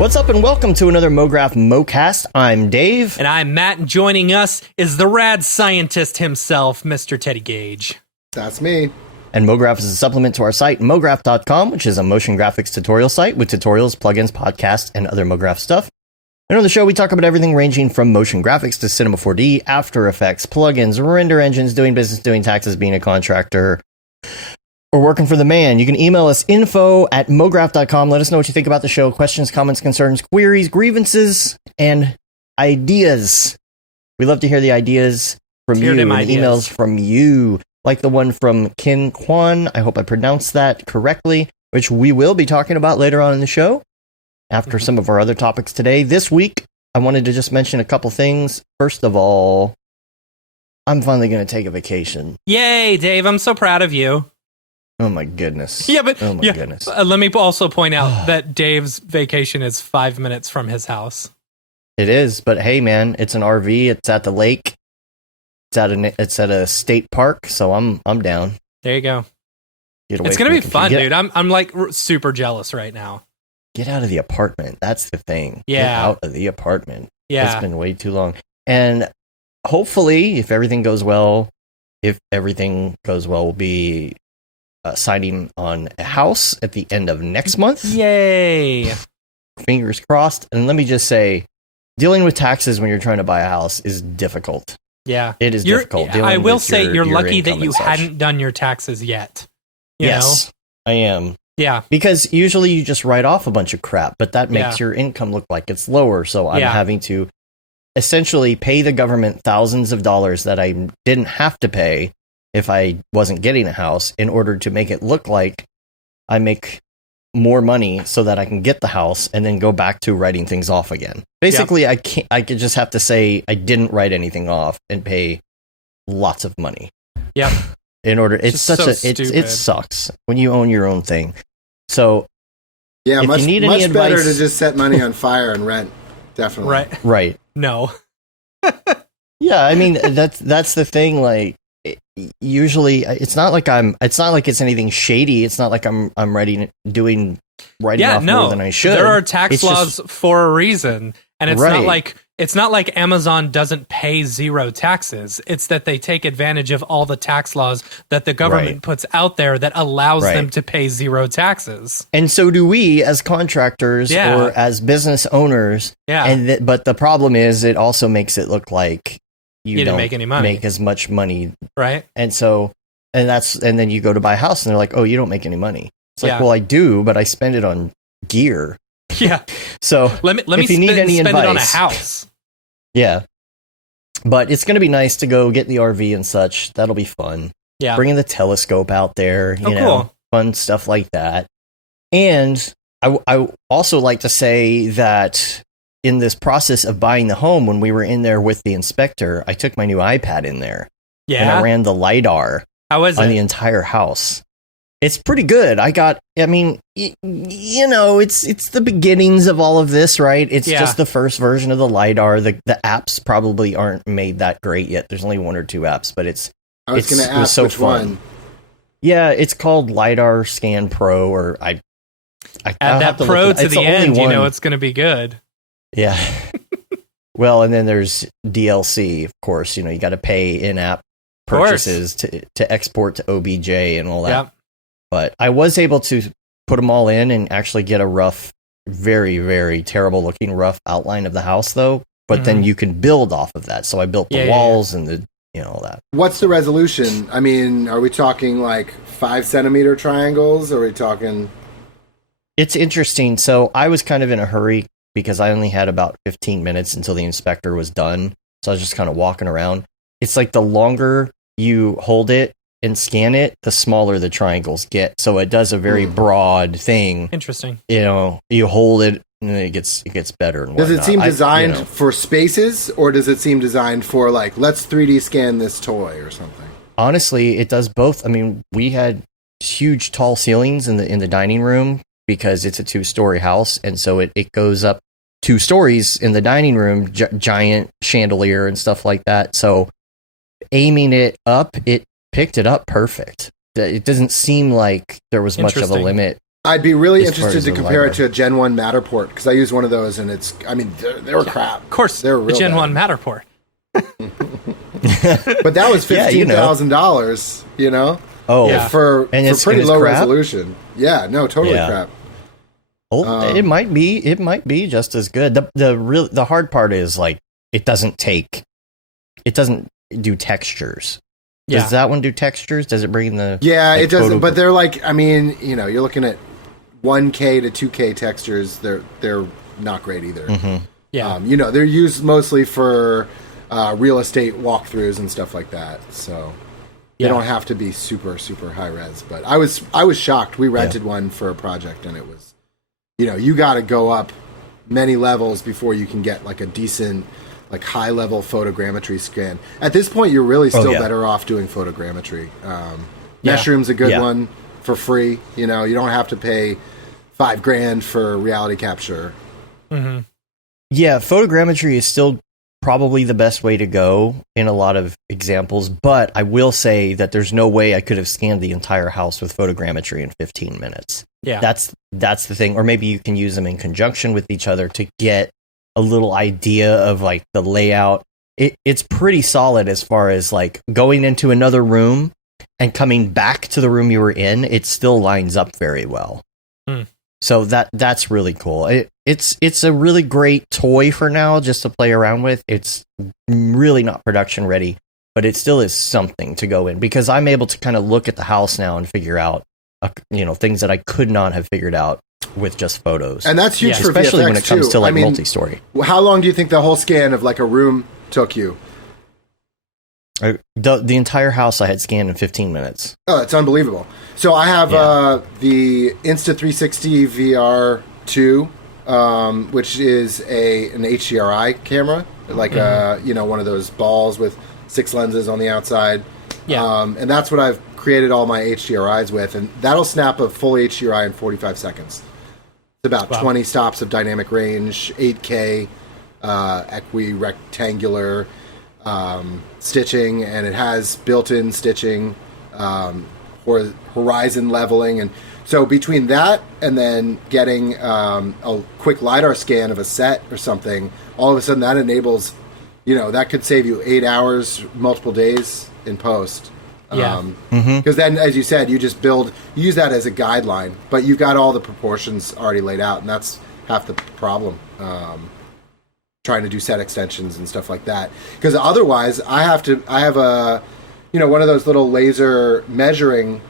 What's up and welcome to another Mograph Mocast. I'm Dave. And I'm Matt, and joining us is the rad scientist himself, Mr. Teddy Gage. That's me. And Mograph is a supplement to our site, mograph.com, which is a motion graphics tutorial site with tutorials, plugins, podcasts, and other Mograph stuff. And on the show, we talk about everything ranging from motion graphics to Cinema 4D, After Effects, plugins, render engines, doing business, doing taxes, being a contractor, or working for the man. You can email us info@mograph.com. Let us know what you think about the show. Questions, comments, concerns, queries, grievances, and ideas. We love to hear the ideas from you and emails from you. Like the one from Kin Kwan. I hope I pronounced that correctly, which we will be talking about later on in the show after some of our other topics today. This week, I wanted to just mention a couple things. First of all, I'm finally going to take a vacation. Yay, Dave. I'm so proud of you. Oh my goodness. Yeah, but oh my goodness. Let me also point out that Dave's vacation is 5 minutes from his house. It is, but hey man, it's an RV, it's at the lake. It's at a state park, so I'm down. There you go. It's going to be fun, dude. I'm like super jealous right now. Get out of the apartment. That's the thing. Yeah. Get out of the apartment. Yeah. It's been way too long. And hopefully, if everything goes well, we'll be signing on a house at the end of next month. Yay. Fingers crossed. And let me just say, dealing with taxes when you're trying to buy a house is difficult. Yeah. It is difficult. I will say you're lucky that you hadn't done your taxes yet. Yes, I am. Yeah. Because usually you just write off a bunch of crap, but that makes your income look like it's lower. So I'm having to essentially pay the government thousands of dollars that I didn't have to pay if I wasn't getting a house in order to make it look like I make more money so that I can get the house and then go back to writing things off again. Basically, I could just have to say I didn't write anything off and pay lots of money. Yep. In order, it sucks when you own your own thing. So yeah, if much you need much any better advice, to just set money on fire and rent. Definitely. Right. No. Yeah, I mean that's the thing. Like usually, it's not like it's anything shady. It's not like I'm writing off more than I should. There are tax laws for a reason, and it's not like Amazon doesn't pay zero taxes. It's that they take advantage of all the tax laws that the government puts out there that allows them to pay zero taxes. And so do we as contractors or as business owners. Yeah. But the problem is it also makes it look like you don't make any money. Make as much money. Right. And then you go to buy a house and they're like, oh, you don't make any money. It's like, well, I do, but I spend it on gear. Yeah. So let me if you need any spend advice, it on a house. Yeah. But it's going to be nice to go get the RV and such. That'll be fun. Yeah. Bringing the telescope out there, you know, cool. Fun stuff like that. And I also like to say that in this process of buying the home, when we were in there with the inspector, I took my new iPad in there. Yeah. And I ran the LiDAR on the entire house. It's pretty good. It's the beginnings of all of this, right? It's just the first version of the LiDAR. The apps probably aren't made that great yet. There's only one or two apps, but I was going to ask which one. Yeah, it's called LiDAR Scan Pro, or I add that Pro to the end, you know it's going to be good. Yeah. Well, and then there's DLC, of course. You know, you got to pay in-app purchases to export to OBJ and all that. Yep. But I was able to put them all in and actually get a rough, very, very terrible looking rough outline of the house, though. But then you can build off of that. So I built the walls and all that. What's the resolution? I mean, are we talking like 5 centimeter triangles? Or are we talking? It's interesting. So I was kind of in a hurry because I only had about 15 minutes until the inspector was done. So I was just kind of walking around. It's like the longer you hold it and scan it, the smaller the triangles get. So it does a very broad thing. Interesting. You know, you hold it and it gets better and whatnot. Does it seem designed for spaces, or does it seem designed for like, let's 3D scan this toy or something? Honestly, it does both. I mean, we had huge tall ceilings in the dining room because it's a 2-story house, and so it goes up 2 stories in the dining room, giant chandelier and stuff like that. So aiming it up, it picked it up perfect. It doesn't seem like there was much of a limit I'd be really as far interested as to the compare LiDAR. it to a Gen 1 Matterport, because I used one of those, and they were crap. Of course, they were the real Gen bad. 1 Matterport. But that was Yeah, you know. $15,000, you know? Oh, Yeah. For it's pretty low crap? resolution. Yeah, no, totally Yeah. crap. Well, it might be just as good. The hard part is like it doesn't do textures. Yeah. Does that one do textures? Does it bring the Yeah, like, it doesn't, photo- but they're like, I mean, you know, you're looking at 1K to 2K textures. They're not great either. Yeah. You know, they're used mostly for real estate walkthroughs and stuff like that. So they don't have to be super, super high res. But I was shocked. We rented one for a project, and it was, you know, you got to go up many levels before you can get like a decent, like high level photogrammetry scan. At this point, you're really still better off doing photogrammetry. Meshroom's a good one for free. You know, you don't have to pay $5,000 for reality capture. Mm-hmm. Yeah, photogrammetry is still probably the best way to go in a lot of examples, but I will say that there's no way I could have scanned the entire house with photogrammetry in 15 minutes. Yeah. That's the thing. Or maybe you can use them in conjunction with each other to get a little idea of like the layout. It's pretty solid as far as like going into another room and coming back to the room you were in. It still lines up very well. So that's really cool. It's a really great toy for now just to play around with. It's really not production ready, but it still is something to go in because I'm able to kind of look at the house now and figure out things that I could not have figured out with just photos. And that's huge for especially VFX when it comes too. to like I mean, multi-story. How long do you think the whole scan of like a room took you? The entire house I had scanned in 15 minutes. Oh, that's unbelievable. So I have the Insta360 VR2, which is an HDRI camera, like one of those balls with 6 lenses on the outside. Yeah. And that's what I've created all my HDRIs with, and that'll snap a full HDRI in 45 seconds. It's about 20 stops of dynamic range, 8K, equi-rectangular stitching, and it has built-in stitching, horizon leveling, and so between that and then getting a quick LiDAR scan of a set or something, all of a sudden that enables, that could save you 8 hours, multiple days in post. Yeah. Because then, as you said, you just use that as a guideline, but you've got all the proportions already laid out, and that's half the problem. Trying to do set extensions and stuff like that, because otherwise I have a one of those little laser measuring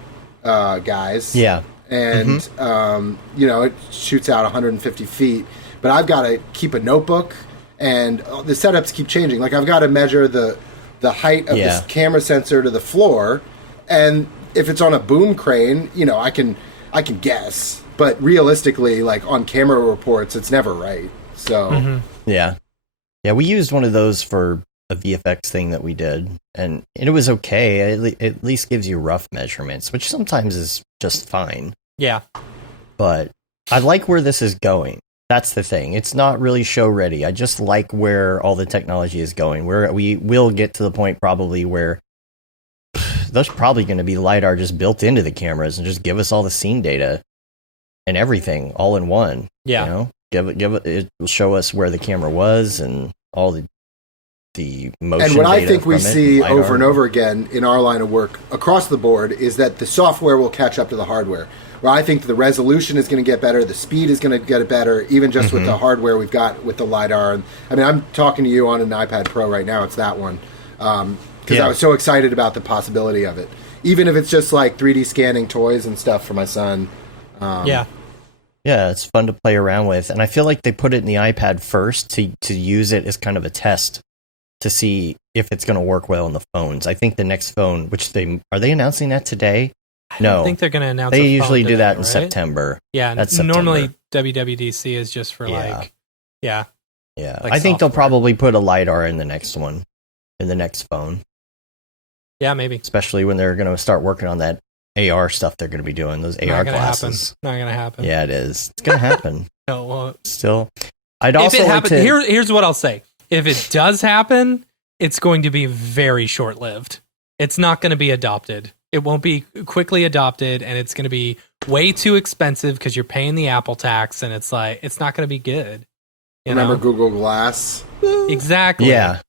guys, and it shoots out 150 feet, but I've got to keep a notebook, and the setups keep changing. Like I've got to measure the height of this camera sensor to the floor, and if it's on a boom crane, I can guess, but realistically, like on camera reports, it's never right. So yeah, we used one of those for a VFX thing that we did, and it was okay. It at least gives you rough measurements, which sometimes is just fine. Yeah, but I like where this is going. That's the thing. It's not really show ready. I just like where all the technology is going. Where we will get to the point probably where there's probably going to be LiDAR just built into the cameras and just give us all the scene data and everything all in one. Yeah. Give it will show us where the camera was and all the motion. And what I data think we from it, see LiDAR. over and over again in our line of work across the board is that the software will catch up to the hardware. Where I think the resolution is going to get better, the speed is going to get better, even just with the hardware we've got with the LiDAR. I mean, I'm talking to you on an iPad Pro right now. It's that one. Because I was so excited about the possibility of it. Even if it's just like 3D scanning toys and stuff for my son. Yeah, it's fun to play around with. And I feel like they put it in the iPad first to use it as kind of a test to see if it's going to work well in the phones. I think the next phone, are they announcing that today? No, I think they're going to announce. They a phone usually do today, that in right? September. Yeah, that's September. Normally WWDC is just for like I like think they'll software. probably put a LiDAR in the next one, in the next phone. Yeah, maybe. Especially when they're going to start working on that AR stuff they're going to be doing, those AR glasses. Not going to happen. Yeah, it is. It's going to happen. No, it won't. Still, I'd also if it like happens, to... here's what I'll say. If it does happen, it's going to be very short-lived. It's not going to be adopted It won't be quickly adopted, and it's going to be way too expensive because you're paying the Apple tax, and it's like it's not going to be good. Remember Google Glass? Exactly. Yeah.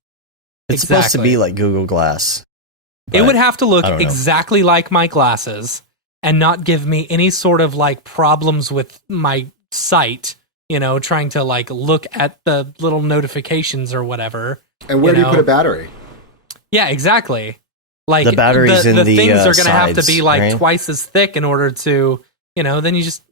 It's supposed to be like Google Glass. It would have to look exactly like my glasses and not give me any sort of like problems with my sight, trying to like look at the little notifications or whatever. And where do you put a battery? Yeah, exactly. Like the batteries in the things are going to have to be like right? twice as thick in order to, then you just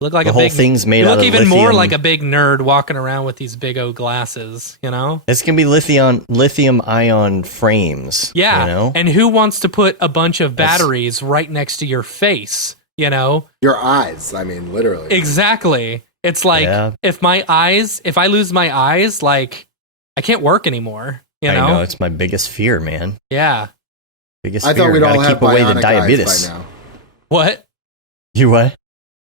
look like the whole thing's made out of even lithium. more like a big nerd walking around with these big old glasses, It's going to be lithium ion frames. Yeah. And who wants to put a bunch of batteries right next to your face, Your eyes, I mean, literally. Exactly. It's like if I lose my eyes, like I can't work anymore, I know, it's my biggest fear, man. Yeah. Biggest fear. I thought we'd all have bionic eyes by now. What? You what?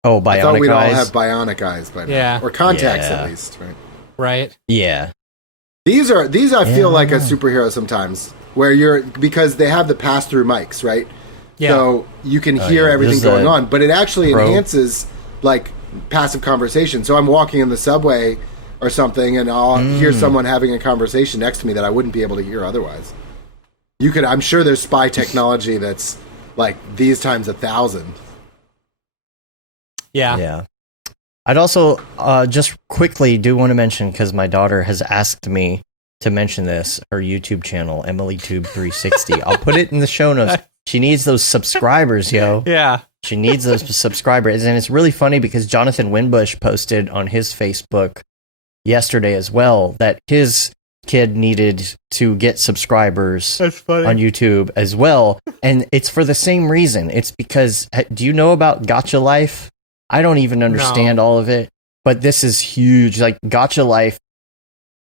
Oh, bionic eyes? I thought we'd all have bionic eyes by now. Yeah. Or contacts, at least, right? Right. Yeah. These I feel like a superhero sometimes, where because they have the pass-through mics, right? Yeah. So you can hear everything going on, but it actually enhances, like, passive conversation. So I'm walking in the subway or something, and I'll hear someone having a conversation next to me that I wouldn't be able to hear otherwise. I'm sure there's spy technology that's, like, these times 1,000. Yeah. Yeah. I'd also just quickly do want to mention, because my daughter has asked me to mention this, her YouTube channel, EmilyTube360. I'll put it in the show notes. She needs those subscribers, yo. Yeah. She needs those subscribers. And it's really funny because Jonathan Winbush posted on his Facebook yesterday as well that his kid needed to get subscribers on YouTube as well. And it's for the same reason. It's because, do you know about Gotcha Life? I don't even understand all of it, but this is huge. Like Gotcha Life,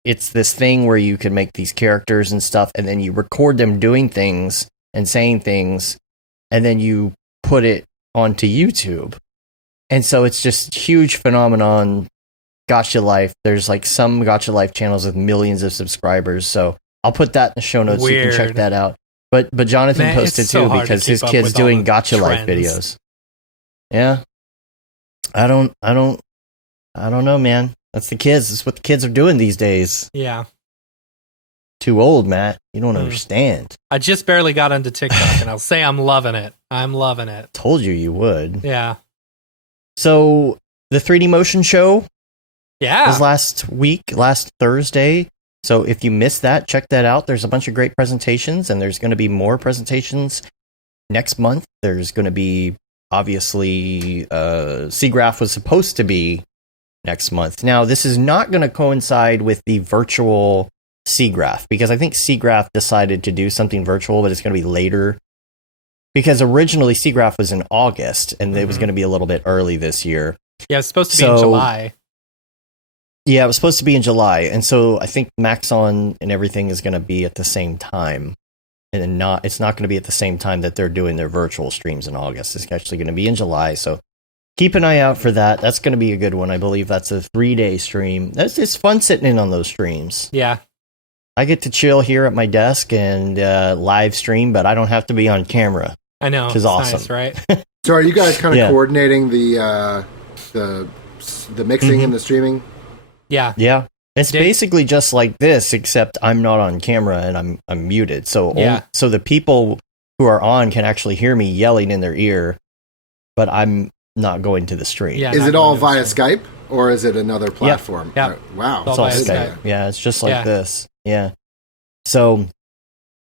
it's this thing where you can make these characters and stuff, and then you record them doing things and saying things, and then you put it onto YouTube. And so it's just huge phenomenon. Gotcha Life. There's like some Gotcha Life channels with millions of subscribers. So I'll put that in the show notes. Weird. So you can check that out. But Jonathan posted too because his kid's doing Gotcha Life videos. Yeah. I don't know, man. That's the kids. That's what the kids are doing these days. Yeah. Too old, Matt. You don't understand. I just barely got onto TikTok, and I'll say I'm loving it. I'm loving it. Told you would. Yeah. So the 3D Motion Show was last Thursday. So if you missed that, check that out. There's a bunch of great presentations, and there's going to be more presentations next month. There's going to be, obviously, SIGGRAPH was supposed to be next month. Now, this is not going to coincide with the virtual SIGGRAPH, because I think SIGGRAPH decided to do something virtual, but it's going to be later. Because originally SIGGRAPH was in August, and it was going to be a little bit early this year. Yeah, it's supposed to be in July. Yeah, it was supposed to be in July, and so I think Maxon and everything is going to be at the same time, and it's not going to be at the same time that they're doing their virtual streams in August. It's actually going to be in July, so keep an eye out for that. That's going to be a good one. I believe that's a 3-day stream. It's fun sitting in on those streams. Yeah. I get to chill here at my desk and live stream, but I don't have to be on camera. I know, which is awesome, nice, right? So, are you guys kind of coordinating the mixing and the streaming? Yeah, yeah. It's basically just like this, except I'm not on camera and I'm muted. So, so the people who are on can actually hear me yelling in their ear, but I'm not going to the stream. Yeah, is it all via Skype or is it another platform? Yeah. Wow, it's all Skype. Yeah, it's just like this. Yeah. So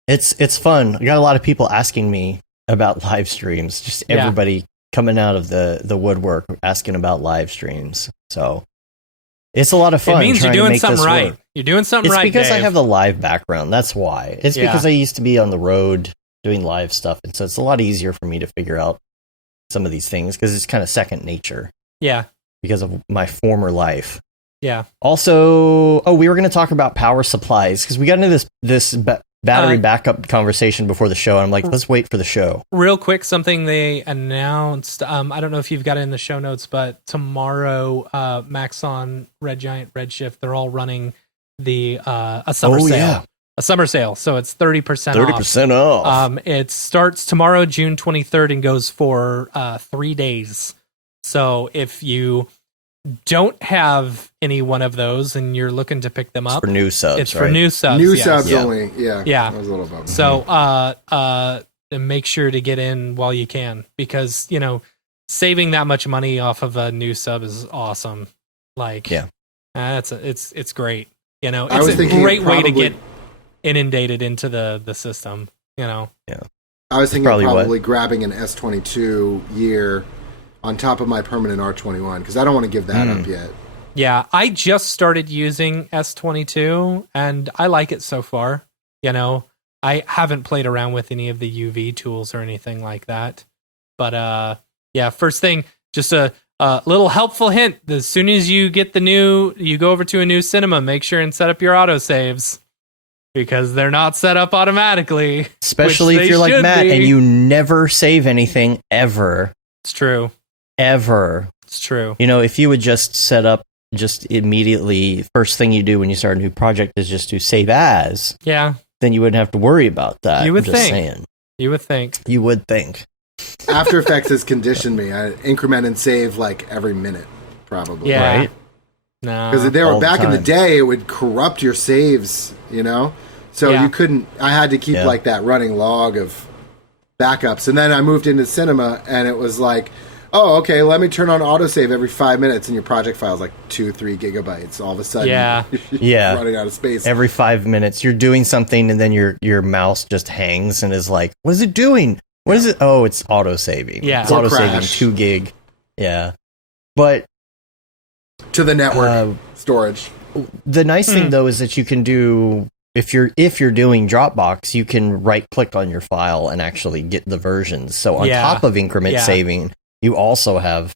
it's fun. I got a lot of people asking me about live streams. Just everybody coming out of the woodwork asking about live streams. So it's a lot of fun. It means you're doing something right. Work. You're doing something right. It's because Dave. I have the live background. That's why. It's because I used to be on the road doing live stuff, and so it's a lot easier for me to figure out some of these things because it's kind of second nature. Yeah. Because of my former life. Yeah. Also, we were going to talk about power supplies because we got into this battery backup conversation before the show. And I'm like, let's wait for the show. Real quick, something they announced. I don't know if you've got it in the show notes, but tomorrow, Maxon, Red Giant, Redshift, they're all running a summer sale. a summer sale, so it's 30% 30% off. It starts tomorrow, June 23rd, and goes for 3 days. So if you don't have any one of those and you're looking to pick them up, for new subs, it's for new subs. New yes. subs only. Yeah. I was a little bummed. So make sure to get in while you can, because saving that much money off of a new sub is awesome. Like, it's great. It's a great way to get inundated into the system. I was thinking probably grabbing an S22 year on top of my permanent R21, because I don't want to give that up yet. Yeah, I just started using S22 and I like it so far. I haven't played around with any of the UV tools or anything like that. But first thing, just a little helpful hint: as soon as you get you go over to a new cinema, make sure and set up your autosaves, because they're not set up automatically. Especially if you're like Matt and you never save anything ever. It's true. Ever. It's true. If you would just set up just immediately, first thing you do when you start a new project is just to save as. Yeah. Then you wouldn't have to worry about that. You would think. Saying. You would think. You would think. After Effects has conditioned me. I increment and save like every minute, probably. Yeah. Right? No. Because they were back in the day, it would corrupt your saves, So you couldn't. I had to keep like that running log of backups. And then I moved into cinema, and it was like, oh, okay, let me turn on autosave every 5 minutes, and your project file is like 2-3 gigabytes. All of a sudden, you're running out of space. Every 5 minutes, you're doing something, and then your mouse just hangs and is like, what is it doing? What is it? Oh, it's autosaving. Yeah. It's autosaving 2 gig. Yeah. But to the network storage. The nice thing, though, is that you can do, if you're doing Dropbox, you can right-click on your file and actually get the versions. So on top of increment saving, you also have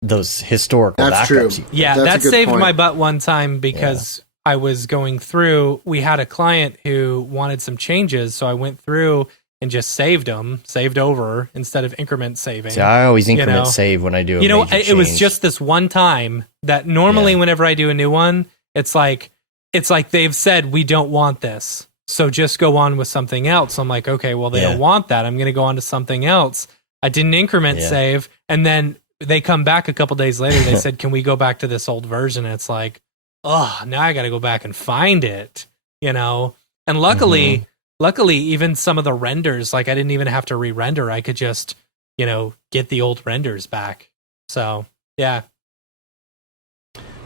those historical That's backups. True. Yeah, that saved my butt one time, because I was going through, we had a client who wanted some changes, so I went through and just saved over instead of increment saving. See, I always increment save when I do a major change. It was just this one time that normally whenever I do a new one, it's like they've said, we don't want this, so just go on with something else. I'm like, okay, well, they don't want that. I'm going to go on to something else. I didn't increment save, and then they come back a couple days later. They said, can we go back to this old version? And it's like, oh, now I got to go back and find it, And luckily, even some of the renders, like I didn't even have to re-render. I could just, get the old renders back. So, yeah.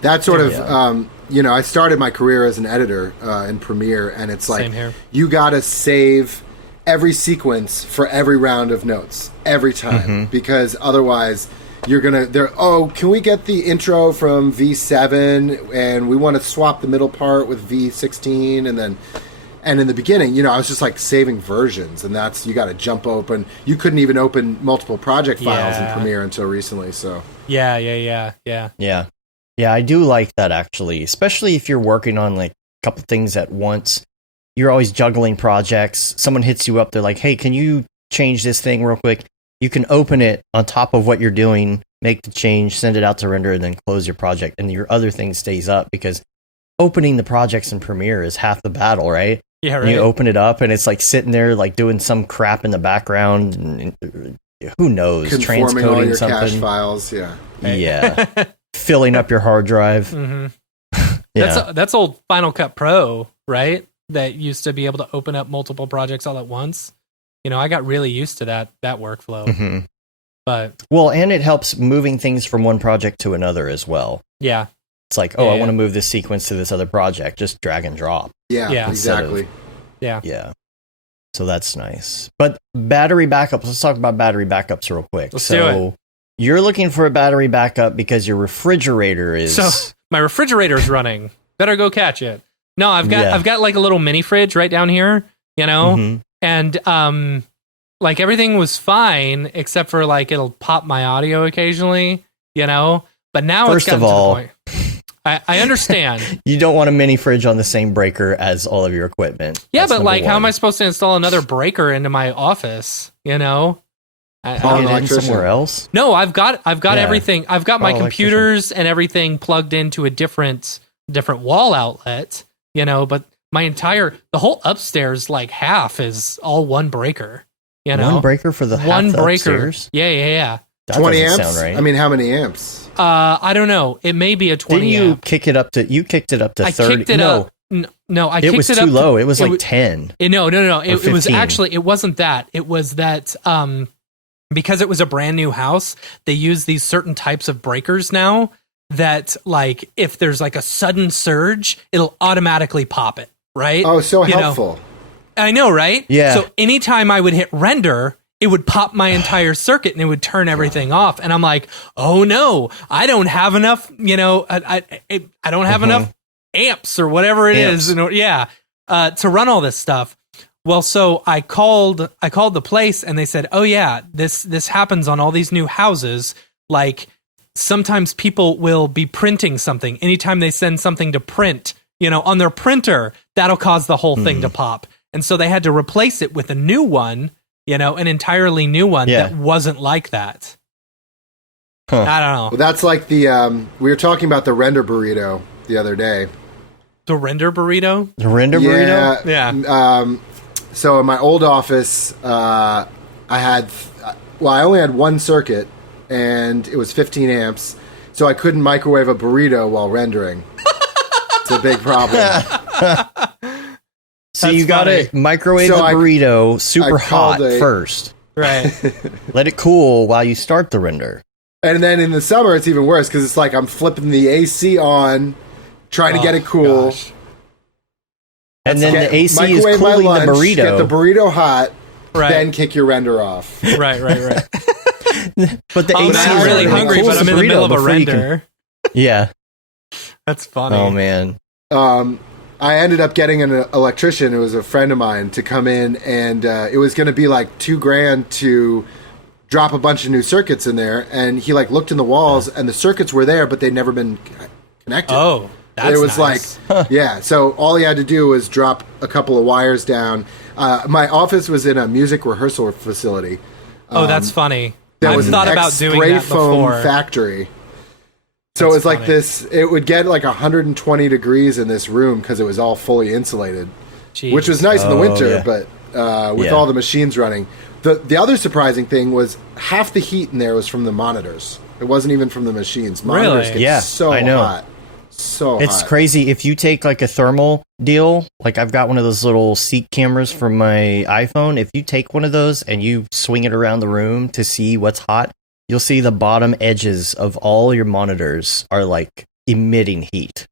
That sort of, I started my career as an editor in Premiere, and it's like, you got to save every sequence for every round of notes every time, because otherwise you're gonna can we get the intro from V7 and we want to swap the middle part with V16, and in the beginning, I was just like saving versions, and that's, you got to jump open. You couldn't even open multiple project files in Premiere until recently. So yeah, I do like that, actually, especially if you're working on like a couple things at once. You're always juggling projects. Someone hits you up. They're like, hey, can you change this thing real quick? You can open it on top of what you're doing, make the change, send it out to render, and then close your project. And your other thing stays up, because opening the projects in Premiere is half the battle, right? Yeah, right. And you open it up, and it's like sitting there, like doing some crap in the background. And who knows? Conforming all your something. cache files, Yeah. Filling up your hard drive. That's old Final Cut Pro, right? That used to be able to open up multiple projects all at once. I got really used to that workflow. But and it helps moving things from one project to another as well. Yeah. It's like, I want to move this sequence to this other project. Just drag and drop. Yeah. Exactly. Yeah. So that's nice. But battery backups. Let's talk about battery backups real quick. Let's do it. You're looking for a battery backup because your refrigerator is. So my refrigerator's running. Better go catch it. No, I've got like a little mini fridge right down here, and like everything was fine except for like it'll pop my audio occasionally, But now it's gotten to the point. I understand. You don't want a mini fridge on the same breaker as all of your equipment. Yeah, but like, how am I supposed to install another breaker into my office? I somewhere else? No, I've got everything. I've got my computers and everything plugged into a different wall outlet. But the whole upstairs, like half is all one breaker. You know, one breaker for the one breaker. Upstairs? Yeah. That 20 doesn't amps? sound right. I mean, how many amps? I don't know. It may be a 20 Didn't you amp. kick it up to? You kicked it up to 30. Kicked it up. No, I it kicked was it too up low. To, it was like 10. No. It was 15. actually. It wasn't that. It was that. Because it was a brand new house, they use these certain types of breakers now that, like, if there's like a sudden surge, it'll automatically pop it. Right? Oh, so helpful. I know, right? Yeah. So anytime I would hit render, it would pop my entire circuit and it would turn everything off. And I'm like, oh no, I don't have enough, I don't have enough amps or whatever it is. To run all this stuff. Well, so I called the place and they said, oh yeah, this happens on all these new houses. Like sometimes people will be printing something. Anytime they send something to print, on their printer, that'll cause the whole thing to pop. And so they had to replace it with a new one, an entirely new one that wasn't like that. Huh. I don't know. Well, that's like the, we were talking about the render burrito the other day. The render burrito? The render burrito? Yeah. So in my old office, I only had one circuit, and it was 15 amps, so I couldn't microwave a burrito while rendering. It's a big problem. So you got to microwave the burrito super hot first. Right. Let it cool while you start the render. And then in the summer, it's even worse, because it's like I'm flipping the AC on, trying to get it cool. Gosh. And then the AC is cooling lunch, the burrito. Get the burrito hot, right. Then kick your render off. Right. But the AC I'm is really hungry, but I'm in the middle of a render. Yeah. That's funny. Oh, man. I ended up getting an electrician, who was a friend of mine, to come in, and it was going to be like $2,000 to drop a bunch of new circuits in there. And he looked in the walls, and the circuits were there, but they'd never been connected. Oh, that's it was nice. Yeah. So all he had to do was drop a couple of wires down. My office was in a music rehearsal facility. That's funny. I've thought about doing that before. Factory. So it was like this, it would get like 120 degrees in this room because it was all fully insulated, which was nice in the winter, but with all the machines running. The other surprising thing was half the heat in there was from the monitors. It wasn't even from the machines. Monitors get so hot. So it's hot. crazy. If you take like a thermal deal, like I've got one of those little seat cameras from my iPhone. If you take one of those and you swing it around the room to see what's hot, you'll see the bottom edges of all your monitors are like emitting heat.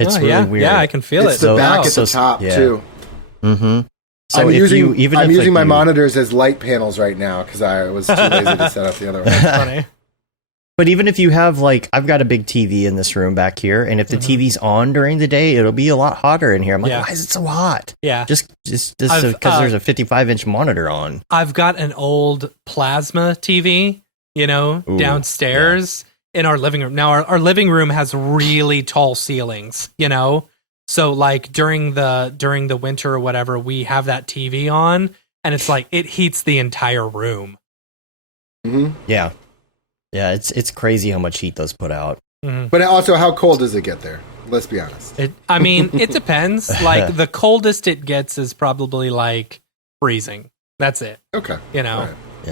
It's really weird. Yeah, I can feel it. It's the back at the top too. Mm-hmm. So I'm using my you, monitors as light panels right now because I was too lazy to set up the other one. That's funny. But even if you have I've got a big TV in this room back here, and if the TV's on during the day, it'll be a lot hotter in here. I'm like, why is it so hot? Yeah, just because there's a 55-inch monitor on. I've got an old plasma TV, downstairs in our living room. Now our living room has really tall ceilings, so during the winter or whatever, we have that TV on, and it's like it heats the entire room. Mm-hmm. Yeah. Yeah, it's crazy how much heat those put out. Mm-hmm. But also, how cold does it get there? Let's be honest. It depends. The coldest it gets is probably freezing. That's it. Okay. Yeah,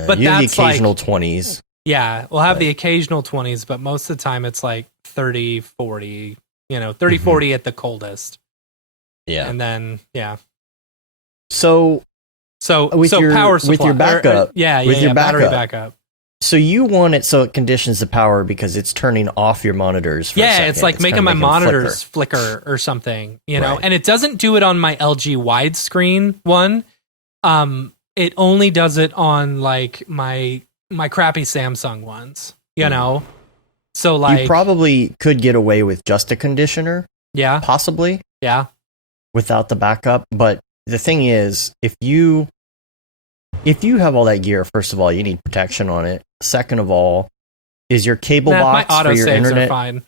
but you have that's the occasional 20s. Yeah, we'll have the occasional 20s, but most of the time it's 30, 40, 30, 40 at the coldest. Yeah. And then, So with your power supply. With your backup. Your battery backup. So you want it so it conditions the power because it's turning off your monitors for a second. It's like making my monitors flicker or something, Right. And it doesn't do it on my LG widescreen one. It only does it on my crappy Samsung ones, So you probably could get away with just a conditioner. Yeah. Possibly. Yeah. Without the backup, but the thing is, if you have all that gear, first of all, you need protection on it. Second of all, is your cable box my for your internet? Are fine.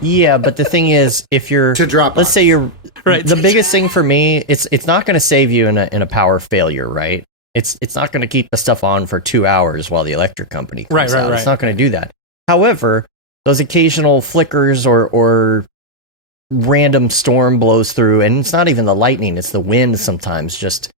Yeah, but the thing is, if you're to drop, let's say you're right. The biggest thing for me, it's not going to save you in a power failure, right? It's not going to keep the stuff on for 2 hours while the electric company comes out. It's not going to do that. However, those occasional flickers or random storm blows through, and it's not even the lightning, it's the wind sometimes just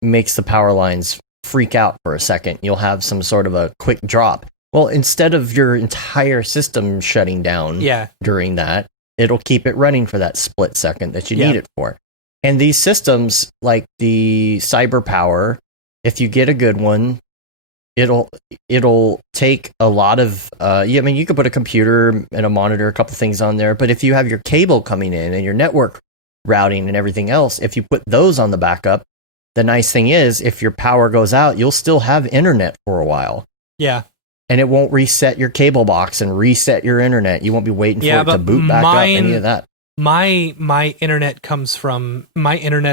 makes the power lines freak out for a second. You'll have some sort of a quick drop. Well, instead of your entire system shutting down during that, it'll keep it running for that split second that you need it for. And these systems, like the Cyber Power, if you get a good one, it'll take a lot of I mean, you could put a computer and a monitor, a couple things on there, but if you have your cable coming in and your network routing and everything else, if you put those on the backup, the nice thing is if your power goes out, you'll still have internet for a while. Yeah. And it won't reset your cable box and reset your internet. You won't be waiting for it to boot back up, any of that. My internet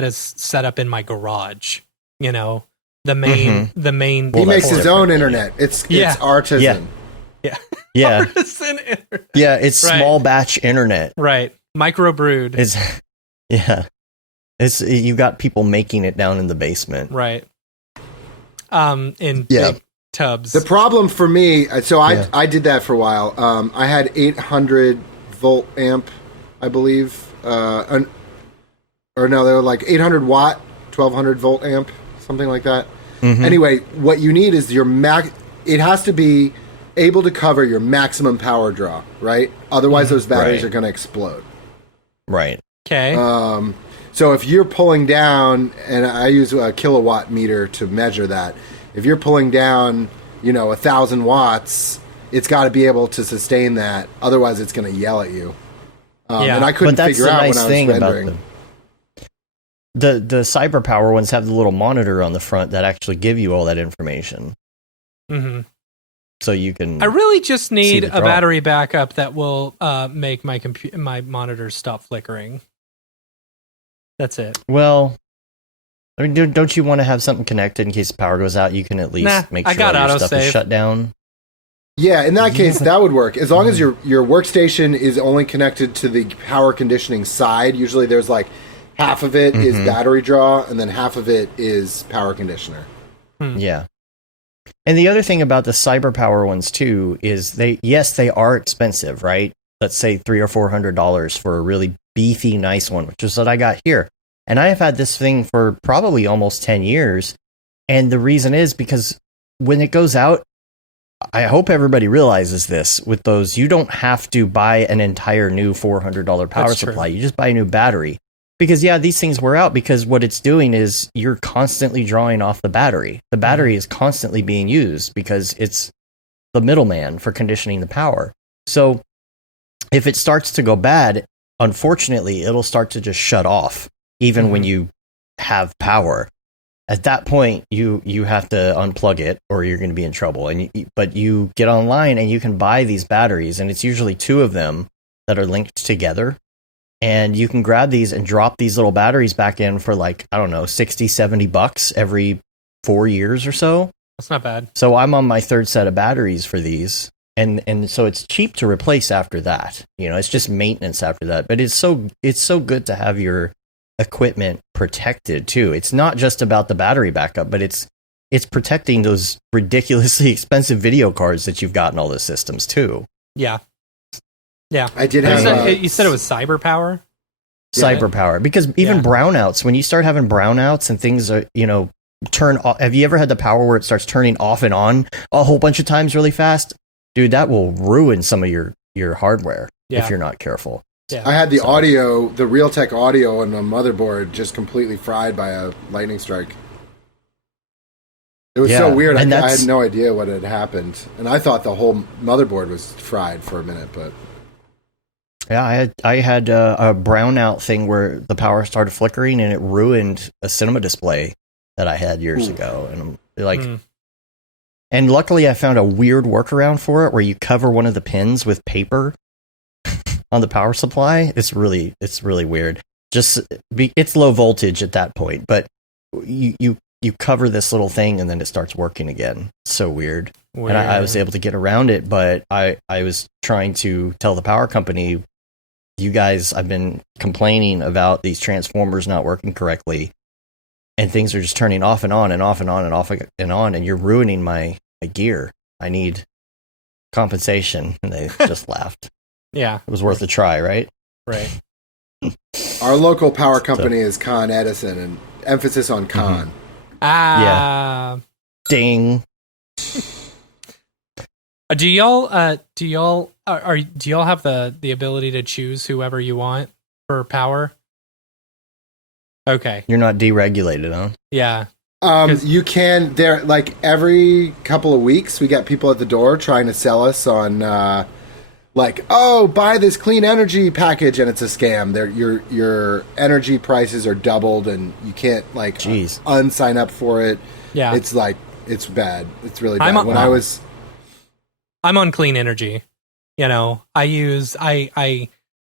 is set up in my garage, you know. The main. He makes his own internet. It's artisan. Yeah. Artisan internet. Yeah, it's small batch internet. Right. Microbrewed. It's you got people making it down in the basement. Right. In big tubs. The problem for me, so I did that for a while. I had 800 volt amp, I believe. Or no, they were like 800 watt, 1200 volt amp, something like that. Mm-hmm. Anyway, what you need is it has to be able to cover your maximum power draw, right? Otherwise, those batteries are going to explode. Right. Okay. So if you're pulling down, and I use a kilowatt meter to measure that, if you're pulling down, 1,000 watts, it's got to be able to sustain that. Otherwise, it's going to yell at you. And I couldn't figure out when I was rendering. The Cyber Power ones have the little monitor on the front that actually give you all that information. Mm-hmm. So you can. I really just need a battery backup that will make my monitors stop flickering. That's it. Well, I mean, don't you want to have something connected in case the power goes out? You can at least make sure all your stuff is shut down. Yeah, in that case, that would work. As long as your workstation is only connected to the power conditioning side. Usually there's like half of it is battery draw, and then half of it is power conditioner. Yeah. And the other thing about the Cyber Power ones, too, is they are expensive, right? Let's say $300 or $400 for a really beefy, nice one, which is what I got here. And I have had this thing for probably almost 10 years. And the reason is because when it goes out, I hope everybody realizes this. With those, you don't have to buy an entire new $400 power supply. You just buy a new battery. Because, these things wear out because what it's doing is you're constantly drawing off the battery. The battery is constantly being used because it's the middleman for conditioning the power. So if it starts to go bad, unfortunately, it'll start to just shut off, even when you have power. At that point, you have to unplug it or you're going to be in trouble. But you get online and you can buy these batteries, and it's usually two of them that are linked together. And you can grab these and drop these little batteries back in for like, I don't know, $60, $70 every 4 years or so. That's not bad. So I'm on my third set of batteries for these. And so it's cheap to replace after that. It's just maintenance after that. But it's so good to have your equipment protected too. It's not just about the battery backup, but it's protecting those ridiculously expensive video cards that you've got in all the systems too. Yeah. Yeah, I did have. You said it was Cyber Power. Cyber Power, because even brownouts. When you start having brownouts and things are, turn off. Have you ever had the power where it starts turning off and on a whole bunch of times really fast? Dude, that will ruin some of your hardware if you're not careful. Yeah. I had the audio, the Realtek audio on the motherboard just completely fried by a lightning strike. It was so weird. I had no idea what had happened, and I thought the whole motherboard was fried for a minute, but. Yeah, I had a brownout thing where the power started flickering and it ruined a cinema display that I had years ago. And I'm and luckily I found a weird workaround for it where you cover one of the pins with paper on the power supply. It's really weird. It's low voltage at that point, but you cover this little thing and then it starts working again. It's so weird. And I was able to get around it, but I was trying to tell the power company, you guys, I've been complaining about these transformers not working correctly, and things are just turning off and on and off and on and off and on, and you're ruining my gear. I need compensation. And they just laughed. Yeah. It was worth a try, right? Right. Our local power company is Con Edison, and emphasis on con. Yeah. Ding. Do y'all have the ability to choose whoever you want for power? Okay. You're not deregulated, huh? Yeah. You can, there, like, every couple of weeks we get people at the door trying to sell us on like, oh, buy this clean energy package, and it's a scam. Your energy prices are doubled, and you can't unsign up for it. Yeah, it's like, it's bad. It's really bad. I'm on clean energy. You know, I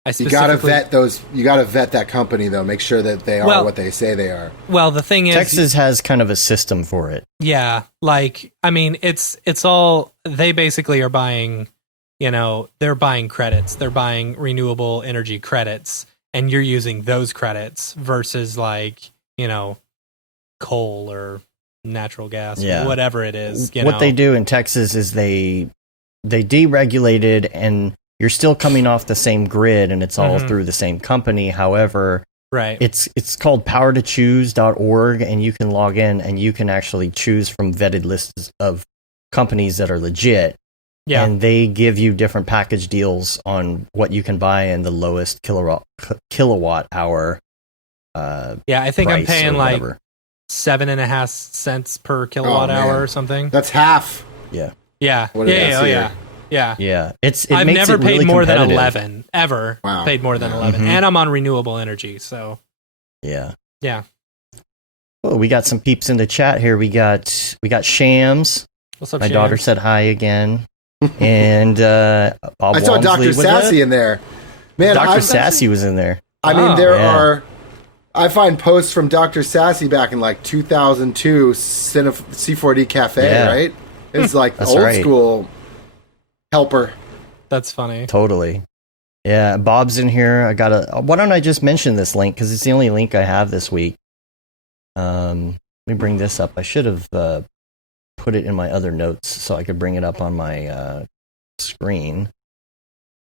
specifically, you gotta vet those. You gotta vet that company though. Make sure that they are what they say they are. Well, the thing is, Texas has kind of a system for it. Yeah, like, I mean, it's all, they basically are buying. You know, they're buying credits. They're buying renewable energy credits, and you're using those credits versus, like, you know, coal or natural gas, or whatever it is. What they do in Texas is they deregulated, and you're still coming off the same grid, and it's all through the same company. However, it's called powertochoose.org, and you can log in and you can actually choose from vetted lists of companies that are legit. Yeah. And they give you different package deals on what you can buy in the lowest kilowatt hour. I think I'm paying like 7.5 cents per kilowatt hour or something. That's half. Yeah. Yeah. Yeah. I've never paid really more than 11 ever. Wow. Paid more than 11, and I'm on renewable energy. So. Yeah. Well, we got some peeps in the chat here. We got Shams. What's up, My Shams? daughter said hi again. And Bob I saw Dr. Sassy in there. Man, Dr. Sassy was in there. I mean, I find posts from Dr. Sassy back in like 2002 C4D Cafe, right? It's like old school helper. That's funny. Totally. Yeah, Bob's in here. Why don't I just mention this link, because it's the only link I have this week. Let me bring this up. I should have put it in my other notes so I could bring it up on my screen.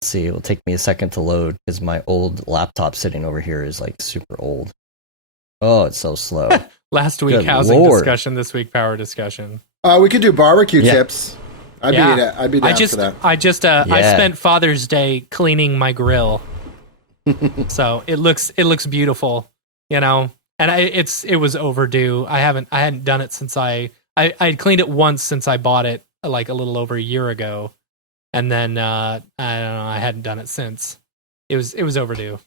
Let's see, it'll take me a second to load because my old laptop sitting over here is like super old. Oh, it's so slow. Last week, housing discussion. This week, power discussion. We could do barbecue tips. I'd be down for that. I spent Father's Day cleaning my grill, so it looks beautiful, you know. And it was overdue. I hadn't done it since I had cleaned it once since I bought it like a little over a year ago, and then I don't know, I hadn't done it since. It was overdue.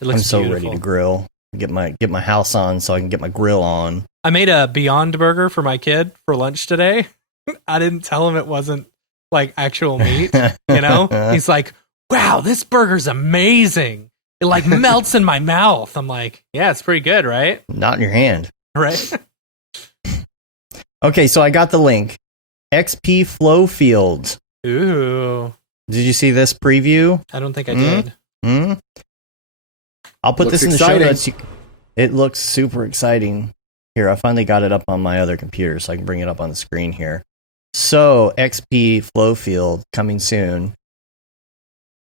It looks I'm so beautiful. ready to grill. Get my house on so I can get my grill on. I made a Beyond Burger for my kid for lunch today. I didn't tell him it wasn't like actual meat, you know? He's like, "Wow, this burger's amazing. It like melts in my mouth." I'm like, "Yeah, it's pretty good, right?" Not in your hand. Right? Okay, so I got the link. XP Flow Fields. Ooh. Did you see this preview? I don't think I did. Mm-hmm. I'll put this in the show notes. It looks super exciting. Here, I finally got it up on my other computer, so I can bring it up on the screen here. So, XP Flow Field coming soon.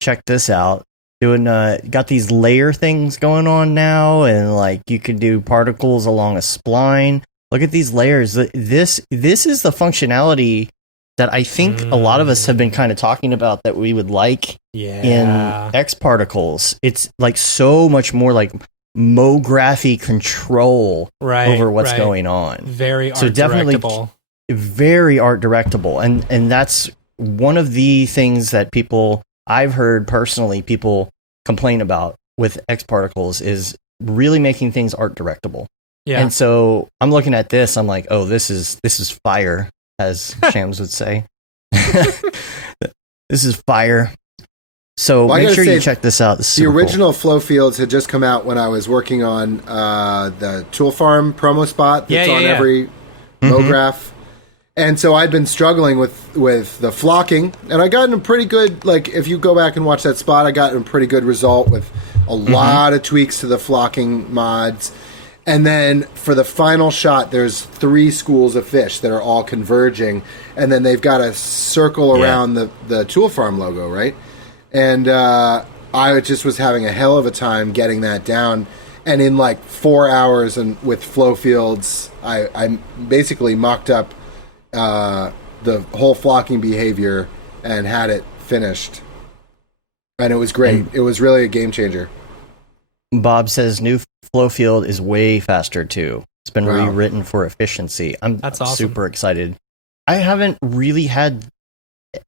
Check this out. Got these layer things going on now, and like you can do particles along a spline. Look at these layers. This is the functionality that I think a lot of us have been kind of talking about that we would like in X particles. It's like so much more like Mography control over what's going on. Very art directable. Very art directable. And that's one of the things that I've heard personally people complain about with X particles is really making things art directable. Yeah. And so I'm looking at this, I'm like, oh, this is fire, as Shams would say. This is fire. So make sure you check this out. This the original Flow Fields had just come out when I was working on the Tool Farm promo spot that's on every Mograph. And so I'd been struggling with the flocking, and I got in a pretty good, like, if you go back and watch that spot, I got in a pretty good result with a lot of tweaks to the flocking mods. And then for the final shot, there's 3 schools of fish that are all converging, and then they've got a circle around the Tool Farm logo, right? And I just was having a hell of a time getting that down. And in like 4 hours and with flow fields, I basically mocked up the whole flocking behavior and had it finished. And it was great. It was really a game changer. Bob says new flow field is way faster too. It's been rewritten for efficiency. That's awesome. Super excited. I haven't really had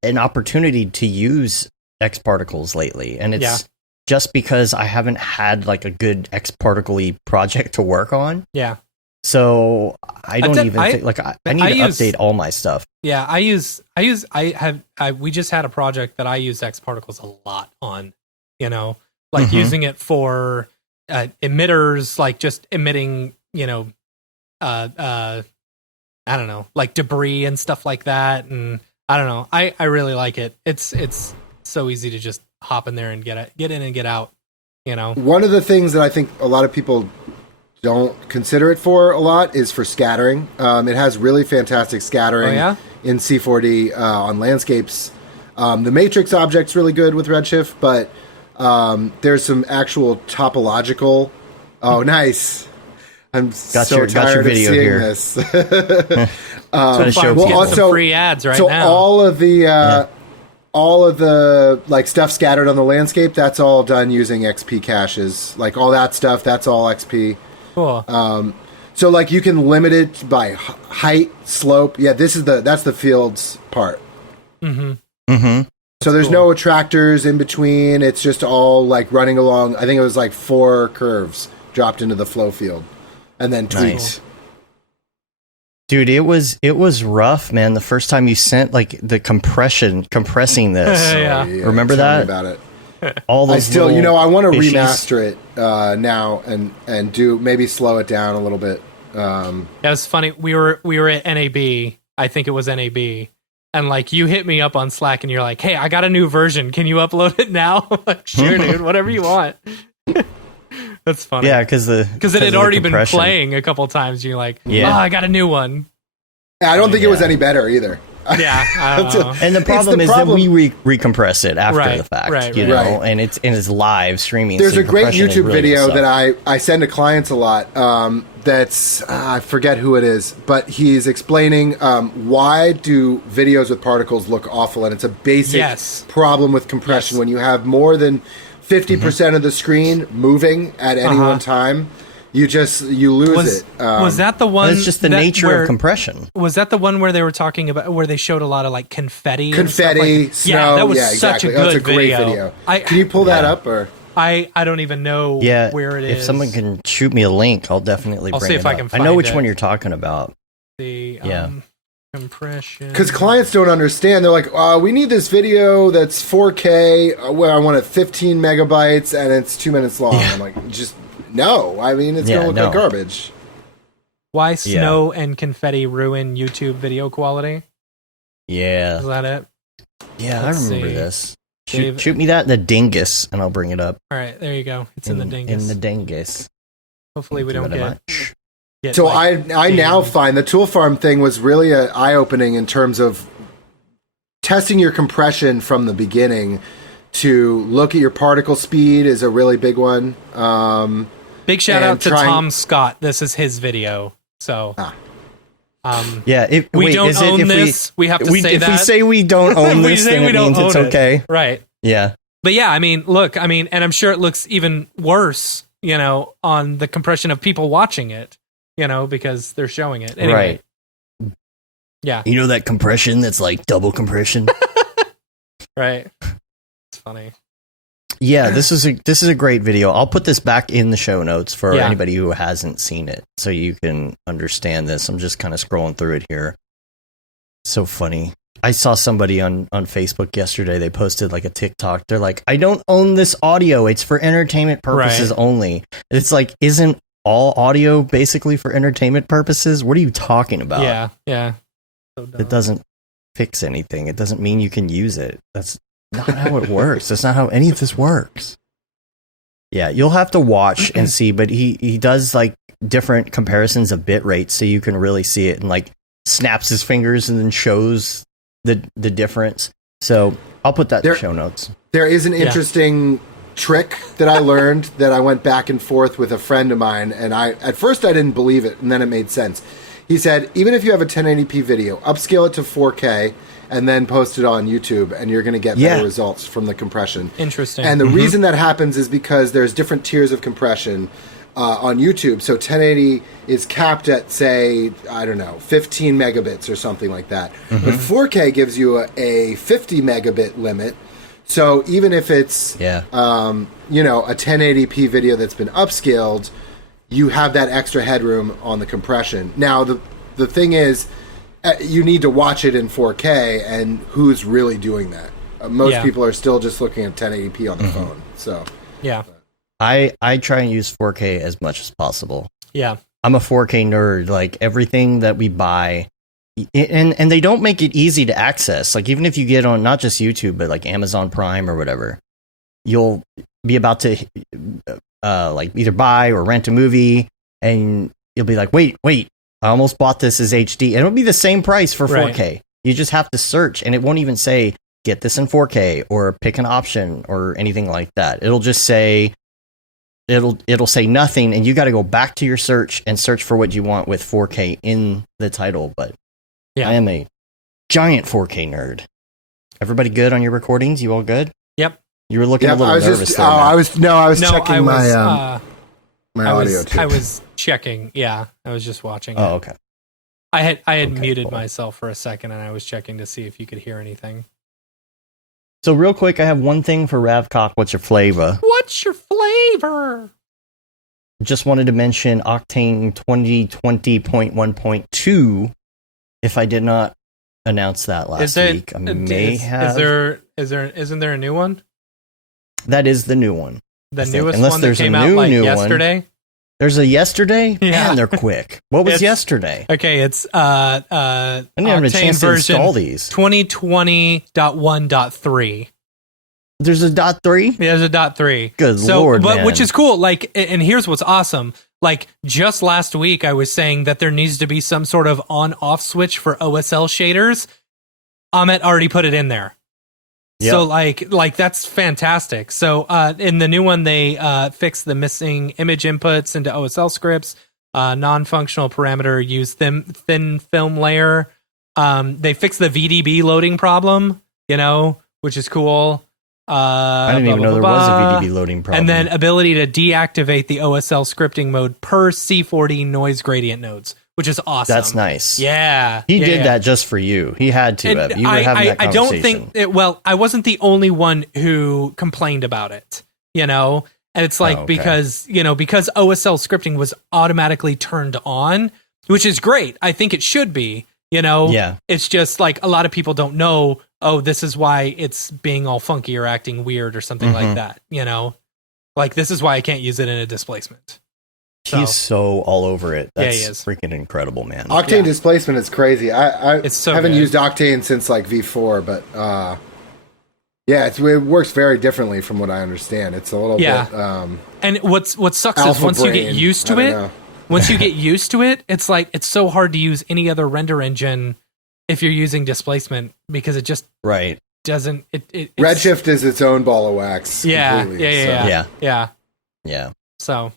an opportunity to use X particles lately, and it's just because I haven't had like a good X particle-y project to work on. Yeah. So I don't even think like I need to update all my stuff. Yeah, we just had a project that I used X particles a lot on, you know, like using it for emitters, like just emitting, you know, I don't know, like debris and stuff like that. And I don't know, I really like it. It's so easy to just hop in there and get in and get out, you know. One of the things that I think a lot of people don't consider it for a lot is for scattering. It has really fantastic scattering in C4D on landscapes. The matrix object's really good with Redshift, but there's some actual topological. Oh, nice! I'm so tired of seeing this. So get some free ads right now. So all of the like stuff scattered on the landscape, that's all done using XP caches. Like all that stuff, that's all XP. Cool. So like you can limit it by height, slope. Yeah, that's the fields part. So there's no attractors in between. It's just all like running along. I think it was like 4 curves dropped into the flow field and then tweaked. Nice. Dude, it was rough, man. The first time you sent like the compressing this. Remember that? About it. All those I want to remaster it now and do maybe slow it down a little bit. It was funny. We were at NAB. I think it was NAB, and like you hit me up on Slack and you're like, "Hey, I got a new version. Can you upload it now?" I'm like, sure, dude. Whatever you want. That's funny. Yeah, because it had already been playing a couple times. You're like, I got a new one. I don't think it was any better either. Yeah, I don't know. And the problem is that we recompress it after the fact, you know, and it's live streaming. There's a great YouTube video that I send to clients a lot. That's I forget who it is, but he's explaining why do videos with particles look awful, and it's a basic problem with compression when you have more than 50% of the screen moving at any one time. You lose it. Was that the one? It's just the nature of compression. Was that the one where they were talking about where they showed a lot of like confetti, snow? Yeah, that was such a good That's a great video. Can you pull that up? Or I don't even know where it is. If someone can shoot me a link, I'll definitely bring it up. I'll see if I can find I know which one you're talking about. The compression. Because clients don't understand. They're like, we need this video that's 4K. Where I want it 15 megabytes and it's 2 minutes long. I'm like, just. No, I mean, it's going to look like garbage. Why snow and confetti ruin YouTube video quality? Yeah. Is that it? Yeah, I remember this. Shoot me that in the dingus, and I'll bring it up. All right, there you go. It's in the dingus. In the dingus. Hopefully we don't get so I now find the tool farm thing was really eye-opening in terms of testing your compression from the beginning. To look at your particle speed is a really big one. Big shout out to Tom Scott. This is his video. So, if we don't own this, we have to say that. If we say we don't own this, then it means it's okay. Right. Yeah. But yeah, I mean, look, and I'm sure it looks even worse, you know, on the compression of people watching it, you know, because they're showing it. Anyway. Right. Yeah. You know that compression that's like double compression? Right. It's funny. Yeah, this is a great video. I'll put this back in the show notes for anybody who hasn't seen it, so you can understand this. I'm just kind of scrolling through it here. So funny. I saw somebody on Facebook yesterday. They posted like a TikTok. They're like, "I don't own this audio. It's for entertainment purposes only." It's like, isn't all audio basically for entertainment purposes? What are you talking about? Yeah. So dumb. It doesn't fix anything. It doesn't mean you can use it. That's not how it works. That's not how any of this works. Yeah, you'll have to watch and see, but he does like different comparisons of bit rates so you can really see it, and like snaps his fingers and then shows the difference. So I'll put that in the show notes. There is an interesting trick that I learned that I went back and forth with a friend of mine, and at first I didn't believe it, and then it made sense. He said, even if you have a 1080p video, upscale it to 4K and then post it on YouTube, and you're going to get better results from the compression. Interesting. And the reason that happens is because there's different tiers of compression on YouTube. So 1080 is capped at, say, I don't know, 15 megabits or something like that. But 4K gives you a 50 megabit limit. So even if it's, a 1080p video that's been upscaled, you have that extra headroom on the compression. Now, the thing is, you need to watch it in 4K, and who's really doing that? Most people are still just looking at 1080p on the phone. So yeah. I try and use 4K as much as possible. Yeah. I'm a 4K nerd. Like, everything that we buy, and they don't make it easy to access. Like, even if you get on not just YouTube, but like Amazon Prime or whatever, you'll be about to like either buy or rent a movie, and you'll be like, wait, I almost bought this as HD. And it'll be the same price for 4K. Right. You just have to search, and it won't even say, get this in 4K or pick an option or anything like that. It'll just say, it'll say nothing, and you got to go back to your search and search for what you want with 4K in the title. But I am a giant 4K nerd. Everybody good on your recordings? You all good? Yep. You were looking a little nervous there. I was checking my audio too. I was checking. Yeah, I was just watching. Oh, okay. I had muted myself for a second, and I was checking to see if you could hear anything. So real quick, I have one thing for Ravcock. What's your flavor? What's your flavor? Just wanted to mention Octane 2020.1.2. If I did not announce that last week, I may have. Isn't there a new one? That is the new one. The newest one that came out like yesterday? There's a yesterday? Yeah. Man, they're quick. What was yesterday? Okay, it's I didn't have a chance to install these. 2020.1.3. There's a .3? Yeah, there's a .3. Good Lord, man. Which is cool. Like, and here's what's awesome. Like, just last week, I was saying that there needs to be some sort of on-off switch for OSL shaders. Ahmet already put it in there. Yep. So, like that's fantastic. So, in the new one, they fixed the missing image inputs into OSL scripts. Non-functional parameter use thin film layer. They fixed the VDB loading problem, which is cool. I didn't even know there was a VDB loading problem. And then ability to deactivate the OSL scripting mode per C40 noise gradient nodes, which is awesome. That's nice. Yeah. He did that just for you. He had to have. You were having that conversation. I don't think I wasn't the only one who complained about it, And it's like, because OSL scripting was automatically turned on, which is great. I think it should be, Yeah. It's just like a lot of people don't know, this is why it's being all funky or acting weird or something like that, Like, this is why I can't use it in a displacement. He's so all over it. That's he is. Freaking incredible, man. Octane displacement is crazy. I haven't good. used Octane since like V4, but it works very differently from what I understand. It's a little bit. And what sucks is once you get used to it, it's like it's so hard to use any other render engine if you're using displacement because it just doesn't. Redshift is its own ball of wax. Yeah. So.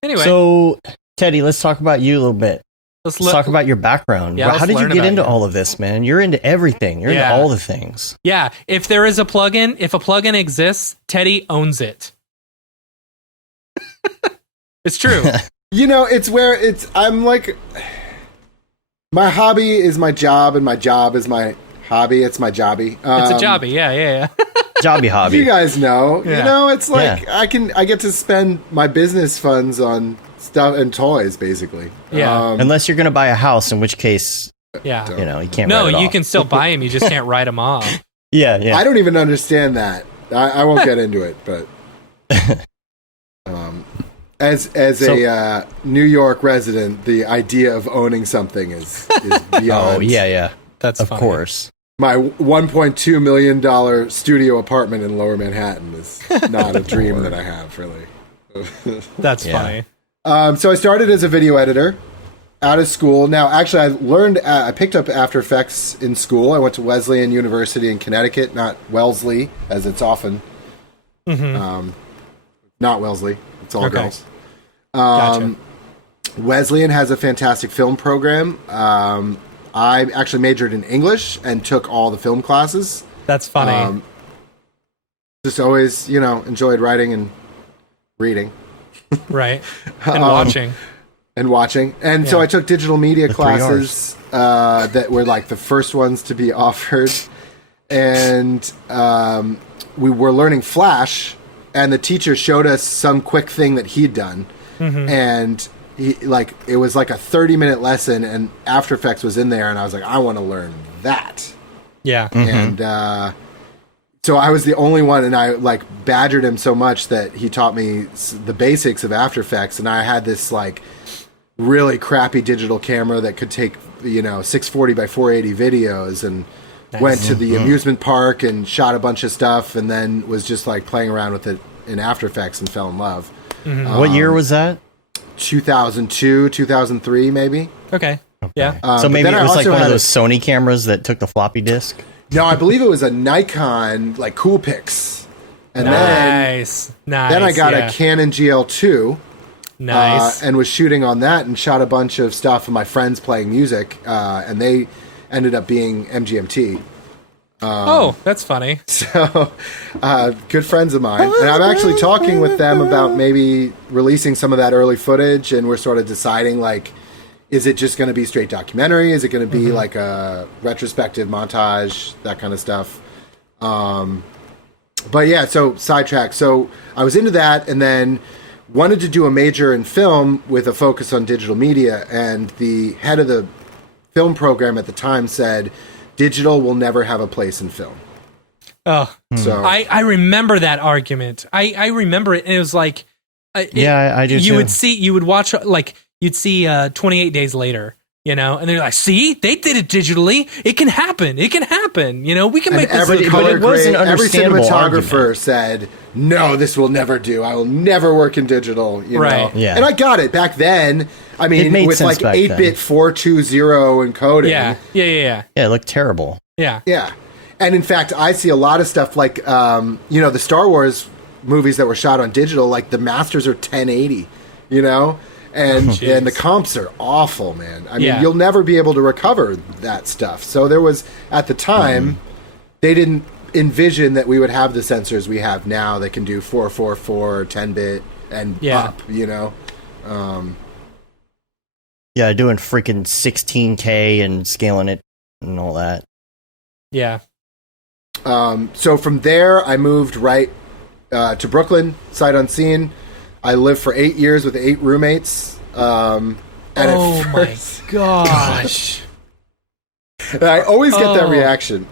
Anyway. So, Teddy, let's talk about you a little bit. Let's talk about your background. How did you get into all of this, man? You're into everything. You're into all the things. Yeah. If there is a plugin, if a plugin exists, Teddy owns it. It's true. I'm like, my hobby is my job, and my job is my hobby. It's my jobby. It's a jobby. Yeah. Jobby hobby. You guys know. It's like I get to spend my business funds on stuff and toys, basically. Yeah. Unless you're going to buy a house, in which case, you can't. No, you can still buy them. You just can't write them off. Yeah. I don't even understand that. I won't get into it, but as a New York resident, the idea of owning something is beyond. Oh yeah. That's of funny. course. My $1.2 million studio apartment in Lower Manhattan is not a dream that I have, really. That's funny. So I started as a video editor out of school. Now, actually, I picked up After Effects in school. I went to Wesleyan University in Connecticut, not Wellesley, as it's often Not Wellesley. It's all girls. Gotcha. Wesleyan has a fantastic film program. I actually majored in English and took all the film classes. That's funny. Just always, enjoyed writing and reading. Right. And watching. And so I took digital media classes that were like the first ones to be offered. And we were learning Flash, and the teacher showed us some quick thing that he'd done. And it was like a 30-minute lesson, and After Effects was in there, and I was like, I want to learn that. Yeah. And so I was the only one, and I badgered him so much that he taught me the basics of After Effects, and I had this really crappy digital camera that could take 640 by 480 videos, and went to the amusement park and shot a bunch of stuff, and then was just playing around with it in After Effects and fell in love. What year was that? 2002, 2003, maybe. Okay. Yeah. So maybe it was one of those Sony cameras that took the floppy disk? No, I believe it was a Nikon, Coolpix. And then I got a Canon GL2. Nice. And was shooting on that and shot a bunch of stuff of my friends playing music. And they ended up being MGMT. That's funny. So, good friends of mine. And I'm actually talking with them about maybe releasing some of that early footage. And we're sort of deciding, is it just going to be straight documentary? Is it going to be a retrospective montage, that kind of stuff? But yeah, so sidetrack. So I was into that, and then wanted to do a major in film with a focus on digital media. And the head of the film program at the time said, digital will never have a place in film. Oh, so I remember that argument. I remember it, and it was I do. You would watch you'd see 28 Days Later, and they're like, see, they did it digitally. It can happen. It can happen. We can make this. But it was an understandable cinematographer argument. Said, no, this will never do. I will never work in digital. Right. Yeah. And I got it back then. I mean, with 8-bit 420 encoding. Yeah. Yeah, it looked terrible. Yeah. Yeah. And in fact, I see a lot of stuff the Star Wars movies that were shot on digital, the masters are 1080, and the comps are awful, man. I mean, you'll never be able to recover that stuff. So there was, at the time, they didn't envision that we would have the sensors we have now that can do 444, 10-bit, and up, Yeah, doing freaking 16K and scaling it and all that. Yeah. So from there, I moved right to Brooklyn, sight unseen. I lived for 8 years with 8 roommates. My gosh. I always get that reaction.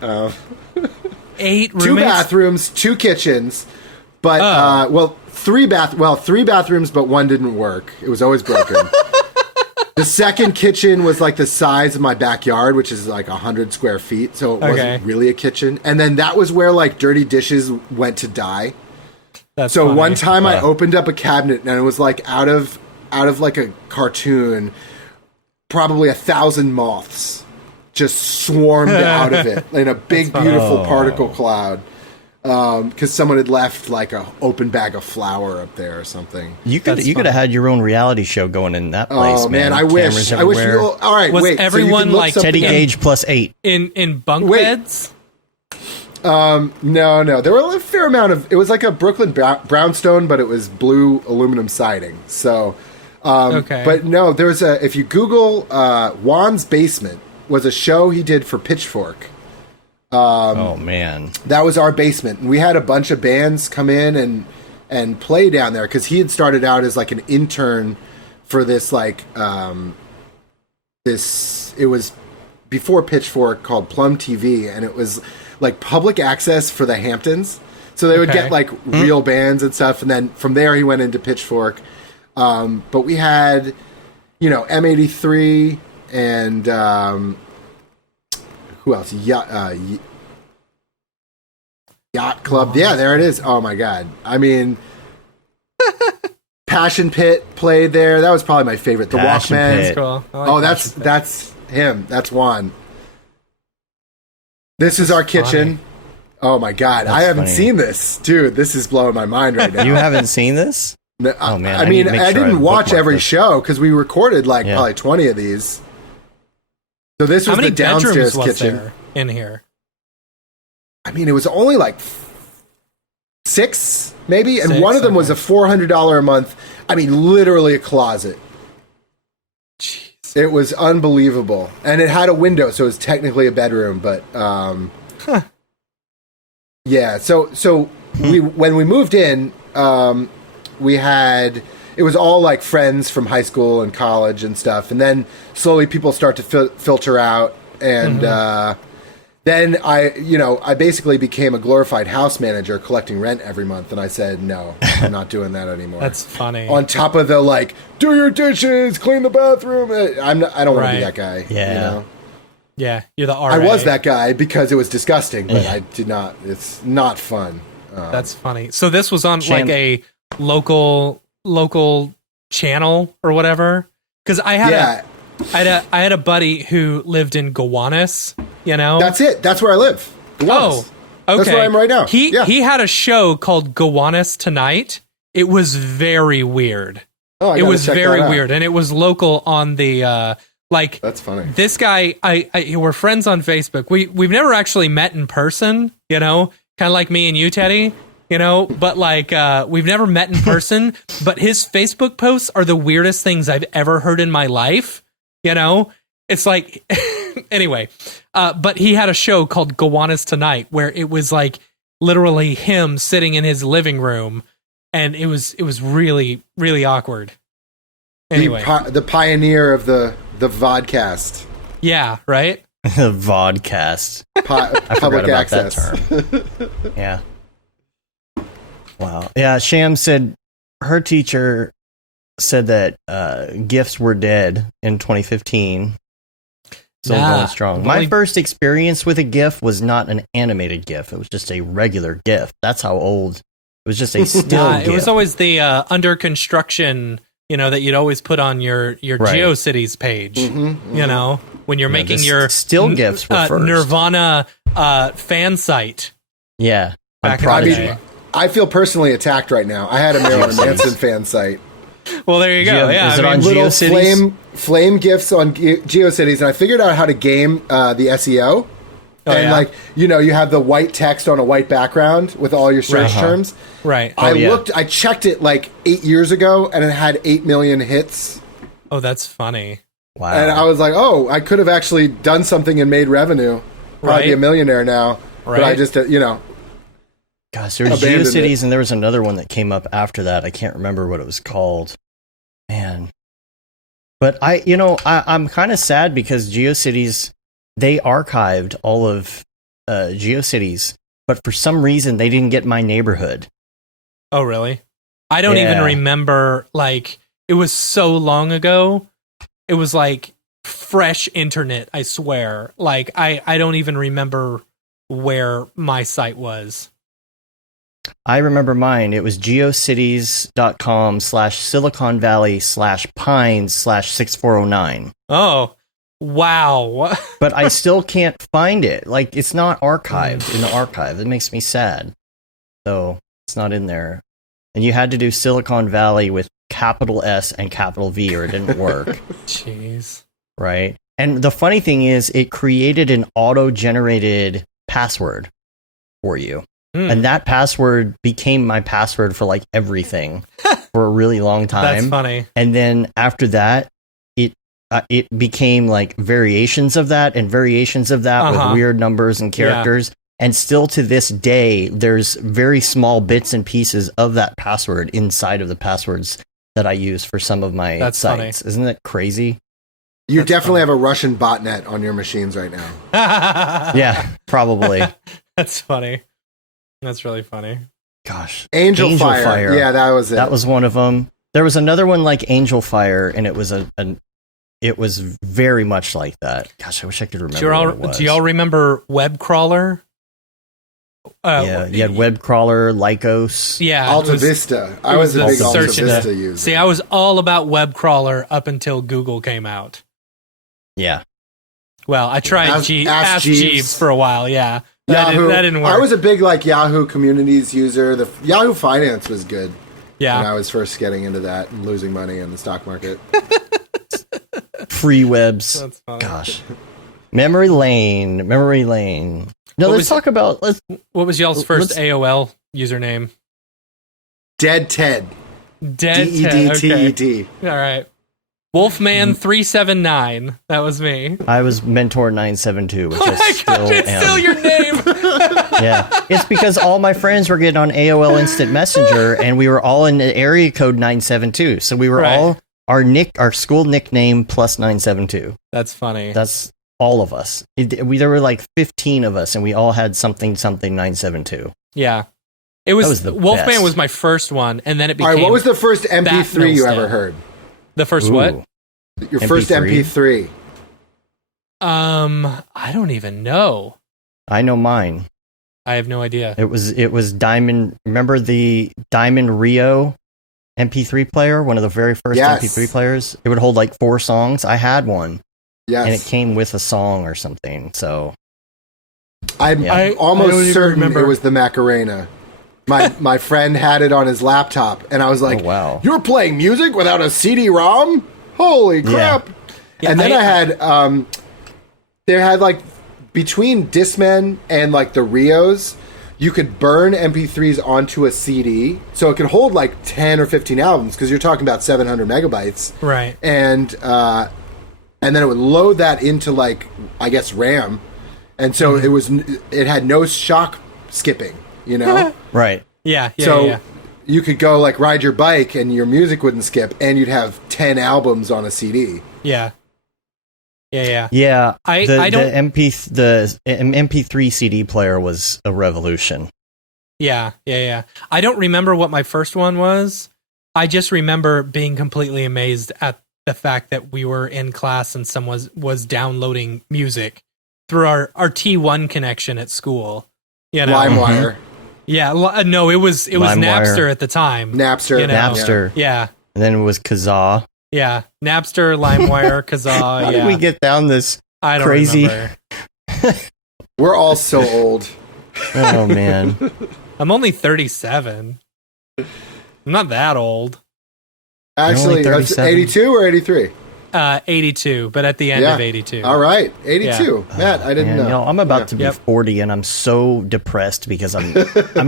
8 roommates? 2 bathrooms, 2 kitchens, but 3 bathrooms, but 1 didn't work. It was always broken. The second kitchen was the size of my backyard, which is 100 square feet, so it wasn't really a kitchen. And then that was where dirty dishes went to die. That's so funny. One time I opened up a cabinet and it was out of a cartoon, probably 1,000 moths just swarmed out of it in a big, beautiful particle cloud. Because someone had left a open bag of flour up there or something. You could have had your own reality show going in that place. Oh man, I wish. All right, was wait. everyone so Teddy Gage plus 8 in bunk beds? No. There were a fair amount of. It was a Brooklyn brownstone, but it was blue aluminum siding. So, but no, there was a. If you Google Juan's Basement, was a show he did for Pitchfork. Oh man, that was our basement, and we had a bunch of bands come in and play down there because he had started out as an intern for this this. It was before Pitchfork, called Plum TV, and it was public access for the Hamptons. So they would get real bands and stuff, and then from there he went into Pitchfork. But we had M83 and. Who else? Yacht Club. Yeah, there it is. Oh my god. I mean, Passion Pit played there. That was probably my favorite. The Passion Walkman. Pit. Cool. That's him. That's Juan. This is our kitchen. Oh my God. I haven't seen this. Dude, this is blowing my mind right now. You haven't seen this? No, oh man. I mean, I didn't watch every show because we recorded like probably 20 of these. So this was the downstairs kitchen in here. I mean, it was only like 6 maybe, and 6, one of them was a $400 a month. I mean, literally a closet. Jeez. It was unbelievable. And it had a window, so it was technically a bedroom, but yeah, so when we moved in, we had, it was all like friends from high school and college and stuff, and then slowly people start to filter out, and then I basically became a glorified house manager collecting rent every month, and I said, no, I'm not doing that anymore. That's funny. On top of the like, do your dishes, clean the bathroom. I don't want to be that guy. Yeah. You know? Yeah, you're the RA. I was that guy because it was disgusting, but I did not. It's not fun. That's funny. So this was on like a local channel or whatever. Because I had a buddy who lived in Gowanus. You know, that's it. That's where I live. Gowanus. Oh, okay. That's where I am right now. He had a show called Gowanus Tonight. It was very weird. Oh, it was very weird, and it was local on the. Like, that's funny. This guy, we're friends on Facebook. We've never actually met in person, you know, kind of like me and you, Teddy, you know, but like, we've never met in person, but his Facebook posts are the weirdest things I've ever heard in my life. You know, it's like, anyway, but he had a show called Gowanus Tonight where it was like literally him sitting in his living room, and it was really, really awkward. Anyway, the pioneer of the vodcast. Yeah, right? The vodcast. Public access. That term. Yeah. Wow. Yeah, Sham said her teacher said that GIFs were dead in 2015. Still going strong. My first experience with a GIF was not an animated GIF. It was just a regular GIF. That's how old. It was just a still GIF. It was always the under construction, you know, that you'd always put on your GeoCities page, you know, when you're making your still GIFs were first. Nirvana fan site. Yeah. Back in the day. I feel personally attacked right now. I had a Marilyn Manson fan site. Well, there you go. Yeah, is it on little GeoCities? flame GIFs on GeoCities, and I figured out how to game the SEO. Like, you know, you have the white text on a white background with all your search terms. Right. I checked it like 8 years ago, and it had 8 million hits. Oh, that's funny. Wow. And I was like, oh, I could have actually done something and made revenue. Probably be a millionaire now. Right. But I just, you know. Gosh, there was GeoCities, and there was another one that came up after that. I can't remember what it was called. Man. But I'm kind of sad because GeoCities, they archived all of GeoCities, but for some reason they didn't get my neighborhood. Oh, really? I don't even remember, like, it was so long ago. It was like fresh internet, I swear. Like, I don't even remember where my site was. I remember mine. It was geocities.com/Silicon Valley/Pines/6409. Oh, wow. But I still can't find it. Like, it's not archived in the archive. It makes me sad. So it's not in there. And you had to do Silicon Valley with capital S and capital V or it didn't work. Jeez. Right? And the funny thing is, it created an auto-generated password for you. And that password became my password for like everything for a really long time. That's funny. And then after that, it became like variations of that and variations of that with weird numbers and characters. Yeah. And still to this day, there's very small bits and pieces of that password inside of the passwords that I use for some of my sites. Funny. Isn't that crazy? You definitely have a Russian botnet on your machines right now. Yeah, probably. That's funny. That's really funny. Gosh. Angel Fire. Yeah, that was it. That was one of them. There was another one like Angel Fire, and it was it was very much like that. Gosh, I wish I could remember what it was. Do y'all remember Web Crawler? Yeah, you had Web Crawler, Lycos. Yeah. Alta Vista. I was a big Alta Vista user. See, I was all about Web Crawler up until Google came out. Yeah. Well, I tried Ask Jeeves for a while, yeah. Yahoo. That didn't work. I was a big like Yahoo Communities user. The Yahoo Finance was good. Yeah. When I was first getting into that and losing money in the stock market. Free webs. That's funny. Gosh. Memory lane. No, let's talk about. What was y'all's first AOL username? Dead Ted. Dead Ted. DEDTED. Okay. All right. Wolfman379. That was me. I was Mentor972, which Oh I my still gosh, it's am. still your name. Yeah, it's because all my friends were getting on AOL Instant Messenger, and we were all in the area code 972. So we were all our school nickname plus 972. That's funny. That's all of us. There were like 15 of us, and we all had something 972. Yeah. It was the Wolfman best. was my first one, and then it became. All right, what was the first MP3 you Milstead. ever heard? The first what? Your first MP3. I don't even know. I know mine. I have no idea. It was Diamond. Remember the Diamond Rio MP3 player? One of the very first MP3 players. It would hold like 4 songs. I had one. Yes. And it came with a song or something. So I'm almost certain it was the Macarena. My friend had it on his laptop, and I was like, oh, wow. You're playing music without a CD-ROM? Holy crap. Yeah, and then I had, they had like, between Discman and like the Rios, you could burn MP3s onto a CD, so it could hold like 10 or 15 albums, because you're talking about 700 megabytes. Right. And then it would load that into like, I guess, RAM. And so it had no shock skipping, you know? right. Yeah. So you could go like ride your bike and your music wouldn't skip, and you'd have 10 albums on a CD. Yeah. Yeah. Yeah. I don't. The MP3 CD player was a revolution. Yeah. I don't remember what my first one was. I just remember being completely amazed at the fact that we were in class and someone was downloading music through our T1 connection at school. You know? LimeWire. Yeah, no, it was LimeWire. Napster at the time. Napster. You know? Napster. Yeah. And then it was Kazaa. Yeah. Napster, LimeWire, Kazaa. How did we get down this I don't crazy? remember. We're all so old. Oh, man. I'm only 37. I'm not that old. Actually, that's 37? 82 or 83? 82, but at the end of 82. All right, 82. Yeah. Matt, I didn't know. I'm about to be 40, and I'm so depressed because I'm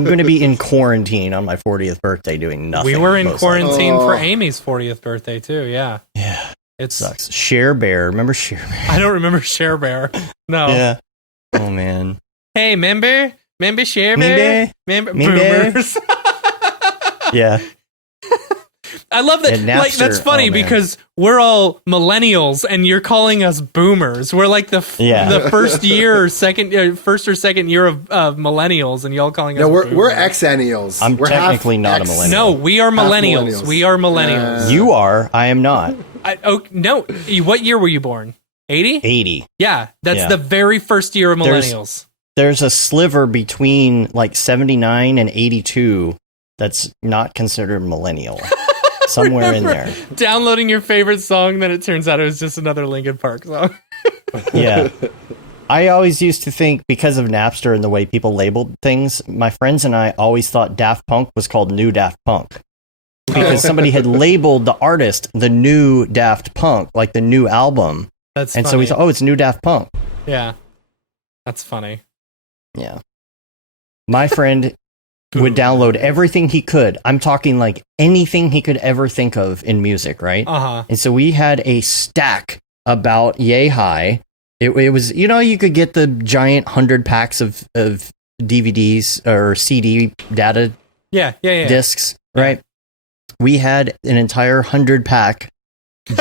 going to be in quarantine on my 40th birthday doing nothing. We were in quarantine likely. for Amy's 40th birthday too. Yeah. Yeah. It Sucks. Share Bear. Remember Share Bear? I don't remember Share Bear. No. Yeah. Oh, man. Hey, member Share Bear? Member Boomers. Yeah. I love that. And Like, that's Napster. funny because we're all millennials and you're calling us boomers. We're like the first or second year of millennials, and y'all calling us boomers. We're Xennials. I'm We're technically not a millennial. No, we are millennials. We are millennials. You are. I am not. No. What year were you born? 80? 80. Yeah, that's the very first year of millennials. There's a sliver between like 79 and 82 that's not considered millennial. Somewhere in there. Downloading your favorite song, then it turns out it was just another Linkin Park song. Yeah. I always used to think, because of Napster and the way people labeled things, my friends and I always thought Daft Punk was called New Daft Punk. Because somebody had labeled the artist the New Daft Punk, like the new album. That's and funny. so we thought, it's New Daft Punk. Yeah. That's funny. Yeah. My friend would download everything he could. I'm talking like anything he could ever think of in music, right? Uh-huh. And so we had a stack about yay high. It was, you could get the giant 100 packs of DVDs or CD data discs, right? We had an entire 100 pack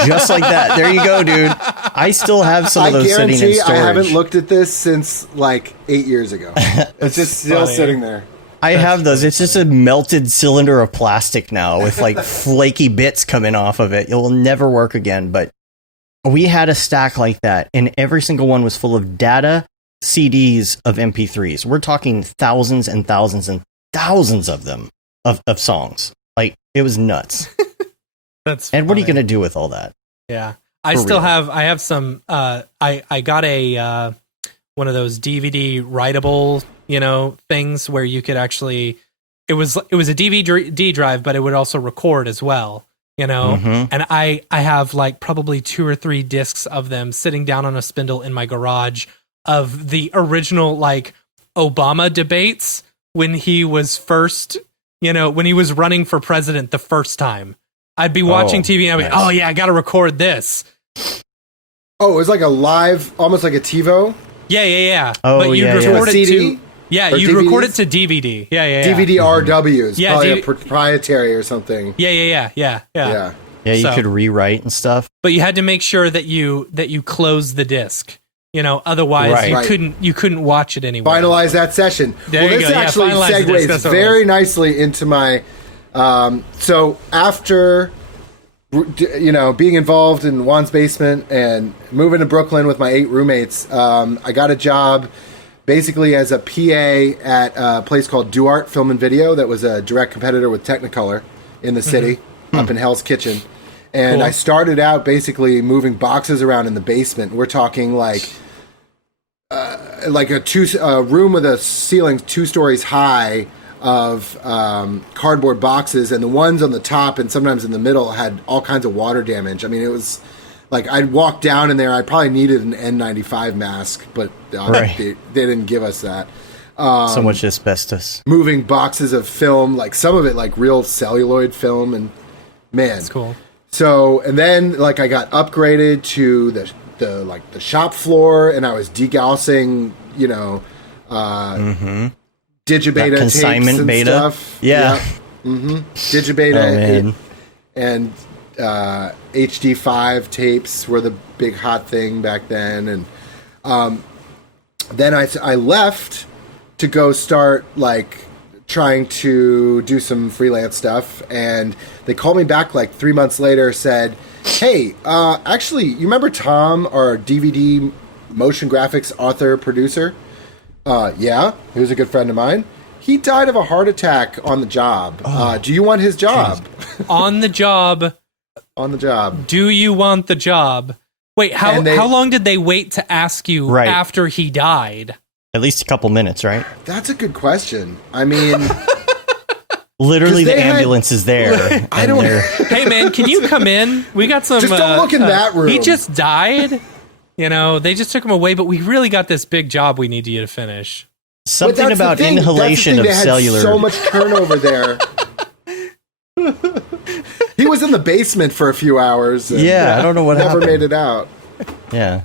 just like that. There you go, dude. I still have some of those sitting in storage. I haven't looked at this since like 8 years ago. It's just still sitting there. I have those. It's just a melted cylinder of plastic now with like flaky bits coming off of it. It will never work again. But we had a stack like that, and every single one was full of data CDs of MP3s. We're talking thousands and thousands and thousands of them of songs. Like, it was nuts. That's and funny. what are you going to do with all that? Yeah. I have some, I got one of those DVD writable, things where you could actually, it was a DVD drive, but it would also record as well, and I have like probably 2 or 3 discs of them sitting down on a spindle in my garage of the original like Obama debates when he was first, when he was running for president the first time. I'd be watching TV and I'd be, oh yeah, I got to record this. Oh, it was like a live, almost like a TiVo? Yeah. Oh, but you'd record it CD? to... Yeah, you'd record it to DVD. Yeah. DVD RWs, probably a proprietary or something. Yeah. Yeah, you could rewrite and stuff. But you had to make sure that you closed the disc. Otherwise you couldn't watch it anywhere. Finalize that session. This actually segues very nicely into my... so after... being involved in Juan's basement and moving to Brooklyn with my 8 roommates, I got a job basically as a PA at a place called DuArt Film and Video that was a direct competitor with Technicolor in the city, up in Hell's Kitchen. And I started out basically moving boxes around in the basement. We're talking like a room with a ceiling 2 stories high of cardboard boxes, and the ones on the top and sometimes in the middle had all kinds of water damage. I mean, it was like I'd walk down in there, I probably needed an N95 mask, but they didn't give us that. So much asbestos. Moving boxes of film, like some of it like real celluloid film, and man, that's cool. So, and then like I got upgraded to the shop floor, and I was degaussing, Digibeta consignment tapes and beta stuff. Yeah. Digibeta and HD5 tapes were the big hot thing back then. And then I left to go start like trying to do some freelance stuff, and they called me back like 3 months later, said, hey, actually, you remember Tom, our DVD motion graphics author producer? Yeah, he was a good friend of mine. He died of a heart attack on the job. Do you want his job? On the job. On the job. Do you want the job? Wait, how long did they wait to ask you after he died? At least a couple minutes, right? That's a good question. I mean... Literally, the ambulance is there. I don't... Hey, man, can you come in? We got some... Just don't look in that room. He just died. They just took him away, but we really got this big job we need you to finish. Something about inhalation of cellular. So much turnover there. He was in the basement for a few hours. I don't know what happened. Never made it out. Yeah.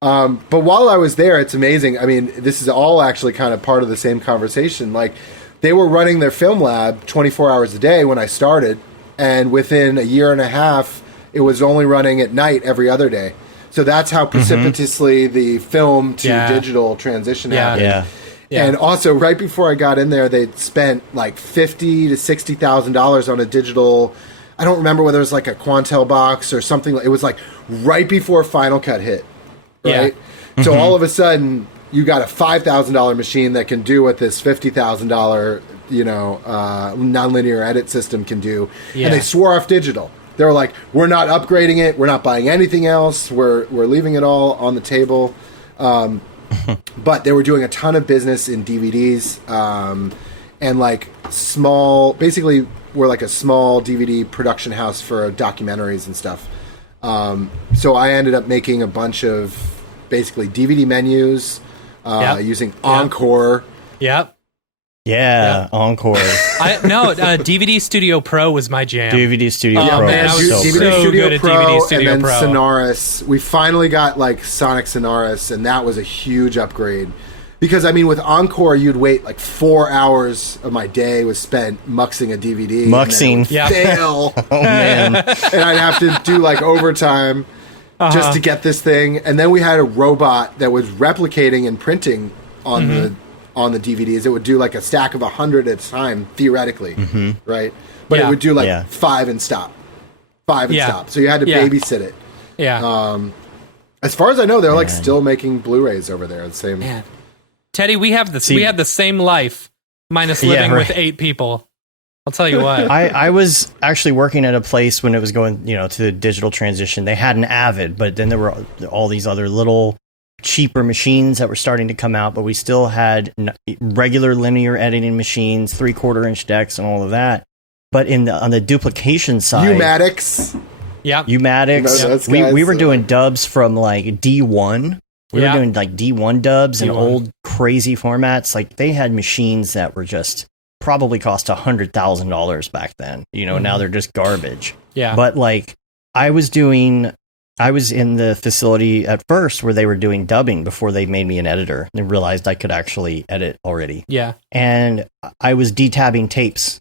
But while I was there, it's amazing. I mean, this is all actually kind of part of the same conversation. Like, they were running their film lab 24 hours a day when I started, and within a year and a half, it was only running at night every other day. So that's how precipitously the film to digital transition happened. Yeah. And also, right before I got in there, they'd spent like $50,000 to $60,000 on a digital. I don't remember whether it was like a Quantel box or something. It was like right before Final Cut hit, right? Yeah. So all of a sudden, you got a $5,000 machine that can do what this $50,000, nonlinear edit system can do, and they swore off digital. They were like, "We're not upgrading it. We're not buying anything else. We're leaving it all on the table." But they were doing a ton of business in DVDs, and like basically we're like a small DVD production house for documentaries and stuff. So I ended up making a bunch of basically DVD menus using Encore. Yep. Yeah, Encore. DVD Studio Pro was my jam. DVD Studio Pro. Man, I was DVD so Studio good at Pro, DVD Studio and then Pro. Sonoris. We finally got like Sonic Sonoris, and that was a huge upgrade. Because, I mean, with Encore, you'd wait like 4 hours of my day was spent muxing a DVD. Muxing. Fail. Oh, man. And I'd have to do like overtime just to get this thing. And then we had a robot that was replicating and printing on the DVDs. It would do like a stack of 100 at a time, theoretically, right? But it would do like 5 and stop. 5 and stop. So you had to babysit it. Yeah. As far as I know, they're like still making Blu-rays over there. The same. Man. Teddy, we have the same life, minus living with 8 people. I'll tell you what. I was actually working at a place when it was going, to the digital transition. They had an Avid, but then there were all these other little cheaper machines that were starting to come out, but we still had regular linear editing machines, 3/4-inch decks, and all of that. But on the duplication side, Umatics. Yeah, Umatics. We were doing dubs from like D1. We were doing like D1 dubs and old crazy formats. Like they had machines that were just probably cost $100,000 back then. Now they're just garbage. Yeah. But like I was in the facility at first where they were doing dubbing before they made me an editor. They realized I could actually edit already. Yeah. And I was detabbing tapes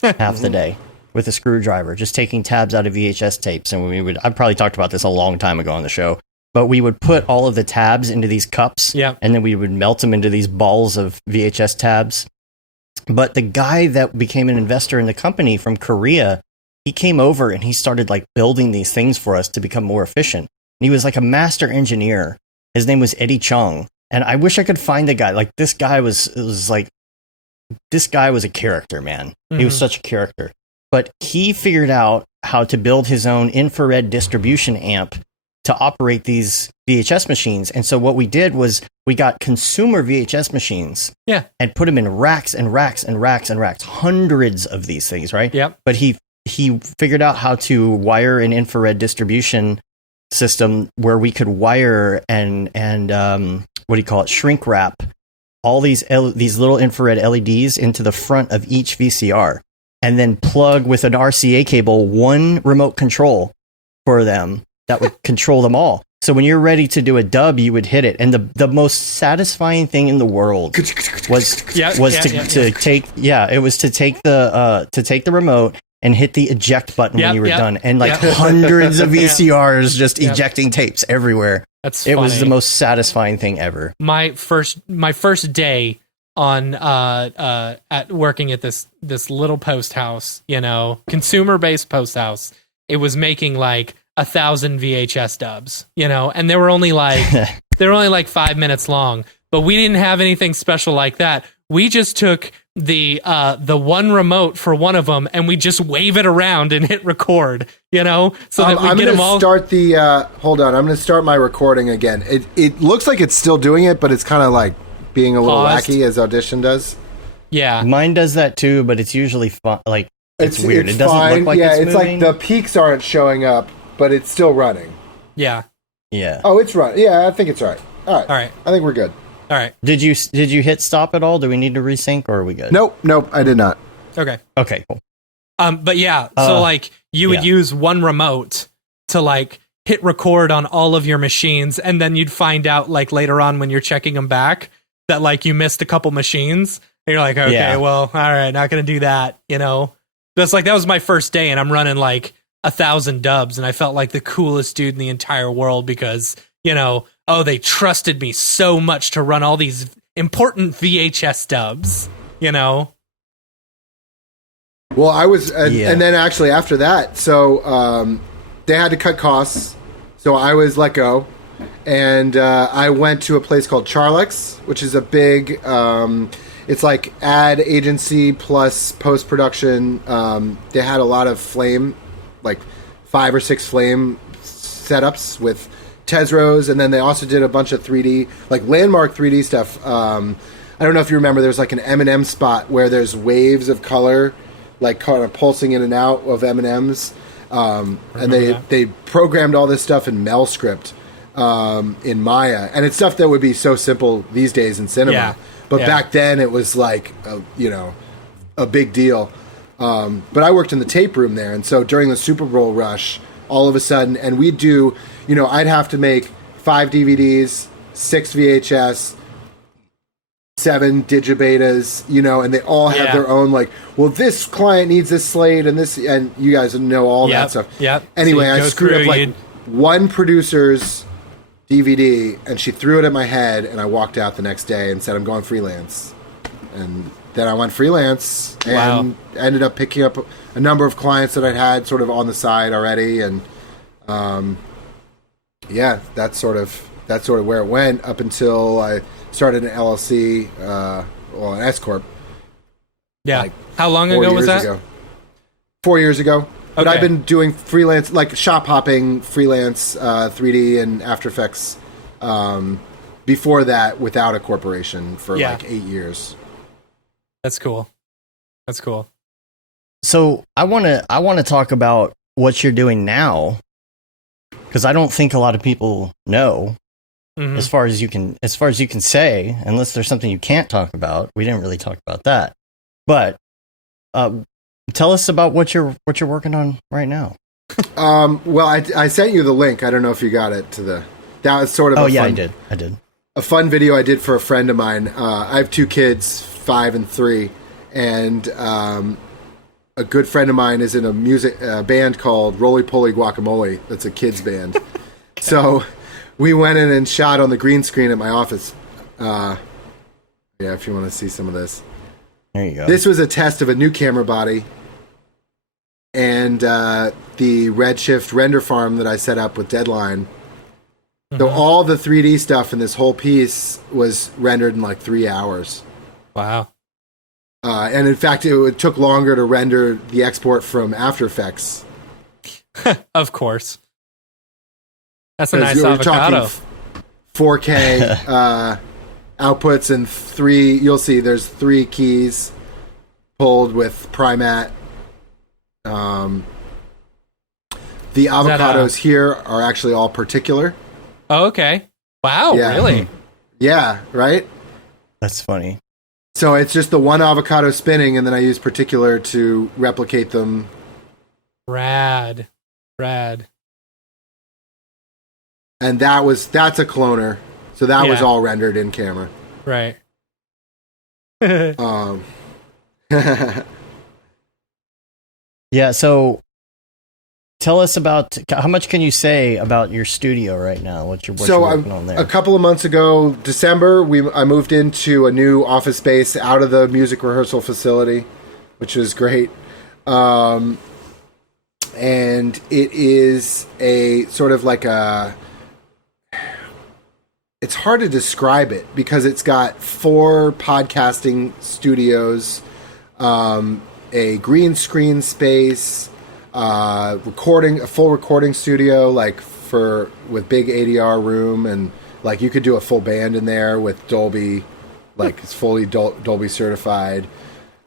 half the day with a screwdriver, just taking tabs out of VHS tapes. And I probably talked about this a long time ago on the show, but we would put all of the tabs into these cups, and then we would melt them into these balls of VHS tabs. But the guy that became an investor in the company from Korea, he came over and he started like building these things for us to become more efficient. And he was like a master engineer. His name was Eddie Chung. And I wish I could find the guy. Like this guy was a character, man. He was such a character. But he figured out how to build his own infrared distribution amp to operate these VHS machines. And so what we did was we got consumer VHS machines and put them in racks and racks and racks and racks, hundreds of these things, right? Yep. But he figured out how to wire an infrared distribution system where we could wire and what do you call it, shrink wrap all these little infrared LEDs into the front of each VCR, and then plug with an RCA cable one remote control for them that would control them all. So when you're ready to do a dub, you would hit it, and the most satisfying thing in the world was to take the remote and hit the eject button when you were done, and like hundreds of VCRs just ejecting tapes everywhere. It was the most satisfying thing ever. My first day on at working at this little post house, consumer based post house, it was making like 1,000 VHS dubs, and they were only like 5 minutes long. But we didn't have anything special like that. We just took the one remote for one of them, and we just wave it around and hit record, so that we get them all. Hold on, I'm going to start my recording again. It looks like it's still doing it, but it's kind of like being a little wacky as Audition does. Yeah, mine does that too, but it's usually fun. Like it's weird. It doesn't fine. look like it's moving. Like the peaks aren't showing up, but it's still running. Yeah. Oh, it's running. Yeah, I think it's all right. All right. I think we're good. All right. Did you hit stop at all? Do we need to resync, or are we good? Nope, I did not. Okay, cool. But yeah, so like you would use one remote to like hit record on all of your machines, and then you'd find out like later on when you're checking them back that like you missed a couple machines, and you're like, okay, well, all right, not gonna do that, That's like that was my first day, and I'm running like 1,000 dubs, and I felt like the coolest dude in the entire world because they trusted me so much to run all these important VHS dubs, Well, I was, and then actually after that, so they had to cut costs, so I was let go, and I went to a place called Charlex, which is a big, it's like ad agency plus post-production. They had a lot of flame, like 5 or 6 flame setups with Tesros, and then they also did a bunch of 3D, like landmark 3D stuff. I don't know if you remember, there's like an M&M spot where there's waves of color, like kind of pulsing in and out of M&Ms. And they programmed all this stuff in MelScript in Maya, and it's stuff that would be so simple these days in cinema. But back then it was like, a big deal. But I worked in the tape room there, and so during the Super Bowl rush, all of a sudden, and we'd do, I'd have to make 5 DVDs, 6 VHS, 7 digibetas, and they all have their own, like, well, this client needs this slate, and you guys know all that stuff. Yep. Anyway, so I screwed up like one producer's DVD, and she threw it at my head, and I walked out the next day and said, I'm going freelance. And then I went freelance and ended up picking up a number of clients that I'd had sort of on the side already, and that's sort of where it went up until I started an LLC, an S corp. Yeah. Like how long ago was that? 4 years ago. But I've been doing freelance, like shop hopping freelance 3D and After Effects before that without a corporation for like 8 years. That's cool. That's cool. So I want to talk about what you're doing now, because I don't think a lot of people know. As far as you can say, unless there's something you can't talk about. We didn't really talk about that, but tell us about what you're working on right now. Well, I sent you the link. I don't know if you got it that was sort of I did a fun video I did for a friend of mine. I have 2 kids, 5 and 3, and a good friend of mine is in a band called Roly Poly Guacamole. That's a kids band. So we went in and shot on the green screen at my office. If you want to see some of this. There you go. This was a test of a new camera body and the Redshift render farm that I set up with Deadline. So all the 3D stuff in this whole piece was rendered in like 3 hours. Wow. And in fact, it took longer to render the export from After Effects. Of course. That's a nice avocado. 4K outputs and 3. You'll see there's 3 keys pulled with Primat. The avocados here are actually all particular. Oh, okay. Wow, really? Yeah, right? That's funny. So it's just the one avocado spinning, and then I use particular to replicate them. Rad. And that's a cloner. So that was all rendered in camera. Right. Yeah, so tell us about how much can you say about your studio right now? What you're working on there? A couple of months ago, December, I moved into a new office space out of the music rehearsal facility, which was great. And it is a sort of like it's hard to describe it because it's got 4 podcasting studios, a green screen space, a full recording studio, like with big ADR room, and like you could do a full band in there with Dolby, like it's fully Dolby certified.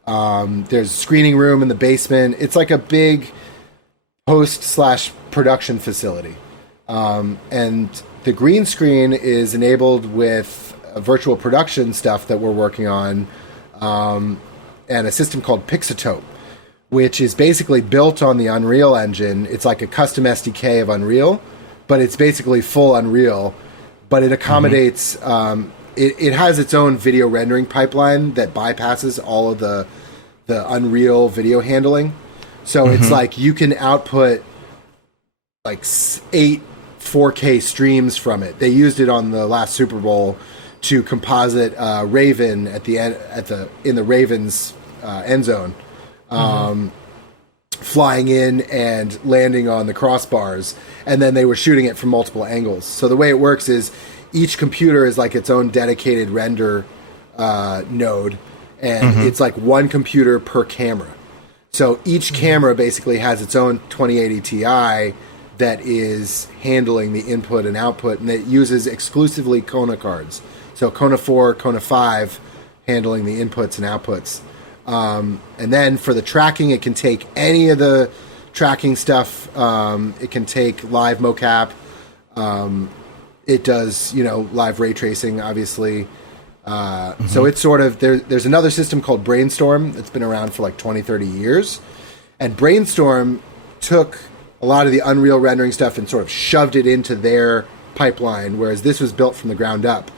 There's a screening room in the basement. It's like a big post/production facility. And the green screen is enabled with virtual production stuff that we're working on, and a system called Pixotope, which is basically built on the Unreal Engine. It's like a custom SDK of Unreal, but it's basically full Unreal. But it accommodates, it has its own video rendering pipeline that bypasses all of the Unreal video handling. So it's like you can output like 8 4K streams from it. They used it on the last Super Bowl to composite Raven at the end in the Ravens end zone, flying in and landing on the crossbars, and then they were shooting it from multiple angles. So the way it works is each computer is like its own dedicated render node, and it's like one computer per camera. So each camera basically has its own 2080 Ti that is handling the input and output, and it uses exclusively Kona cards. So Kona 4, Kona 5 handling the inputs and outputs. And then for the tracking, it can take any of the tracking stuff. It can take live mocap. It does, live ray tracing, obviously. So it's sort of, there's another system called Brainstorm that's been around for like 20, 30 years. And Brainstorm took a lot of the Unreal rendering stuff and sort of shoved it into their pipeline, whereas this was built from the ground up.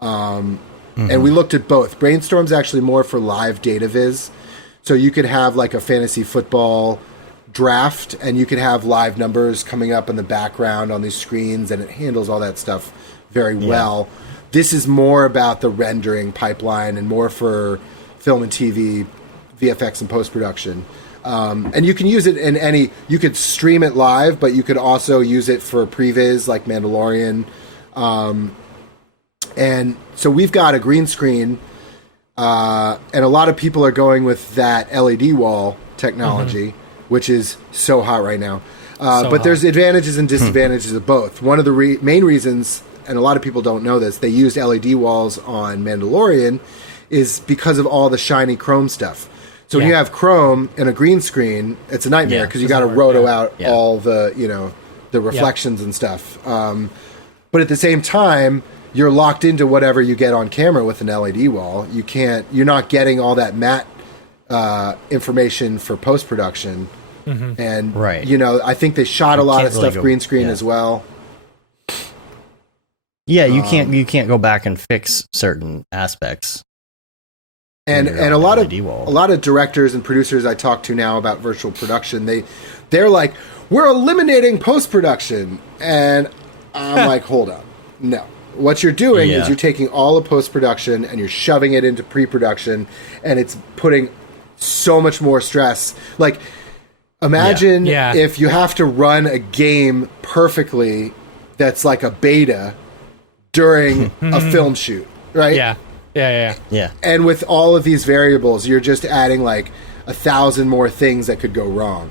And we looked at both. Brainstorm's actually more for live data viz. So you could have like a fantasy football draft, and you could have live numbers coming up in the background on these screens, and it handles all that stuff very well. This is more about the rendering pipeline and more for film and TV, VFX and post-production. And you can use it in you could stream it live, but you could also use it for previs like Mandalorian. And so we've got a green screen, and a lot of people are going with that LED wall technology, which is so hot right now. But there's advantages and disadvantages of both. One of the main reasons and a lot of people don't know this, they used LED walls on Mandalorian, is because of all the shiny chrome stuff. So when you have chrome and a green screen, it's a nightmare because you got to roto out all the, the reflections and stuff. But at the same time, you're locked into whatever you get on camera with an LED wall. You're not getting all that matte information for post-production. Mm-hmm. And, I think they shot a lot of stuff green screen as well. Yeah, you can't go back and fix certain aspects. And a lot of directors and producers I talk to now about virtual production, they're like, we're eliminating post-production. And I'm like, hold on. No. What you're doing is you're taking all of post-production and you're shoving it into pre-production, and it's putting so much more stress. Like, imagine if you have to run a game perfectly that's like a beta during a film shoot, right? Yeah. And with all of these variables, you're just adding like 1,000 more things that could go wrong.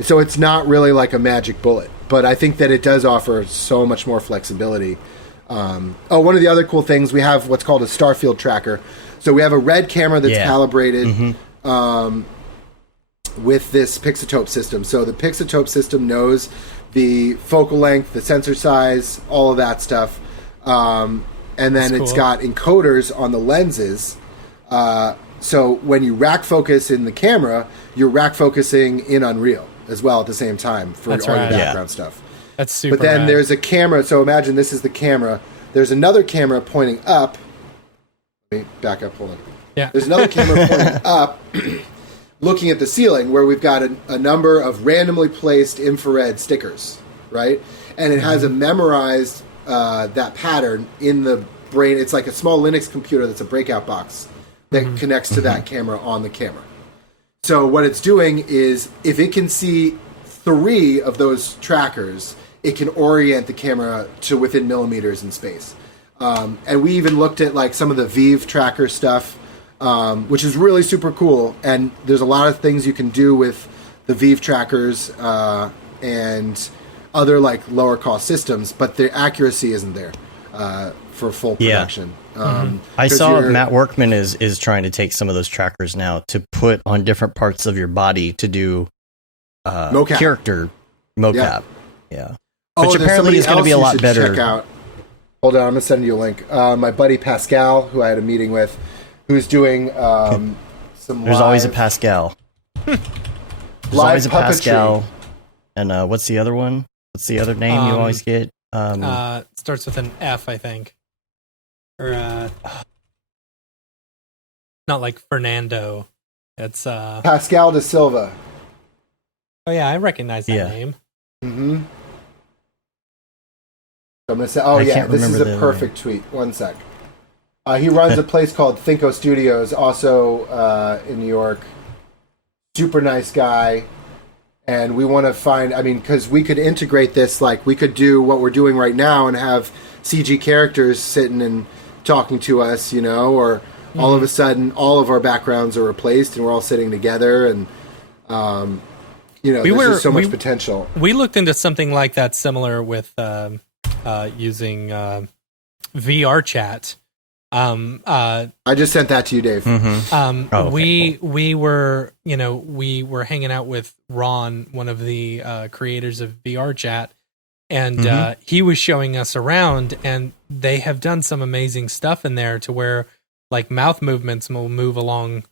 So it's not really like a magic bullet, but I think that it does offer so much more flexibility. One of the other cool things, we have what's called a Starfield tracker. So we have a red camera that's calibrated with this Pixotope system. So the Pixotope system knows the focal length, the sensor size, all of that stuff. And then it's got encoders on the lenses. So when you rack focus in the camera, you're rack focusing in Unreal as well at the same time for all the background stuff. That's super But then rad. there's a camera. So imagine this is the camera. There's another camera pointing up. Let me back up. Hold on. Yeah. There's another camera pointing up, looking at the ceiling, where we've got a number of randomly placed infrared stickers, right? And it has a memorized that pattern in the brain. It's like a small Linux computer that's a breakout box that connects to that camera on the camera. So what it's doing is, if it can see 3 of those trackers, it can orient the camera to within millimeters in space. And we even looked at like some of the Vive tracker stuff, which is really super cool. And there's a lot of things you can do with the Vive trackers and other like lower cost systems, but the accuracy isn't there for full production. I saw Matt Workman is trying to take some of those trackers now to put on different parts of your body to do character mocap. Yeah. Which apparently is going to be a lot better. Check out. Hold on, I'm going to send you a link. My buddy Pascal, who I had a meeting with, who's doing some There's always a Pascal. There's always a Pascal. And what's the other one? What's the other name you always get? Starts with an F, I think. Or not like Fernando. It's Pascal de Silva. Oh yeah, I recognize that name. Mm-hmm. So I'm gonna say, this is a perfect tweet. One sec. He runs a place called Thinko Studios, also in New York. Super nice guy. And we want to find, because we could integrate this, like we could do what we're doing right now and have CG characters sitting and talking to us, or all of a sudden all of our backgrounds are replaced and we're all sitting together, and there's just so much potential. We looked into something like that similar with using VR chat. I just sent that to you, Dave. We were hanging out with Ron, one of the creators of VR chat, and he was showing us around, and they have done some amazing stuff in there to where like mouth movements will move along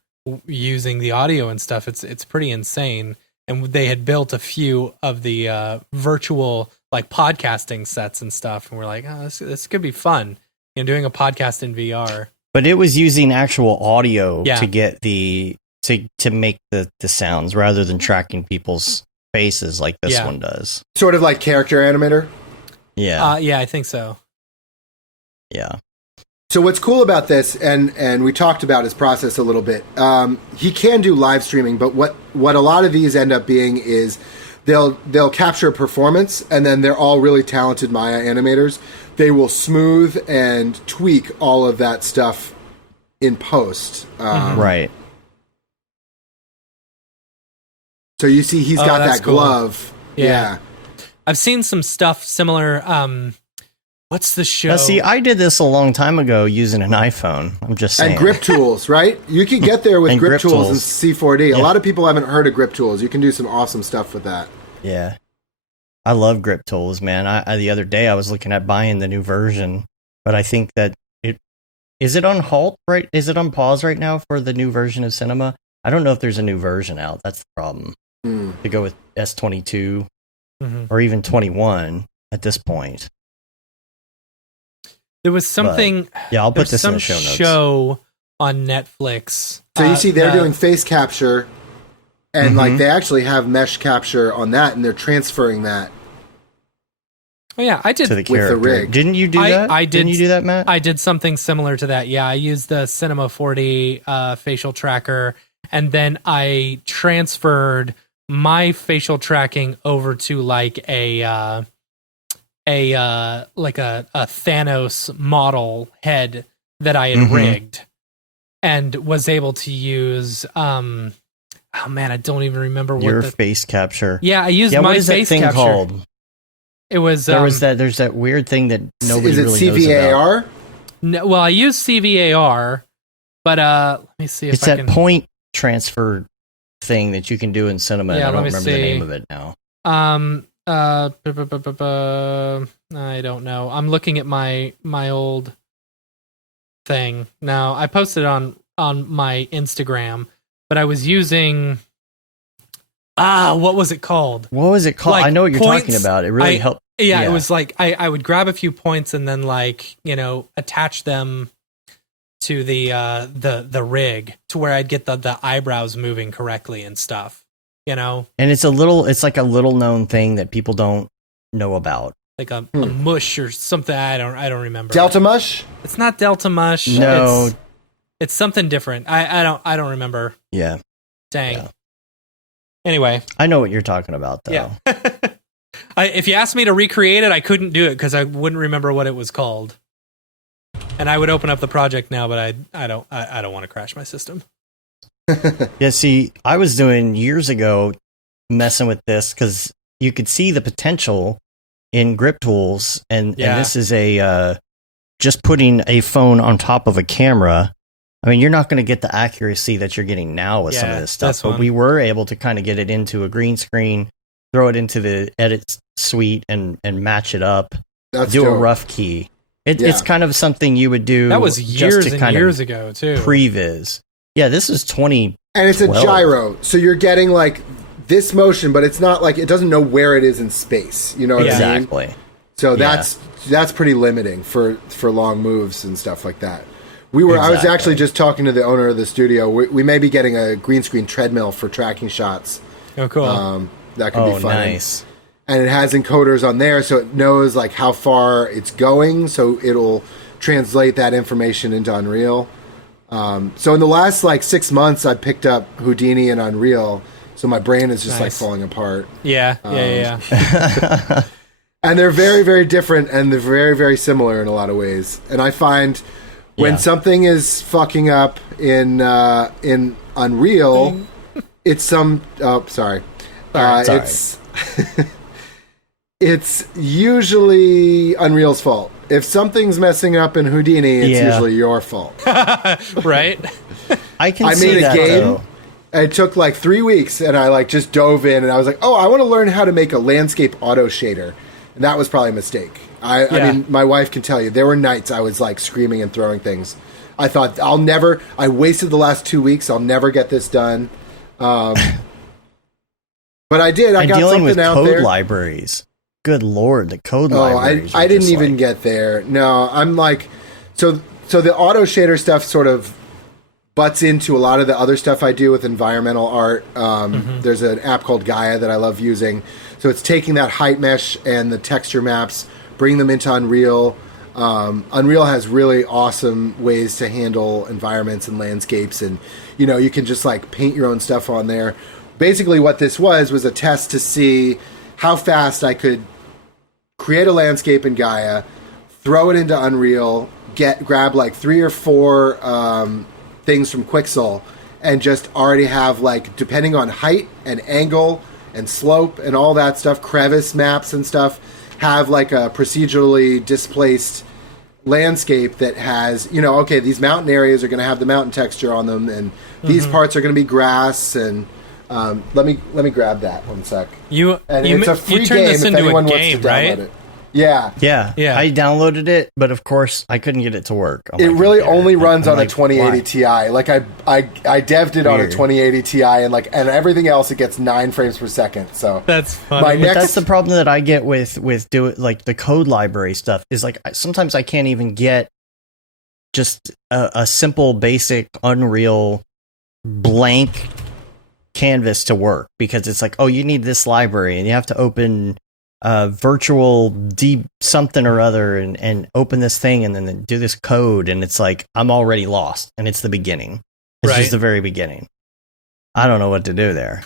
using the audio and stuff. It's pretty insane. And they had built a few of the virtual like podcasting sets and stuff, and we're like, oh, this could be fun. Doing a podcast in VR. But it was using actual audio to get to make the sounds rather than tracking people's faces like this one does. Sort of like character animator? Yeah. Yeah, I think so. Yeah. So what's cool about this, and we talked about his process a little bit, he can do live streaming, but what a lot of these end up being is they'll capture a performance, and then they're all really talented Maya animators. They will smooth and tweak all of that stuff in post. Right. So you see he's got that glove. Yeah. I've seen some stuff similar. What's the show? Now, see, I did this a long time ago using an iPhone. I'm just saying. And grip tools, right? You can get there with grip tools and C4D. Yeah. A lot of people haven't heard of grip tools. You can do some awesome stuff with that. Yeah. I love grip tools, man. I the other day I was looking at buying the new version, but I think that is it on halt, right? Is it on pause right now for the new version of Cinema? I don't know if there's a new version out. That's the problem. To go with S22 or even 21 at this point. There was something. But, yeah, I'll put this in the show notes. Show on Netflix. So you see, they're doing face capture, and like they actually have mesh capture on that, and they're transferring that. Oh yeah, I did to the with the rig. Didn't you do that? I did. Didn't you do that, Matt? I did something similar to that. Yeah, I used the Cinema 4D facial tracker, and then I transferred my facial tracking over to like a Thanos model head that I had rigged, and was able to use oh man, I don't even remember what your face capture. Yeah, I used my what is face that thing capture. Called? It was there's that weird thing that nobody is it really CVAR? knows about. No, well, I use CVAR, but let me see if it's I that can point transfer thing that you can do in Cinema. Yeah, I don't let me remember the see. name of it now. I don't know. I'm looking at my old thing now. I posted on my Instagram, but I was using what was it called? What was it called? Like I know what you're points, talking about. It really helped. Yeah, it was like I would grab a few points and then like, attach them to the rig to where I'd get the eyebrows moving correctly and stuff. And it's like a little known thing that people don't know about. Like a mush or something. I don't remember. Delta mush? It's not Delta mush. No. It's something different. I don't remember. Yeah. Dang. Yeah. Anyway. I know what you're talking about though. Yeah. If you asked me to recreate it, I couldn't do it because I wouldn't remember what it was called. And I would open up the project now, but I don't want to crash my system. Yeah, see, I was doing years ago messing with this because you could see the potential in grip tools, and this is just putting a phone on top of a camera. I mean, you're not going to get the accuracy that you're getting now with some of this stuff, but we were able to kind of get it into a green screen, throw it into the edit suite, and match it up. Do a rough key. It's kind of something you would do. That was years and years ago too. Previs. Yeah, this is 20. And it's a gyro, so you're getting like this motion, but it's not like it doesn't know where it is in space. You know what I mean? Exactly. So that's pretty limiting for long moves and stuff like that. I was actually just talking to the owner of the studio. We may be getting a green screen treadmill for tracking shots. Oh, cool. That could be fun. Nice. And it has encoders on there, so it knows like how far it's going, so it'll translate that information into Unreal. So in the last like 6 months, I picked up Houdini and Unreal, so my brain is just like falling apart. Yeah. And they're very, very different, and they're very, very similar in a lot of ways. And I find when something is fucking up in Unreal, it's some. Oh, sorry. It's usually Unreal's fault. If something's messing up in Houdini, it's usually your fault. Right? I made a game. Though. It took like 3 weeks, and I like just dove in, and I was like, "Oh, I want to learn how to make a landscape auto shader," and that was probably a mistake. I mean, my wife can tell you there were nights I was like screaming and throwing things. I thought I wasted the last 2 weeks. I'll never get this done. But I did. I got dealing something with out code there. Libraries. Good Lord, the code libraries. I didn't even get there. No, I'm like, so the auto shader stuff sort of butts into a lot of the other stuff I do with environmental art. There's an app called Gaia that I love using. So it's taking that height mesh and the texture maps, bringing them into Unreal. Unreal has really awesome ways to handle environments and landscapes, and you can just like paint your own stuff on there. Basically, what this was a test to see how fast I could create a landscape in Gaia, throw it into Unreal, grab like 3 or 4 things from Quixel, and just already have like, depending on height and angle and slope and all that stuff, crevice maps and stuff, have like a procedurally displaced landscape that has, okay, these mountain areas are going to have the mountain texture on them, and these parts are going to be grass. And let me grab that 1 sec. It's a free game if anyone wants to download it. Yeah. I downloaded it, but of course I couldn't get it to work. It really only runs on a 2080 Ti. Like I devved it on a 2080 Ti, and everything else it gets 9 frames per second. So that's funny. But that's the problem that I get with the code library stuff is sometimes I can't even get just a simple basic Unreal blank canvas to work, because it's like, oh, you need this library and you have to open virtual D something or other and open this thing and then do this code, and it's like I'm already lost, and it's the beginning. It's just the very beginning. I don't know what to do there.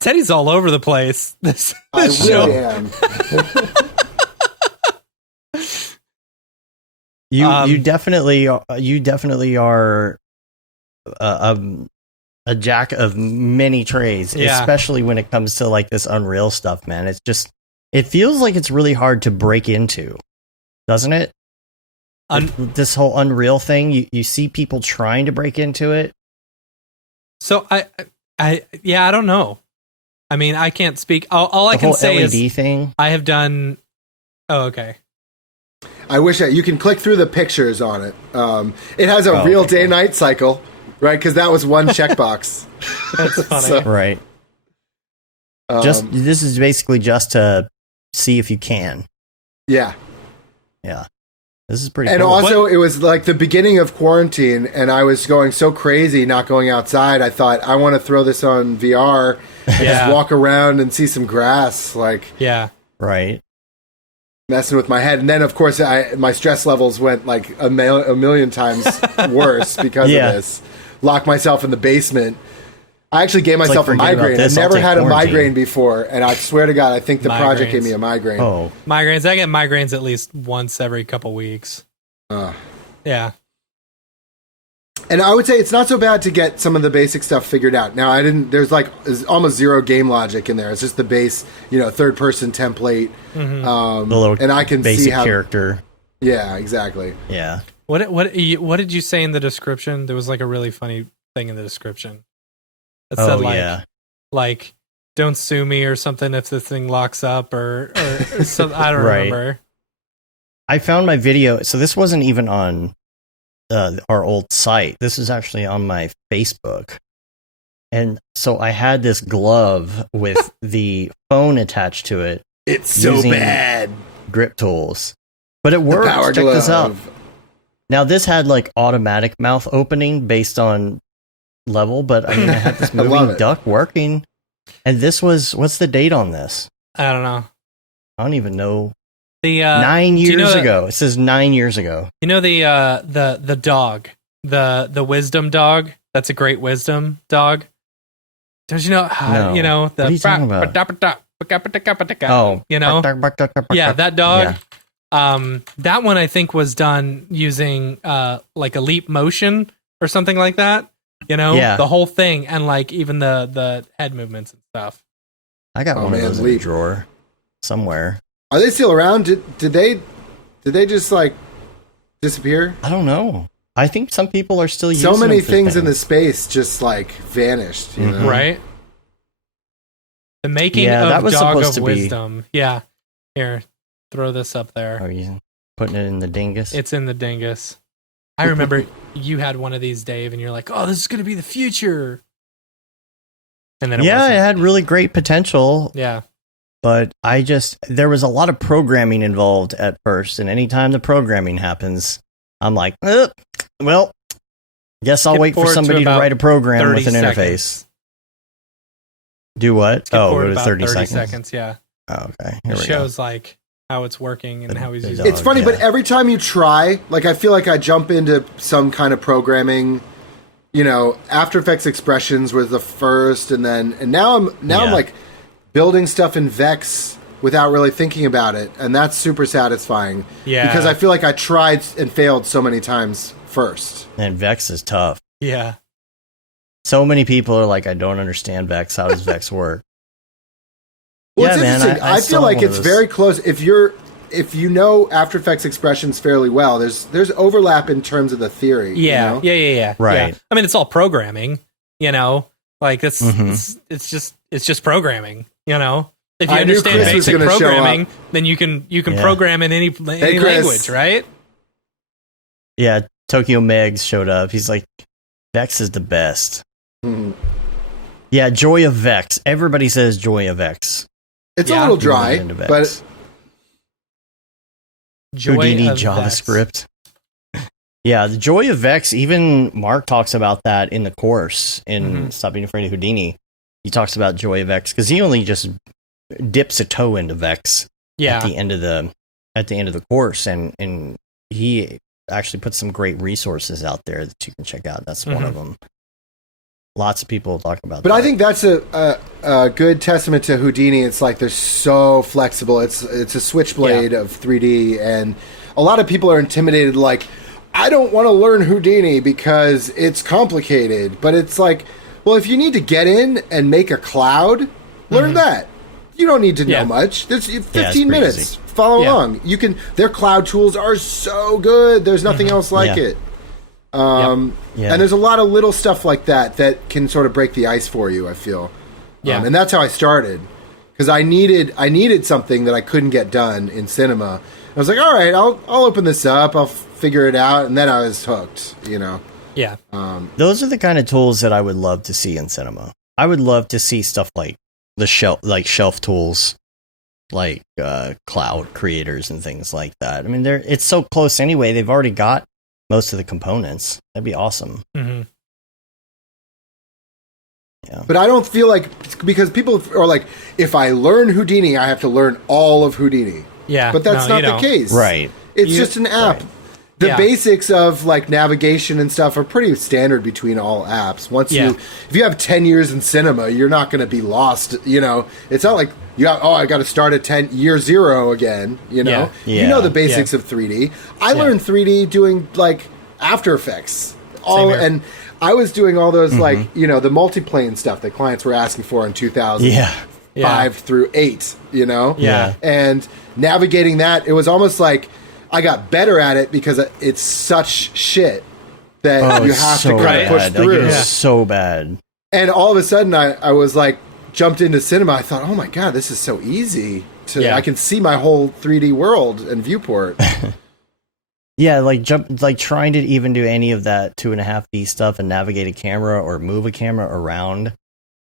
Teddy's all over the place. This I show. really am. You definitely are a jack of many trades, especially when it comes to like this Unreal stuff, man. It feels like it's really hard to break into, doesn't it? This whole Unreal thing, you see people trying to break into it. So I don't know. I mean, I can't speak. All I can say LED is thing. I have done. Oh, okay. I wish you can click through the pictures on it. It has a real day-night cycle, right? Because that was one checkbox. That's funny, right? This is basically just to see if you can. Yeah. This is pretty. And cool. also, it was like the beginning of quarantine, and I was going so crazy not going outside. I thought I want to throw this on VR and just walk around and see some grass, right. Messing with my head. And then, of course, my stress levels went like a million times worse because of this. Locked myself in the basement. I actually gave myself a migraine. I've never had a migraine before, and I swear to God, I think the project gave me a migraine. Oh, migraines! I get migraines at least once every couple weeks. Yeah. And I would say it's not so bad to get some of the basic stuff figured out. Now, there's almost zero game logic in there. It's just the base, third person template. The little and I can basic see how, character. Yeah, exactly. Yeah. What did you say in the description? There was like a really funny thing in the description. It said like don't sue me or something if the thing locks up or something. I don't remember. I found my video. So this wasn't even on our old site. This is actually on my Facebook. And so I had this glove with the phone attached to it. It's so bad. Grip tools. But it works. Check this out. Now this had like automatic mouth opening based on level, but I mean I had this moving duck working. And this was, what's the date on this? I don't know. I don't even know. 9 years ago. It says 9 years ago. You know the dog, the wisdom dog. That's a great wisdom dog. Don't you know? No. You know the. What are you talking about? Oh, yeah, that dog. Yeah. That one I think was done using like a leap motion or something like that. The whole thing, and like even the head movements and stuff. I got one of those in the drawer somewhere. Are they still around? Did they just like disappear? I don't know. I think some people are still using so many them things in the space just like vanished, right? The making of that was Dog supposed of to Wisdom. Yeah, here, throw this up there. Are you putting it in the dingus? It's in the dingus. I remember you had one of these, Dave, and you're like, "Oh, this is going to be the future." And then it had really great potential. Yeah. But there was a lot of programming involved at first, and anytime the programming happens, I'm like, well, guess I'll wait for somebody to write a program with an interface. Do what? Go to 30 seconds. Yeah. Oh, okay. It shows like how it's working and how he's using it. It's funny, but every time you try, like I feel like I jump into some kind of programming. After Effects expressions was the first, and now I'm like building stuff in Vex without really thinking about it, and that's super satisfying. Yeah, because I feel like I tried and failed so many times first. And Vex is tough. Yeah. So many people are like, I don't understand Vex. How does Vex work? Well, it's interesting. I feel like it's very close. If you're if you know After Effects expressions fairly well, there's overlap in terms of the theory. Yeah, you know? yeah. Right. Yeah. I mean, it's all programming. Like it's just programming. If you understand basic programming, then you can program in any language, right? Yeah, Tokyo Megs showed up. He's like, Vex is the best. Mm-hmm. Yeah, Joy of Vex. Everybody says Joy of Vex. It's a little dry, but Houdini JavaScript. Yeah, the Joy of Vex. Even Mark talks about that in the course in Stop Being Afraid of Houdini. He talks about Joy of Vex because he only just dips a toe into Vex at the end of the course, and he actually puts some great resources out there that you can check out. That's one of them. Lots of people talk about but that. I think that's a good testament to Houdini. It's like they're so flexible. It's a switchblade of 3D, and a lot of people are intimidated, like, I don't want to learn Houdini because it's complicated. But it's like, well, if you need to get in and make a cloud, learn that. You don't need to know much. There's 15 minutes. Easy. Follow along. You can. Their cloud tools are so good. There's nothing else like it. And there's a lot of little stuff like that can sort of break the ice for you, I feel. And that's how I started, because I needed something that I couldn't get done in cinema. I was like, all right, I'll open this up, I'll figure it out, and then I was hooked. Yeah. Those are the kind of tools that I would love to see in cinema. I would love to see stuff like the shelf tools, like cloud creators and things like that. I mean, it's so close anyway. They've already got most of the components. That'd be awesome. Mm-hmm. Yeah. But I don't feel like, because people are like, if I learn Houdini, I have to learn all of Houdini. Yeah. But that's not the case. Right. It's just an app. Right. The basics of like navigation and stuff are pretty standard between all apps. If you have 10 years in cinema, you're not going to be lost. It's not like I got to start at year 0 again. You know the basics of 3D. I learned 3D doing like After Effects. And I was doing all those like the multiplane stuff that clients were asking for in 2005 through 8. And navigating that, it was almost like I got better at it because it's such shit that you have to kind of push through. Like, it's so bad. And all of a sudden, I was like, jumped into cinema. I thought, oh my God, this is so easy. I can see my whole 3D world and viewport. Like trying to even do any of that 2.5D stuff and navigate a camera or move a camera around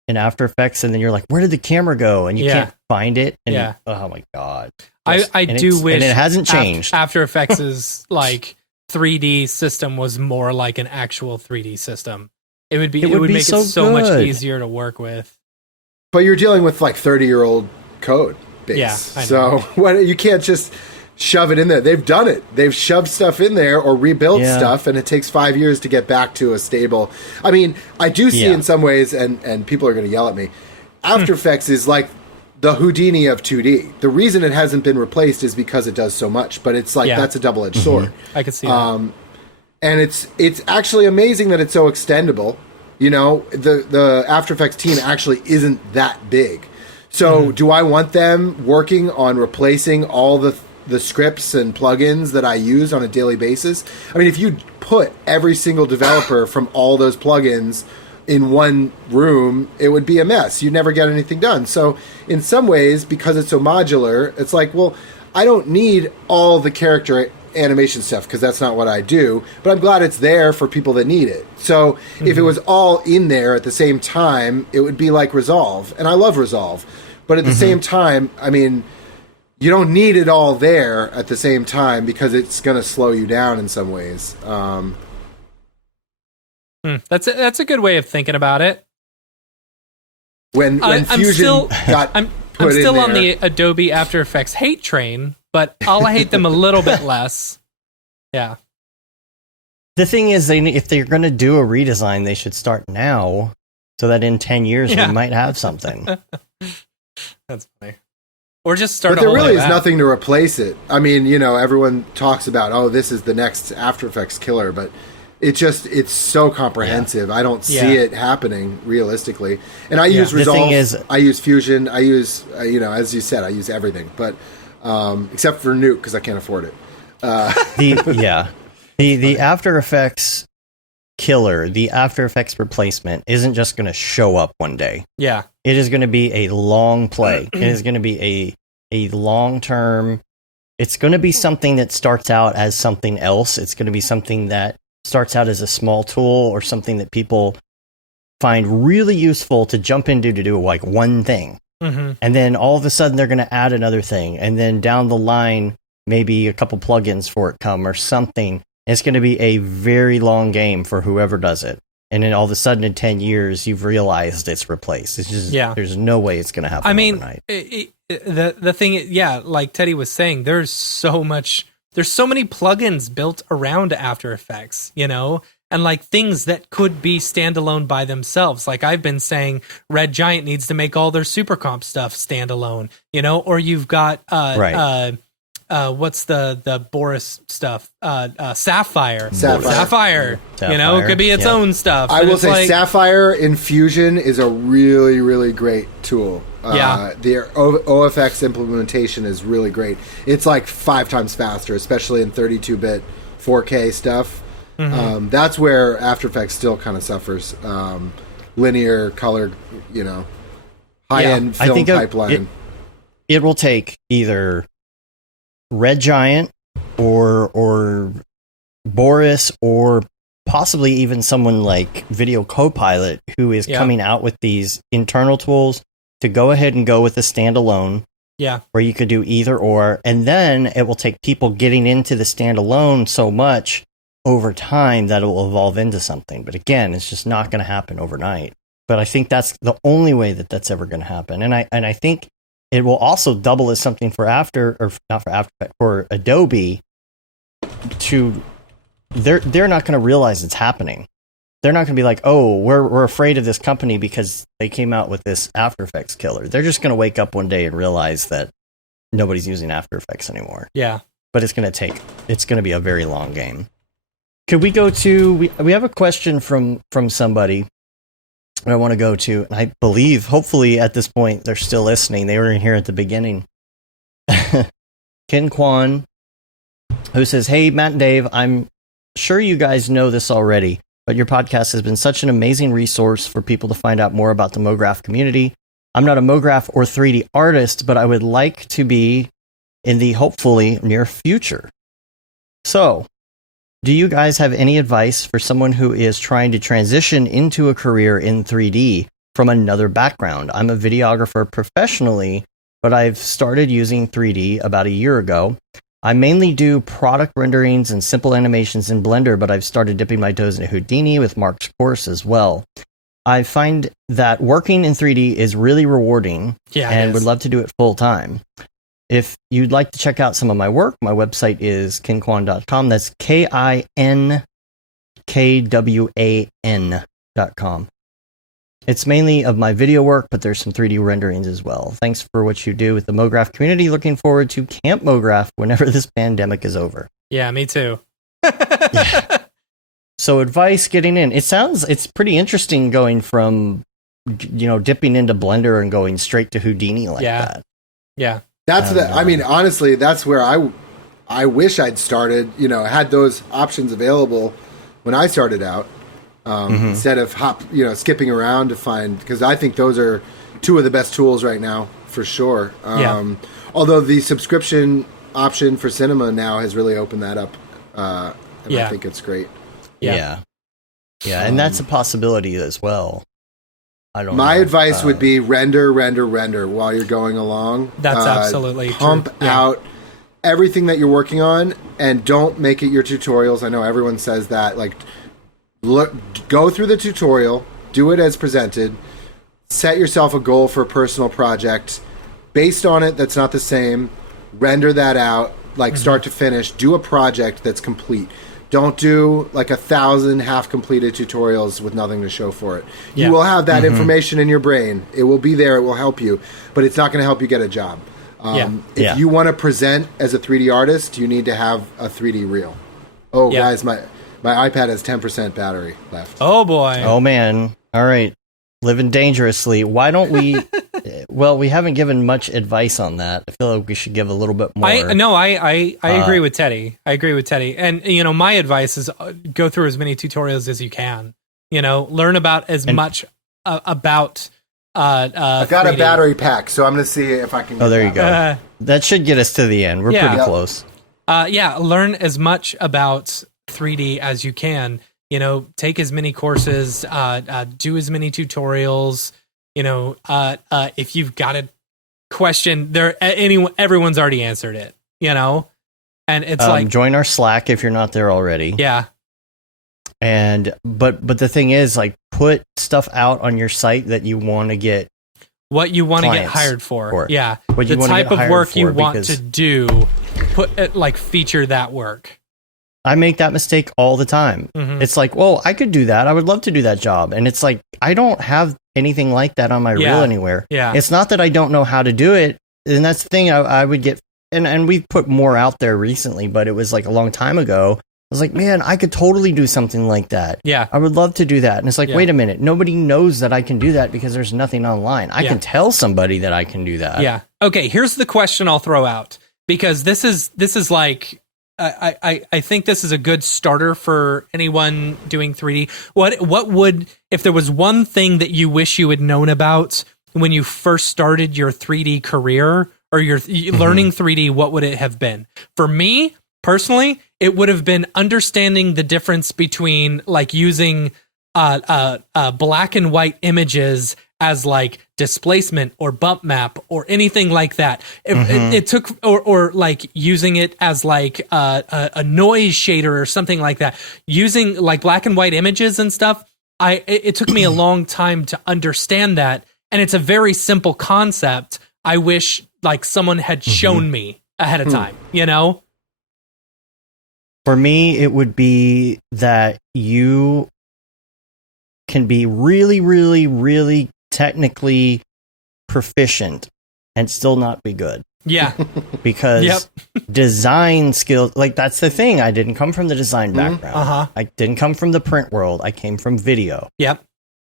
in After Effects, and then you're like, where did the camera go? And you can't find it. And oh my God. I do wish, and it hasn't changed. After Effects' like 3D system was more like an actual 3D system. It would make it so much easier to work with. But you're dealing with like 30-year-old code base. Yeah, I know. So you can't just shove it in there. They've done it. They've shoved stuff in there or rebuilt stuff, and it takes 5 years to get back to a stable. I mean, I do see in some ways, and people are going to yell at me, After Effects is like the Houdini of 2D. The reason it hasn't been replaced is because it does so much, but it's like that's a double-edged sword. I could see that. And it's actually amazing that it's so extendable. The After Effects team actually isn't that big. So do I want them working on replacing all the scripts and plugins that I use on a daily basis? I mean, if you put every single developer from all those plugins in one room, it would be a mess. You'd never get anything done. So in some ways, because it's so modular, it's like, well, I don't need all the character animation stuff because that's not what I do, but I'm glad it's there for people that need it. So if it was all in there at the same time, it would be like Resolve, and I love Resolve, but at the same time, I mean, you don't need it all there at the same time because it's going to slow you down in some ways. That's a good way of thinking about it. When Fusion got I'm still on the Adobe After Effects hate train, but I'll hate them a little bit less. Yeah. The thing is, if they're going to do a redesign, they should start now, so that in 10 years we might have something. That's funny. Or just start. But there really is nothing to replace it. I mean, everyone talks about, this is the next After Effects killer, but it's so comprehensive. I don't see it happening realistically. And I use Resolve. I use Fusion. I use, as you said, I use everything. But except for Nuke because I can't afford it. The After Effects killer, the After Effects replacement isn't just going to show up one day. Yeah. It is going to be a long play. It is going to be a long-term. It's going to be something that starts out as something else. It's going to be something that starts out as a small tool or something that people find really useful to jump into to do like one thing. Mm-hmm. And then all of a sudden they're going to add another thing. And then down the line, maybe a couple plugins for it come or something. It's going to be a very long game for whoever does it. And then all of a sudden in 10 years, you've realized it's replaced. It's just, there's no way it's going to happen overnight. The thing, like Teddy was saying, there's so many plugins built around After Effects, and like things that could be standalone by themselves. Like I've been saying, Red Giant needs to make all their super comp stuff standalone, or you've got, what's the Boris stuff? Sapphire. Could be its own stuff. I will say Sapphire Infusion is a really, really great tool. The OFX implementation is really great. It's like 5 times faster, especially in 32-bit 4K stuff. Mm-hmm. That's where After Effects still kind of suffers. Linear color, high-end film pipeline. It will take either Red Giant or Boris or possibly even someone like Video Copilot who is coming out with these internal tools to go ahead and go with a standalone. Yeah. Where you could do either or, and then it will take people getting into the standalone so much over time that it will evolve into something. But again, it's just not going to happen overnight. But I think that's the only way that that's ever going to happen. And I think it will also double as something for for Adobe they're not going to realize it's happening. They're not going to be like, oh, we're afraid of this company because they came out with this After Effects killer. They're just going to wake up one day and realize that nobody's using After Effects anymore. Yeah. But it's going to be a very long game. Could we go to, we have a question from somebody I want to go to, and I believe, hopefully at this point, they're still listening. They were in here at the beginning. Ken Kwan, who says, hey, Matt and Dave, I'm sure you guys know this already, but your podcast has been such an amazing resource for people to find out more about the Mograph community. I'm not a Mograph or 3D artist, but I would like to be in the hopefully near future. So, do you guys have any advice for someone who is trying to transition into a career in 3D from another background? I'm a videographer professionally, but I've started using 3D about a year ago. I mainly do product renderings and simple animations in Blender, but I've started dipping my toes in Houdini with Mark's course as well. I find that working in 3D is really rewarding and would love to do it full time. If you'd like to check out some of my work, my website is kinkwan.com. That's KINKWAN.com. It's mainly of my video work, but there's some 3D renderings as well. Thanks for what you do with the Mograph community. Looking forward to Camp Mograph whenever this pandemic is over. Yeah, me too. So advice getting in. It's pretty interesting going from, dipping into Blender and going straight to Houdini like that. Yeah. Honestly, that's where I wish I'd started, had those options available when I started out, instead of skipping around to find, because I think those are two of the best tools right now, for sure. Although the subscription option for cinema now has really opened that up, and I think it's great. Yeah. And that's a possibility as well. My advice would be render while you're going along. That's absolutely pump true. out everything that you're working on, and don't make it your tutorials. I know everyone says that. Like, go through the tutorial, do it as presented, set yourself a goal for a personal project. Based on it, that's not the same. Render that out, start to finish. Do a project that's complete. Don't do 1,000 half-completed tutorials with nothing to show for it. You will have that information in your brain. It will be there. It will help you. But it's not going to help you get a job. If you want to present as a 3D artist, you need to have a 3D reel. Guys, my iPad has 10% battery left. Oh, boy. Oh, man. All right. Living dangerously. Why don't we Well, we haven't given much advice on that. I feel like we should give a little bit more. I agree with Teddy. I agree with Teddy. And, my advice is go through as many tutorials as you can. Learn about as much about I've got 3D. a battery pack, so I'm going to see if I can. Oh, there you go. That should get us to the end. We're pretty close. Learn as much about 3D as you can. Take as many courses, do as many tutorials. If you've got a question, everyone's already answered it. And it's join our Slack if you're not there already. Yeah. And but the thing is, like, put stuff out on your site that you want to get what you want to get hired for. Yeah. What you the type of work you want to do, feature that work. I make that mistake all the time. Mm-hmm. It's like, well, I could do that. I would love to do that job. And it's like, I don't have anything like that on my reel anywhere. Yeah. It's not that I don't know how to do it. And that's the thing I would get. And we've put more out there recently, but it was like a long time ago. I was like, man, I could totally do something like that. Yeah. I would love to do that. And it's like, wait a minute. Nobody knows that I can do that because there's nothing online. I can tell somebody that I can do that. Yeah. Okay. Here's the question I'll throw out, because this is like, I think this is a good starter for anyone doing 3D. What would, if there was one thing that you wish you had known about when you first started your 3D career or your learning 3D, what would it have been? For me, personally, it would have been understanding the difference between like using black and white images as like displacement or bump map or anything like that. It took or like using it as like a noise shader or something like that. Using like black and white images and stuff. It took me a long time to understand that, and it's a very simple concept. I wish like someone had shown me ahead of time. For me, it would be that you can be really, really, really technically proficient and still not be good. Yeah. Because design skills, like, that's the thing. I didn't come from the design background. I didn't come from the print world. I came from video. Yep.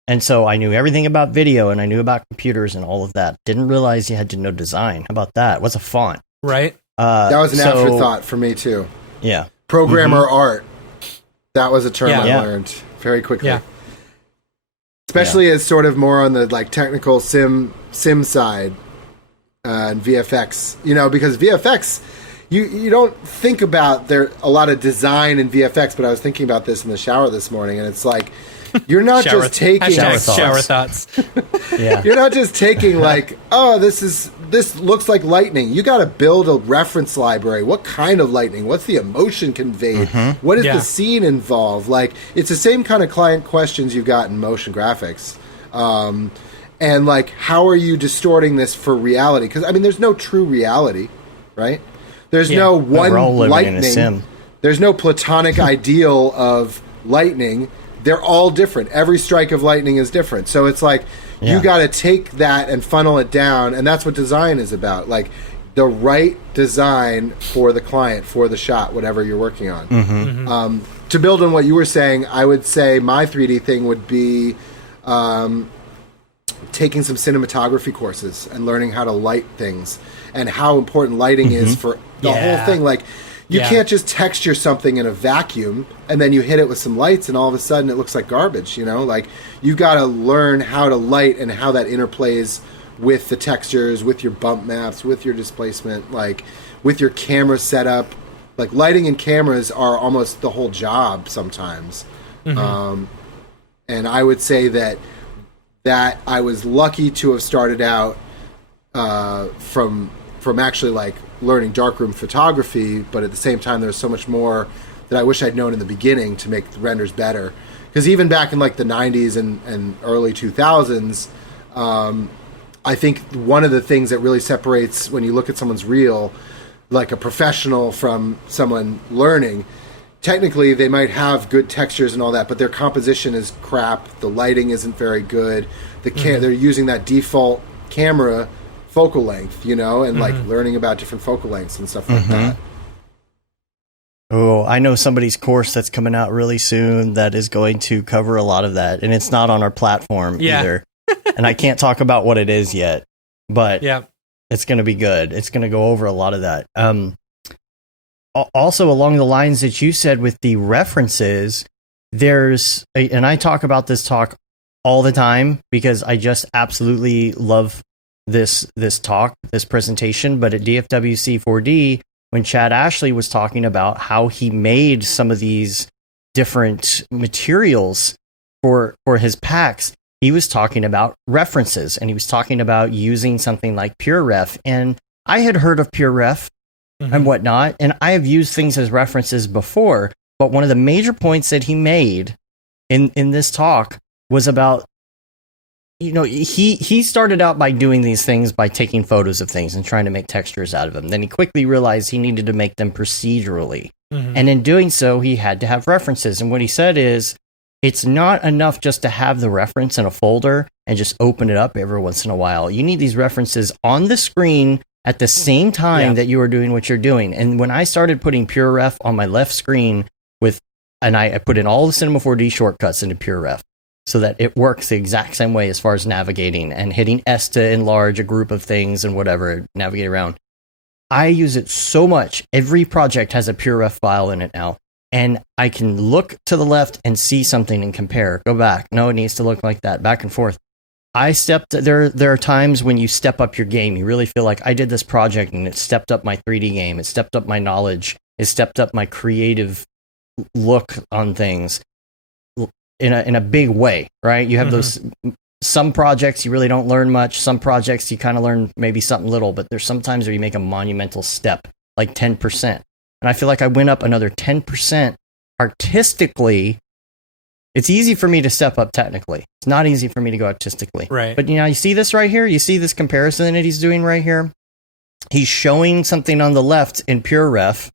And so I knew everything about video, and I knew about computers and all of that. Didn't realize you had to know design. How about that? What's a font? Right. That was an afterthought for me, too. Yeah. Programmer art. That was a term I learned very quickly. Yeah. Especially as sort of more on the like technical sim side and VFX. Because VFX, you don't think about there a lot of design in VFX, but I was thinking about this in the shower this morning, and it's like you're not just taking shower thoughts. Yeah. You're not just taking like, oh, this looks like lightning. You got to build a reference library. What kind of lightning? What's the emotion conveyed? What is the scene involved? Like, it's the same kind of client questions you got in motion graphics. And like, how are you distorting this for reality? Because I mean, there's no true reality, right? There's no one lightning. There's no platonic ideal of lightning. They're all different. Every strike of lightning is different. So it's like you got to take that and funnel it down, and that's what design is about. Like the right design for the client, for the shot, whatever you're working on. To build on what you were saying, I would say my 3D thing would be taking some cinematography courses and learning how to light things and how important lighting is for the whole thing. Like, you can't just texture something in a vacuum and then you hit it with some lights and all of a sudden it looks like garbage, Like, you got to learn how to light and how that interplays with the textures, with your bump maps, with your displacement, like, with your camera setup. Like, lighting and cameras are almost the whole job sometimes. And I would say that I was lucky to have started out from actually, like, learning darkroom photography, but at the same time there's so much more that I wish I'd known in the beginning to make the renders better. Because even back in like the 90s and early 2000s, I think one of the things that really separates when you look at someone's reel, like a professional from someone learning, technically they might have good textures and all that, but their composition is crap, the lighting isn't very good, they're using that default camera focal length, and like learning about different focal lengths and stuff like that. Oh, I know somebody's course that's coming out really soon that is going to cover a lot of that, and it's not on our platform either. And I can't talk about what it is yet. but it's going to be good. It's going to go over a lot of that. Also, along the lines that you said with the references, and I talk about this talk all the time because I just absolutely love this presentation. But at DFWC 4D, when Chad Ashley was talking about how he made some of these different materials for his packs, he was talking about references, and he was talking about using something like PureRef. And I had heard of PureRef and whatnot, and I have used things as references before. But one of the major points that he made in this talk was about, he started out by doing these things by taking photos of things and trying to make textures out of them. Then he quickly realized he needed to make them procedurally. And in doing so, he had to have references. And what he said is, it's not enough just to have the reference in a folder and just open it up every once in a while. You need these references on the screen at the same time that you are doing what you're doing. And when I started putting PureRef on my left screen and I put in all the Cinema 4D shortcuts into PureRef so that it works the exact same way as far as navigating and hitting S to enlarge a group of things and whatever, navigate around. I use it so much. Every project has a PureRef file in it now. And I can look to the left and see something and compare. Go back. No, it needs to look like that. Back and forth. There are times when you step up your game. You really feel like I did this project and it stepped up my 3D game. It stepped up my knowledge. It stepped up my creative look on things in a big way, right? You have those, some projects you really don't learn much. Some projects you kind of learn maybe something little, but there's sometimes where you make a monumental step, like 10%. And I feel like I went up another 10% artistically. It's easy for me to step up technically. It's not easy for me to go artistically. Right. But you see this right here? You see this comparison that he's doing right here? He's showing something on the left in PureRef.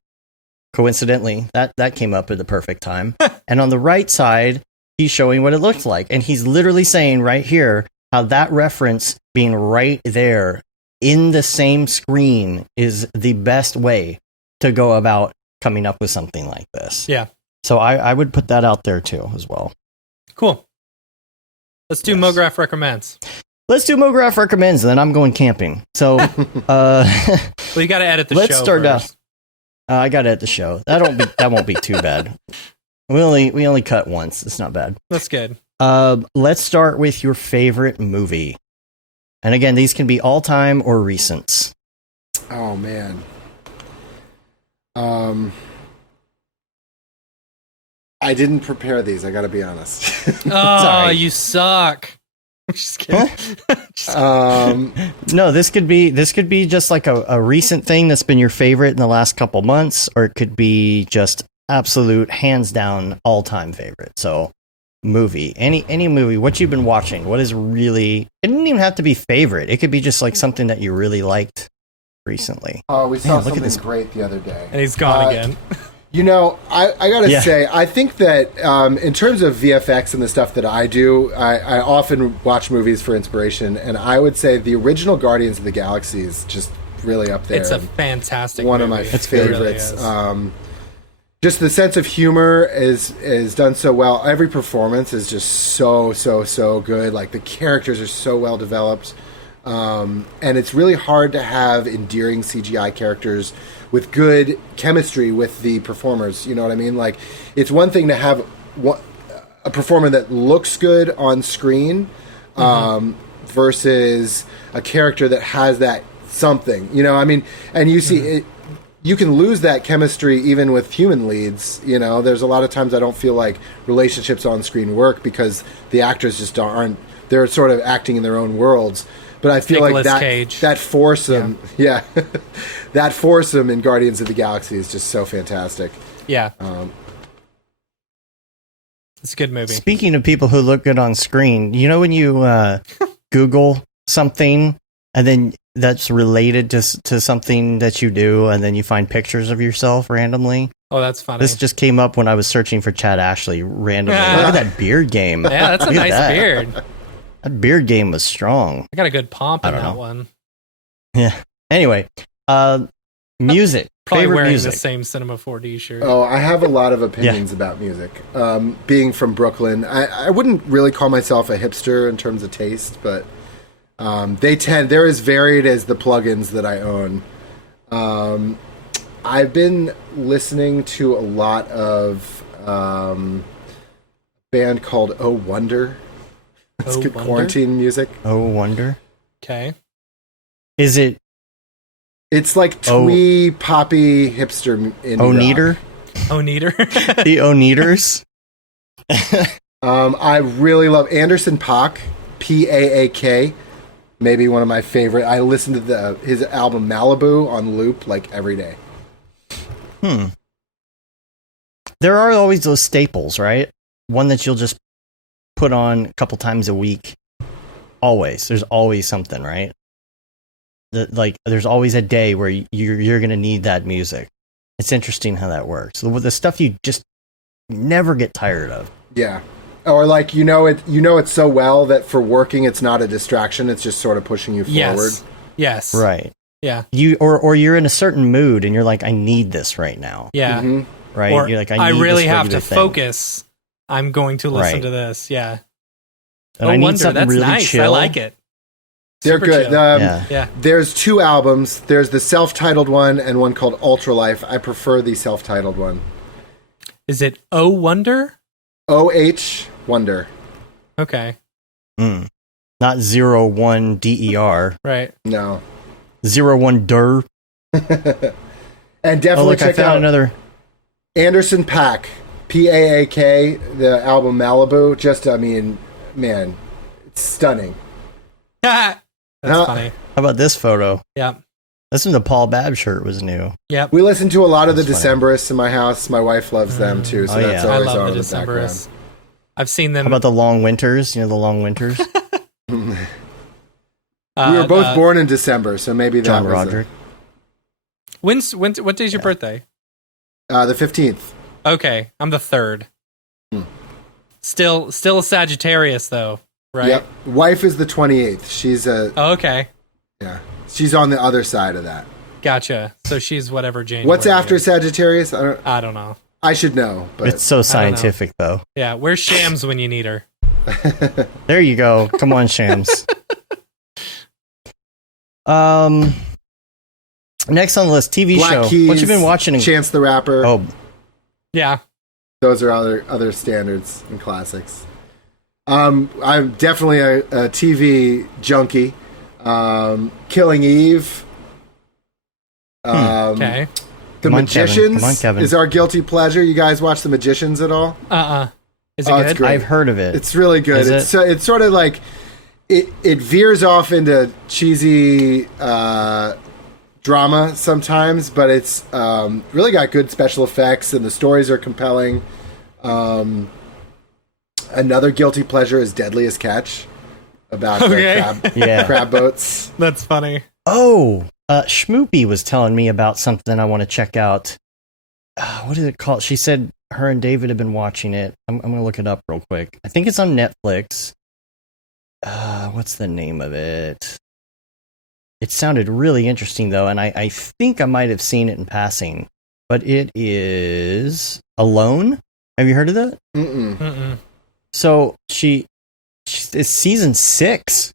Coincidentally, that came up at the perfect time. And on the right side, he's showing what it looks like. And he's literally saying right here how that reference being right there in the same screen is the best way to go about coming up with something like this. Yeah. So I would put that out there too as well. Cool. Let's do Mograph recommends. Let's do Mograph recommends, and then I'm going camping. So well, you got to edit the show. Let's start first. out. I got to edit the show. That won't be too bad. We only cut once. It's not bad. That's good. Let's start with your favorite movie. And again, these can be all time or recents. Oh man. I didn't prepare these. I got to be honest. Oh, Sorry. You suck. Just kidding. No, this could be just like a recent thing that's been your favorite in the last couple months, or it could be just absolute hands down all time favorite. So, movie, any movie, what you've been watching, what is really, it didn't even have to be favorite. It could be just like something that you really liked recently. Oh, we saw Man, something great the other day. And he's gone again. I gotta say, I think that in terms of VFX and the stuff that I do, I often watch movies for inspiration, and I would say the original Guardians of the Galaxy is just really up there. It's a fantastic one movie. of my favorites. Really just the sense of humor is done so well. Every performance is just so good. Like the characters are so well developed, and it's really hard to have endearing CGI characters with good chemistry with the performers. You know what I mean? Like, it's one thing to have a performer that looks good on screen versus a character that has that something. You know, I mean, and you see it. You can lose that chemistry even with human leads. You know, there's a lot of times I don't feel like relationships on screen work because the actors just aren't. They're sort of acting in their own worlds. But I feel like that foursome, that foursome in Guardians of the Galaxy is just so fantastic. Yeah. It's a good movie. Speaking of people who look good on screen, you know when you Google something and then that's related to something that you do and then you find pictures of yourself randomly? Oh, that's funny. This just came up when I was searching for Chad Ashley randomly. Look at that beard game. Yeah, that's a nice beard. That beard game was strong. I got a good pomp in that one. Yeah. Anyway, music. Probably favorite wearing music. the same Cinema 4D shirt. Oh, I have a lot of opinions about music. Being from Brooklyn, I wouldn't really call myself a hipster in terms of taste, but They're as varied as the plugins that I own. I've been listening to a lot of a band called Oh Wonder. It's good quarantine music. Oh Wonder. Okay. Is it? It's like twee poppy hipster indie Oneater? Oneater. The Oneaters? I really love Anderson .Paak, Paak. Maybe one of my favorite. I listen to his album Malibu on loop like every day. There are always those staples, right? One that you'll just put on a couple times a week. Always. There's always something, right? There's always a day where you're going to need that music. It's interesting how that works. The stuff you just never get tired of. Yeah. Or like it so well that for working it's not a distraction, it's just sort of pushing you forward. Yes. Right. Yeah. Or you're in a certain mood and you're like, I need this right now. Yeah. Mm-hmm. Right? Or you're like, I really have to thing. focus. I'm going to listen to this. Yeah. And I need something that's really nice. chill. I like it. They're Super good. chill. Yeah. There's 2 albums. There's the self-titled one and one called Ultra Life. I prefer the self-titled one. Is it Oh Wonder? OH Wonder. Okay. Not 01 DER. Right. No. 01 DER. And definitely check out another Anderson .Paak, Paak, the album Malibu. Just, I mean, man, it's stunning. That's funny. How about this photo? Yeah. That's when the Paul Babb shirt was new. Yep. We listen to a lot of the That's funny. Decemberists in my house. My wife loves them too, so that's yeah. I always love on the in the background. Decemberists. I've seen them. How about the Long Winters? You know, the Long Winters? We were both born in December, so maybe that John was Roderick. What day's your birthday? the 15th. Okay, I'm the 3rd. Still a Sagittarius though, right? Yep. Wife is the 28th. She's Oh, okay. yeah. She's on the other side of that. Gotcha. So she's whatever January. What's after is. Sagittarius? I don't know. I should know, but It's so scientific, though. Yeah, where's Shams when you need her? There you go. Come on, Shams. Next on the list, TV Black show. Keys, What you been watching? Chance the Rapper. Oh, Yeah. Those are other standards and classics. I'm definitely a TV junkie. Killing Eve. Okay. The Come on, Magicians Kevin. Come on, Kevin. is our guilty pleasure. You guys watch The Magicians at all? Is it Oh, it's good? great. I've heard of it. It's really good. Is It's sort of like it veers off into cheesy drama sometimes, but it's really got good special effects and the stories are compelling. Another guilty pleasure is Deadliest Catch about the crab boats. That's funny. Oh, Schmoopy was telling me about something I want to check out. What is it called? She said her and David have been watching it. I'm going to look it up real quick. I think it's on Netflix. What's the name of it? It sounded really interesting, though, and I think I might have seen it in passing. But it is Alone. Have you heard of that? Mm-mm. So it's season 6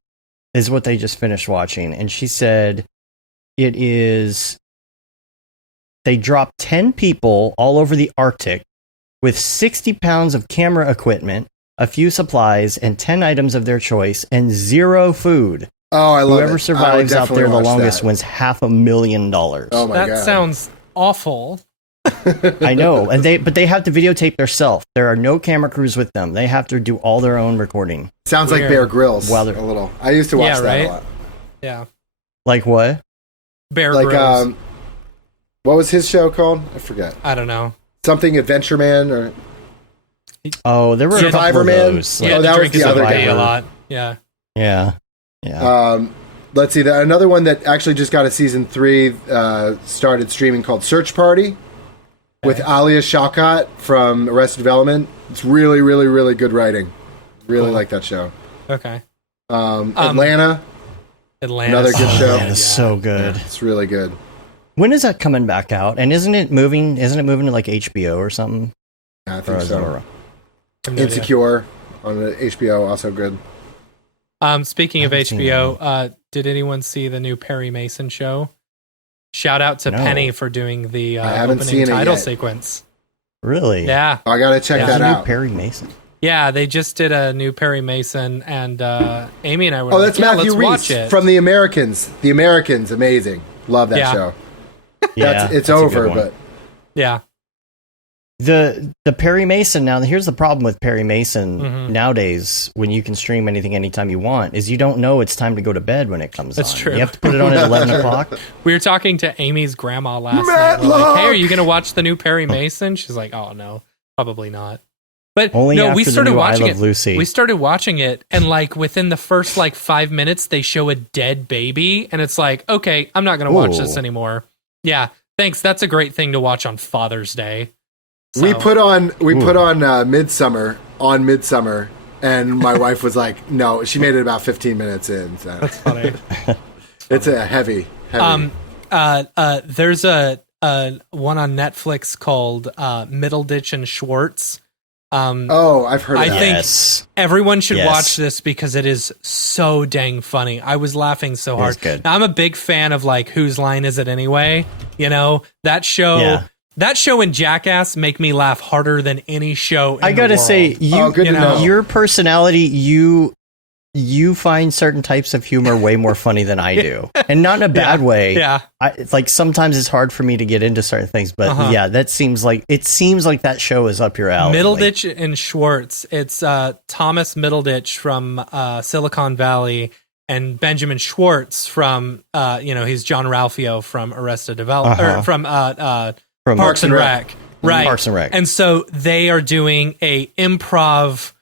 is what they just finished watching, and she said it is. They dropped 10 people all over the Arctic with 60 pounds of camera equipment, a few supplies, and 10 items of their choice, and 0 food. Oh, I love Whoever it. survives out there the longest that. wins $500,000. Oh my That god. sounds awful. I know, and they have to videotape themselves. There are no camera crews with them. They have to do all their own recording. Sounds like Weird. Bear Grylls Well, a little. I used to watch that right? a lot. Yeah. Like what? Bear Like Grylls. what was his show called? I forget. I don't know. Something Adventure Man or Oh, there were a Survivor couple of Man? those. You Oh, had to that was drink the his other own guy. a lot. Yeah. Yeah. Let's see. Another one that actually just got a season 3 started streaming called Search Party with Alia Shawkat from Arrested Development. It's really, really, really good writing. Really like that show. Okay. Atlanta. Another good show. That is so good. It's really good. When is that coming back out? And isn't it moving to like HBO or something? Yeah, I Or think is it so. around? I have no idea. Insecure on the HBO, also good. Speaking of HBO, did anyone see the new Perry Mason show? Shout out to Penny for doing the opening title sequence. Really? Yeah. I gotta check that out. Perry Mason. Yeah, they just did a new Perry Mason, and Amy and I were that's Matthew Rhys from The Americans. The Americans, amazing. Love that show. Yeah, it's over, but yeah. The Perry Mason, now here's the problem with Perry Mason nowadays, when you can stream anything anytime you want, is you don't know it's time to go to bed when it comes on. That's true. You have to put it on at 11 o'clock. We were talking to Amy's grandma last night. We're like, hey, are you going to watch the new Perry Mason? She's like, oh, no, probably not. But only no, after we started watching it. Lucy. We started watching it, and like within the first like 5 minutes, they show a dead baby, and it's like, okay, I'm not going to watch this anymore. Yeah, thanks. That's a great thing to watch on Father's Day. So. We put on Midsummer, and my wife was like, no, she made it about 15 minutes in. So. That's funny. It's a heavy. There's a one on Netflix called Middleditch and Schwartz. I've heard of that. I think everyone should watch this because it is so dang funny. I was laughing so hard. Now, I'm a big fan of like Whose Line Is It Anyway? You know, that show. Yeah. That show and Jackass make me laugh harder than any show in I gotta say, your personality, you find certain types of humor way more funny than I do, and not in a bad way. Yeah, it's like sometimes it's hard for me to get into certain things, but that seems like that show is up your alley. Middleditch and Schwartz. It's Thomas Middleditch from Silicon Valley and Benjamin Schwartz from he's John Ralphio from Arrested Development or from Parks and Rec. Right. Parks and Rec. And so they are doing a improv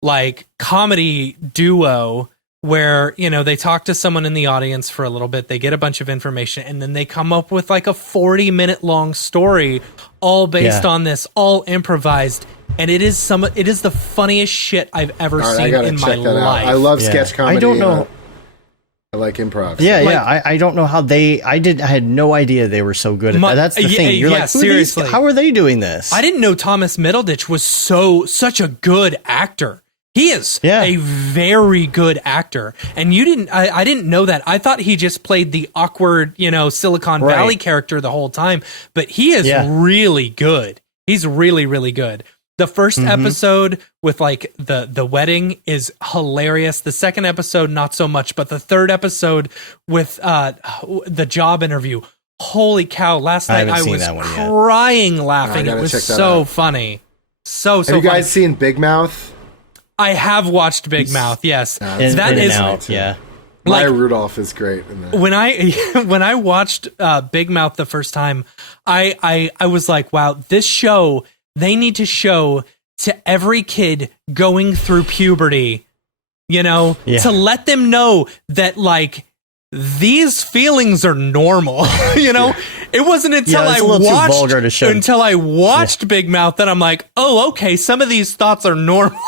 like comedy duo where, they talk to someone in the audience for a little bit, they get a bunch of information, and then they come up with like a 40-minute long story all based on this, all improvised. And it is the funniest shit I've ever seen in my life. I love sketch comedy. I don't know. I like improv. Yeah, I don't know how I had no idea they were so good at that. That's the thing. You're like, seriously, how are they doing this? I didn't know Thomas Middleditch was such a good actor. He is a very good actor. And I didn't know that. I thought he just played the awkward, Silicon Valley character the whole time, but he is really good. He's really, really good. The first episode with like the wedding is hilarious. The second episode, not so much, but the third episode with the job interview. Holy cow. Last night I was crying laughing. It was so funny. So Have you guys seen Big Mouth? I have watched Big Mouth. Yes. That is Maya Rudolph is great in that. When I watched Big Mouth the first time, I was like, wow, this show, they need to show to every kid going through puberty, to let them know that like these feelings are normal. It wasn't until I watched Big Mouth that I'm like, oh, okay, some of these thoughts are normal.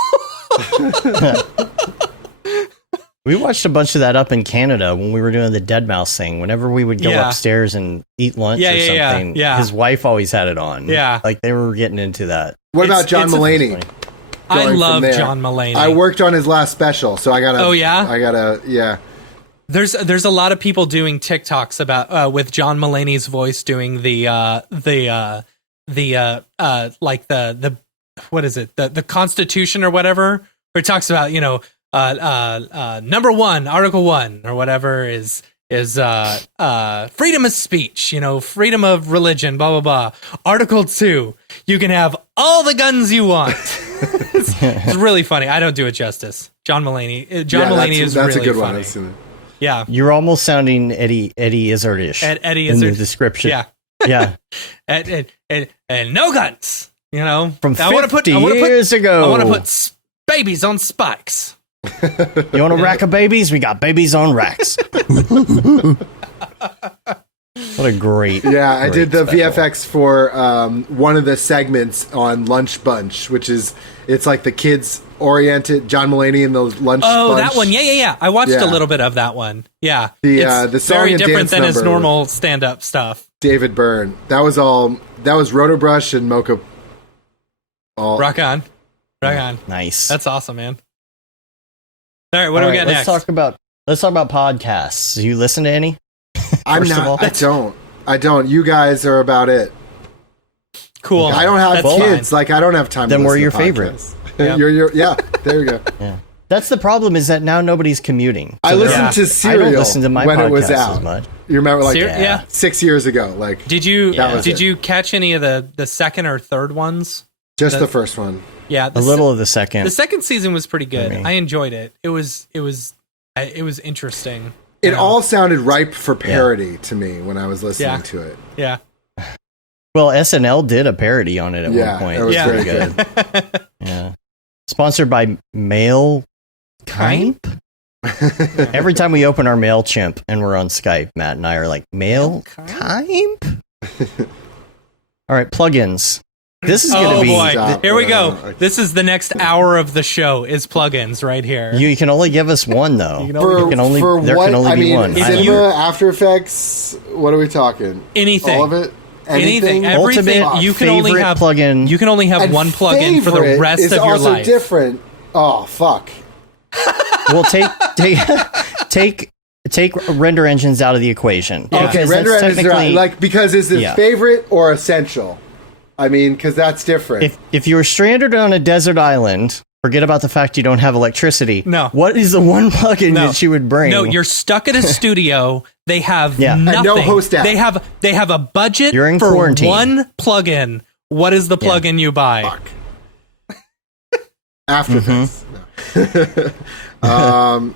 We watched a bunch of that up in Canada when we were doing the Dead Mouse thing. Whenever we would go upstairs and eat lunch or something, his wife always had it on. Yeah. Like they were getting into that. What about John Mulaney? I love John Mulaney. I worked on his last special, so I gotta. Oh yeah? I gotta. Yeah. There's a lot of people doing TikToks about with John Mulaney's voice doing the what is it, the Constitution or whatever, where it talks about number 1, Article 1 or whatever is freedom of speech, freedom of religion, blah blah blah. Article 2, you can have all the guns you want. It's really funny. I don't do it justice. John Mulaney is really a good funny. One. I've seen it. Yeah, you're almost sounding Eddie Izzard-ish. Eddie Izzard in the description. Yeah. and no guns. From 50 years ago. I want to put babies on spikes. You want a rack of babies? We got babies on racks. What a great. Yeah, I did the special VFX for one of the segments on Lunch Bunch, it's like the kids oriented John Mulaney and the Lunch Bunch. Oh, that one. Yeah. I watched a little bit of that one. Yeah. The song very and different dance than his number normal stand-up stuff. David Byrne. That was Rotobrush and Mocha. Rock on. Nice. That's awesome, man. All right, what do we got let's next? Let's talk about podcasts. Do you listen to any? I'm First of not. all? I don't. You guys are about it. Cool. I don't have That's kids. fine. Like, I don't have time. Then to we're listen your to favorite. podcasts. Yeah. Yeah. There you go. Yeah. That's the problem, is that now nobody's commuting. I listened to I Serial don't listen to my when podcast it was out. as much. You remember, like, Yeah. 6 years ago? Like, Did you was did it. you catch any of the second or third ones? just the first one. Yeah, A little of the second. The second season was pretty good. me. I enjoyed it. It was interesting. It all sounded ripe for parody to me when I was listening to it. Yeah. Well, SNL did a parody on it at Yeah, one point. it was Very very good. Yeah. Sponsored by Mail Kymp? Every time we open our MailChimp and we're on Skype, Matt and I are like, Mail Kymp? All right, plugins. This is going to be... boy. Here we go. This is the next hour of the show is plugins right here. You can only give us one, though. There can only be one. Cinema, After Effects, what are we talking? Anything. All of it? Anything. Everything. Ultimate You can only have plugin. You can only have And one plugin for the favorite rest is of your also life. different. Oh, fuck. Well, take render engines out of the equation. Yeah. Okay, Because render that's engines are technically- like, because is it Yeah. favorite or essential? I mean, because that's different. If you were stranded on a desert island, forget about the fact you don't have electricity. No. What is the one plugin that you would bring? No, you're stuck at a studio. They have nothing. And no host app. They have a budget You're in for quarantine. one plugin. What is the plugin you buy? Fuck. After Effects. No.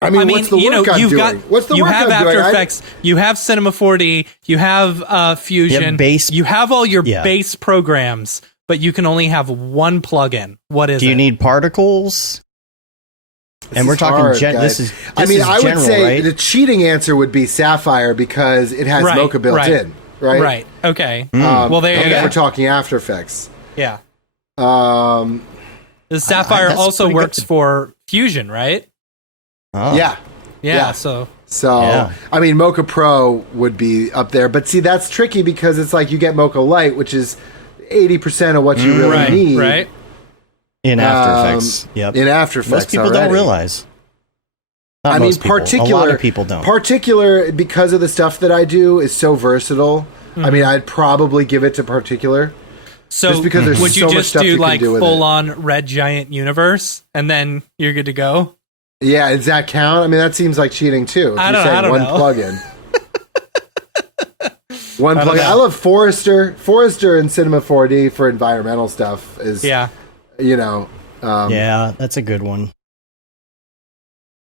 I mean, what's the work I'm doing? What's the you work have I'm doing? After Effects, you have Cinema 4D, you have Fusion, you have all your base programs, but you can only have one plugin. What is it? Do you need particles? And we're talking hard, this is I mean, I would general, say right? the cheating answer would be Sapphire because it has Mocha built in, right? Right. Okay. Mm. Well, there you go. We're talking After Effects. Yeah. Um, The Sapphire that's also pretty works good. for Fusion, right? Oh. Yeah. Yeah. So So, I mean, Mocha Pro would be up there. But see, that's tricky because it's like you get Mocha Lite, which is 80% of what you really need. Right. In After Effects. Yep. In After Effects. Most people don't realize. Not I mean, most people. A lot of people don't. Particular, because of the stuff that I do, is so versatile. Mm-hmm. I mean, I'd probably give it to Particular. So Just because there's would so you much just stuff do you can like do with full it. on Red Giant Universe and then you're good to go? Yeah, does that count? I mean, that seems like cheating too. If I you're don't saying one know. plugin. One I don't plugin. know. I love Forester. Forester in Cinema 4D for environmental stuff is, you know, yeah, that's a good one.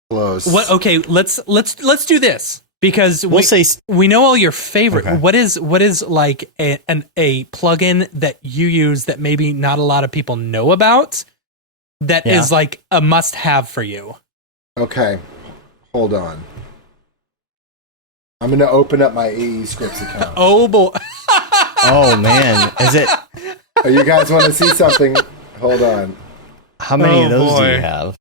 close. What? Okay, let's do this because we know all your favorite. Okay. What is like a plugin that you use that maybe not a lot of people know about that is like a must have for you? Okay, hold on. I'm going to open up my AE Scripts account. Oh boy! Oh man, is it? Oh, you guys want to see something? Hold on. How many of those do boy. you have?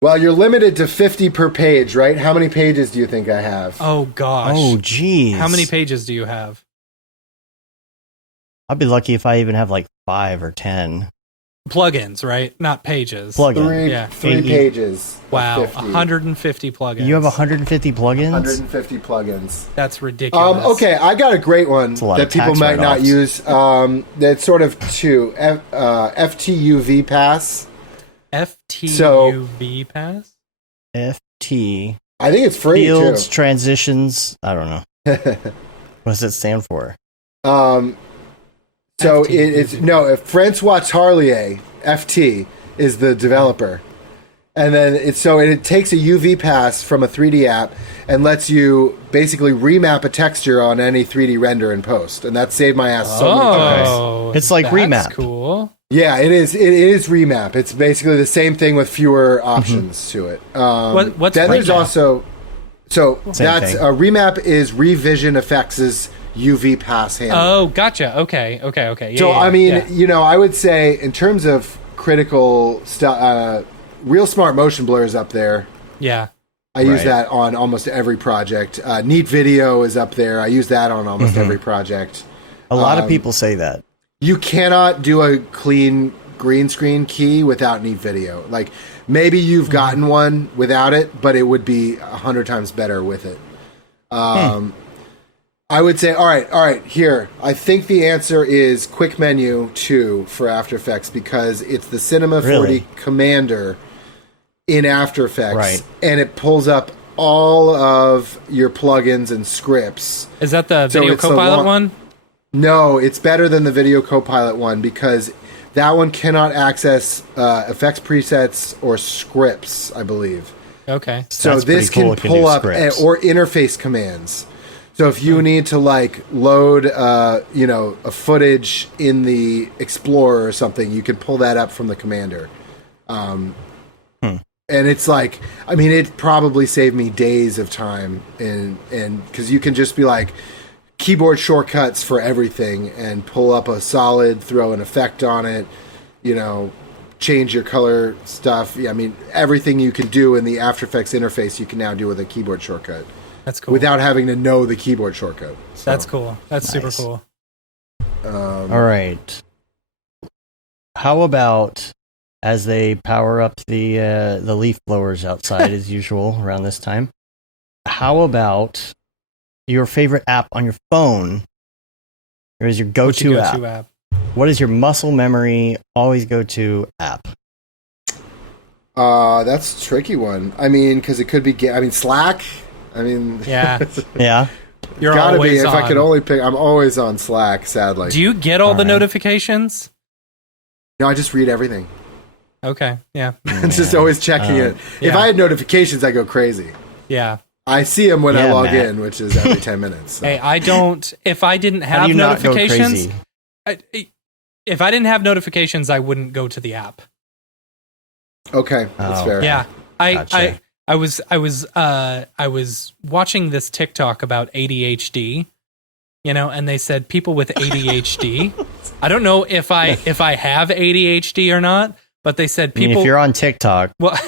Well, you're limited to 50 per page, right? How many pages do you think I have? Oh gosh! Oh geez. How many pages do you have? I'd be lucky if I even have like 5 or 10 Plugins, right? Not pages. plugins. Three AE. pages. of Wow, 50. 150 plugins. You have 150 plugins? 150 plugins. That's ridiculous. Okay, I got a great one a lot that of people tax might not write-offs. use. That's sort of two. FTUV Pass. FTUV pass. FT. I think it's free Fields, too. transitions. I don't know. What does it stand for? So FT. it's no Francois Tarlier, FT, is the developer, and then it takes a UV pass from a 3D app and lets you basically remap a texture on any 3D render in post, and that saved my ass so many times. Oh, It's like that's remap. Cool. Yeah, it is. It is remap. It's basically the same thing with fewer options to it. What's then there's remap? also that's thing. remap is Revision Effects' UV pass handle. Oh, gotcha. Okay. Yeah, So yeah, I mean, yeah. you know, I would say in terms of critical stuff, Real Smart Motion Blur is up there. Yeah. I use Right. that on almost every project. Neat Video is up there. I use that on almost every project. A lot of people say that. You cannot do a clean green screen key without neat video. Like maybe you've gotten one without it, but it would be 100 times better with it. I would say, all right, here. I think the answer is Quick Menu 2 for After Effects because it's the Cinema 4D Commander in After Effects, and it pulls up all of your plugins and scripts. Is that the Video Copilot one? No, it's better than the Video Copilot one because that one cannot access effects presets or scripts, I believe. Okay. So this can pull up or interface commands. So if you need to like load, a footage in the Explorer or something, you can pull that up from the Commander. And it's like, I mean, it probably saved me days of time, and because you can just be like keyboard shortcuts for everything and pull up a solid, throw an effect on it, change your color stuff. Yeah, I mean, everything you can do in the After Effects interface, you can now do with a keyboard shortcut. That's cool. Without having to know the keyboard shortcut. So, that's cool. That's super cool. All right. How about as they power up the leaf blowers outside as usual around this time? How about your favorite app on your phone? Or is your go-to app? What is your muscle memory always go-to app? That's a tricky one. I mean, because it could be. Slack. I mean, yeah. You're gotta always be. If I could only pick, I'm always on Slack. Sadly. Do you get all the notifications? No, I just read everything. Okay. Yeah. It's just always checking it. If I had notifications, I go crazy. Yeah. I see them when I log in, which is every 10 minutes. So. Hey, I don't. If I didn't have notifications, if I didn't have notifications, I wouldn't go to the app. Okay, that's fair. Yeah, I was watching this TikTok about ADHD, and they said people with ADHD. I don't know if I have ADHD or not, but they said people. If you're on TikTok, well,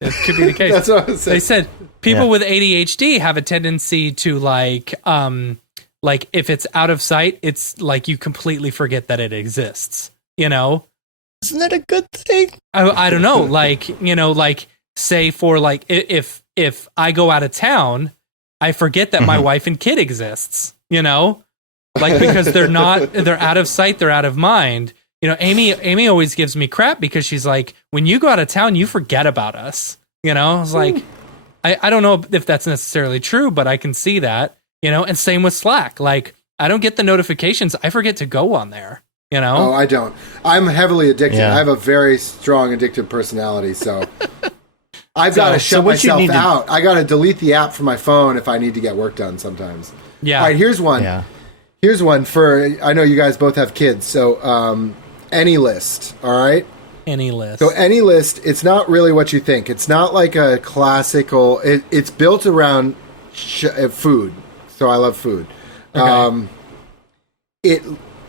it could be the case. That's what I was saying. They said people with ADHD have a tendency to like if it's out of sight, it's like you completely forget that it exists. Isn't that a good thing? I don't know, say for like if I go out of town, I forget that my wife and kid exists, because they're out of sight, they're out of mind. Amy always gives me crap because she's like, when you go out of town, you forget about us. I was like, I don't know if that's necessarily true, but I can see that, and same with Slack. Like, I don't get the notifications. I forget to go on there, Oh, I don't. I'm heavily addicted. Yeah. I have a very strong addictive personality, so I've got to shut myself out. I got to delete the app from my phone if I need to get work done sometimes. Yeah. All right, here's one. Yeah. Here's one for, I know you guys both have kids, so AnyList, all right? AnyList. So AnyList, it's not really what you think. It's not like a classical, it's built around food, so I love food. Okay.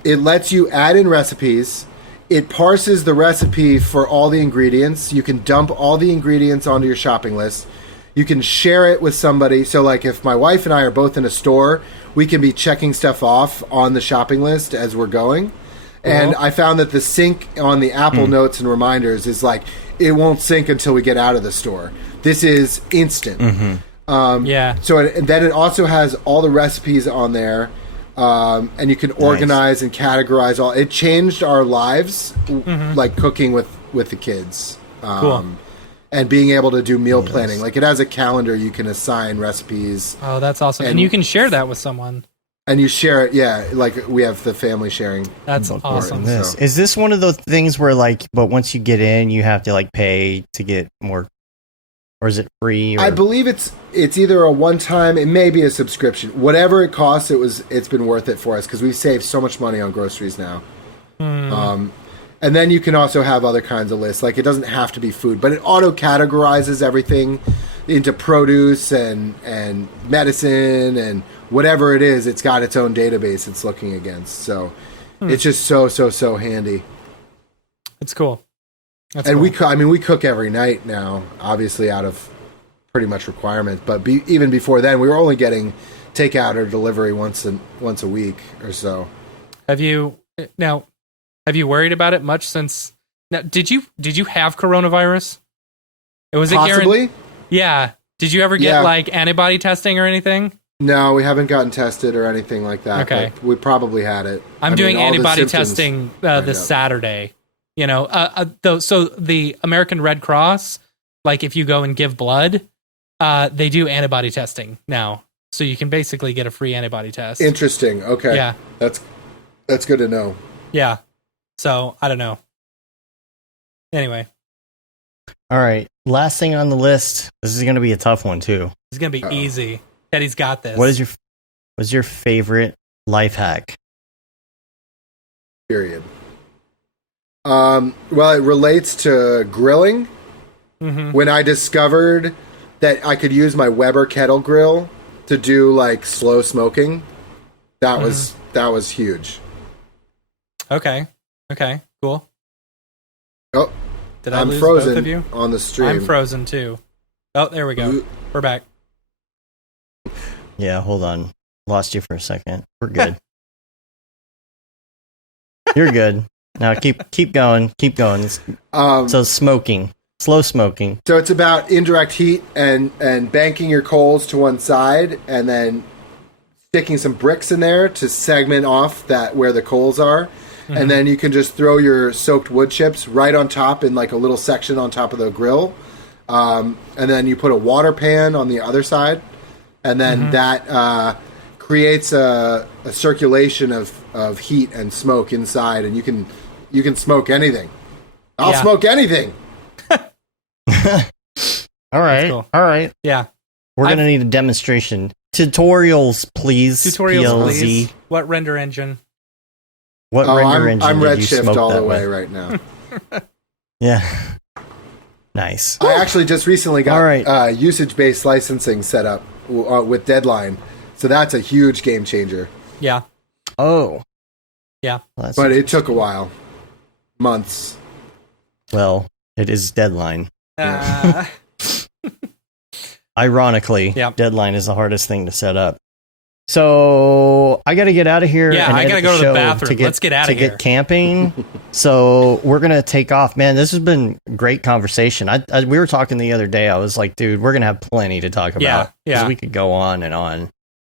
It lets you add in recipes. It parses the recipe for all the ingredients. You can dump all the ingredients onto your shopping list. You can share it with somebody. So like if my wife and I are both in a store, we can be checking stuff off on the shopping list as we're going. And I found that the sync on the Apple Notes and reminders is like, it won't sync until we get out of the store. This is instant. Mm-hmm. So then it also has all the recipes on there. And you can organize and categorize all. It changed our lives, like cooking with the kids. Cool. And being able to do meal planning. Like it has a calendar you can assign recipes. Oh, that's awesome. And you can share that with someone. And you share it, like we have the family sharing. That's awesome. Is this one of those things where but once you get in, you have to pay to get more, or is it free? Or? I believe it's either a one-time, it may be a subscription. Whatever it costs, it's been worth it for us because we've saved so much money on groceries now. And then you can also have other kinds of lists. Like it doesn't have to be food, but it auto-categorizes everything into produce and medicine and whatever it is. It's got its own database it's looking against. So it's just so handy. It's cool. We cook every night now, obviously out of pretty much requirement. But even before then, we were only getting takeout or delivery once a week or so. Have you worried about it much since Now, did you have coronavirus? Was it possibly? Yeah. Did you ever get like antibody testing or anything? No, we haven't gotten tested or anything like that. Okay. But we probably had it. I'm doing antibody testing this Saturday. You know, so the American Red Cross, like if you go and give blood, they do antibody testing now. So you can basically get a free antibody test. Interesting. Okay. Yeah. That's good to know. Yeah. So I don't know. Anyway. All right. Last thing on the list. This is going to be a tough one too. It's going to be easy. Teddy's got this. What's your favorite life hack? Period. Well, it relates to grilling. Mm-hmm. When I discovered that I could use my Weber kettle grill to do like slow smoking, that was huge. Okay. Cool. Oh, did I lose frozen both of you? on the stream. I'm frozen too. Oh, there we go. We're back. Yeah, hold on. Lost you for a second. We're good. You're good. Now keep going. Keep going. So smoking. Slow smoking. So it's about indirect heat and banking your coals to one side and then sticking some bricks in there to segment off that where the coals are. Mm-hmm. And then you can just throw your soaked wood chips right on top in like a little section on top of the grill. And then you put a water pan on the other side. And then that creates a circulation of heat and smoke inside. And you can smoke anything. I'll smoke anything. All right. Cool. All right. Yeah. We're going to need a demonstration. Tutorials, please. Please. What render engine? What render engine I'm did you Redshift smoke all that the way with? right now. Yeah. Nice. I actually just recently got usage-based licensing set up with Deadline. So that's a huge game changer. Yeah. Oh. Yeah. Well, but it took a while. Months. Well, it is Deadline. Ironically, Deadline is the hardest thing to set up. So I got to get out of here. Yeah, I got to go to the bathroom. Let's get out of here. To get camping. So we're going to take off. Man, this has been great conversation. We were talking the other day. I was like, dude, we're going to have plenty to talk about. Yeah. We could go on and on.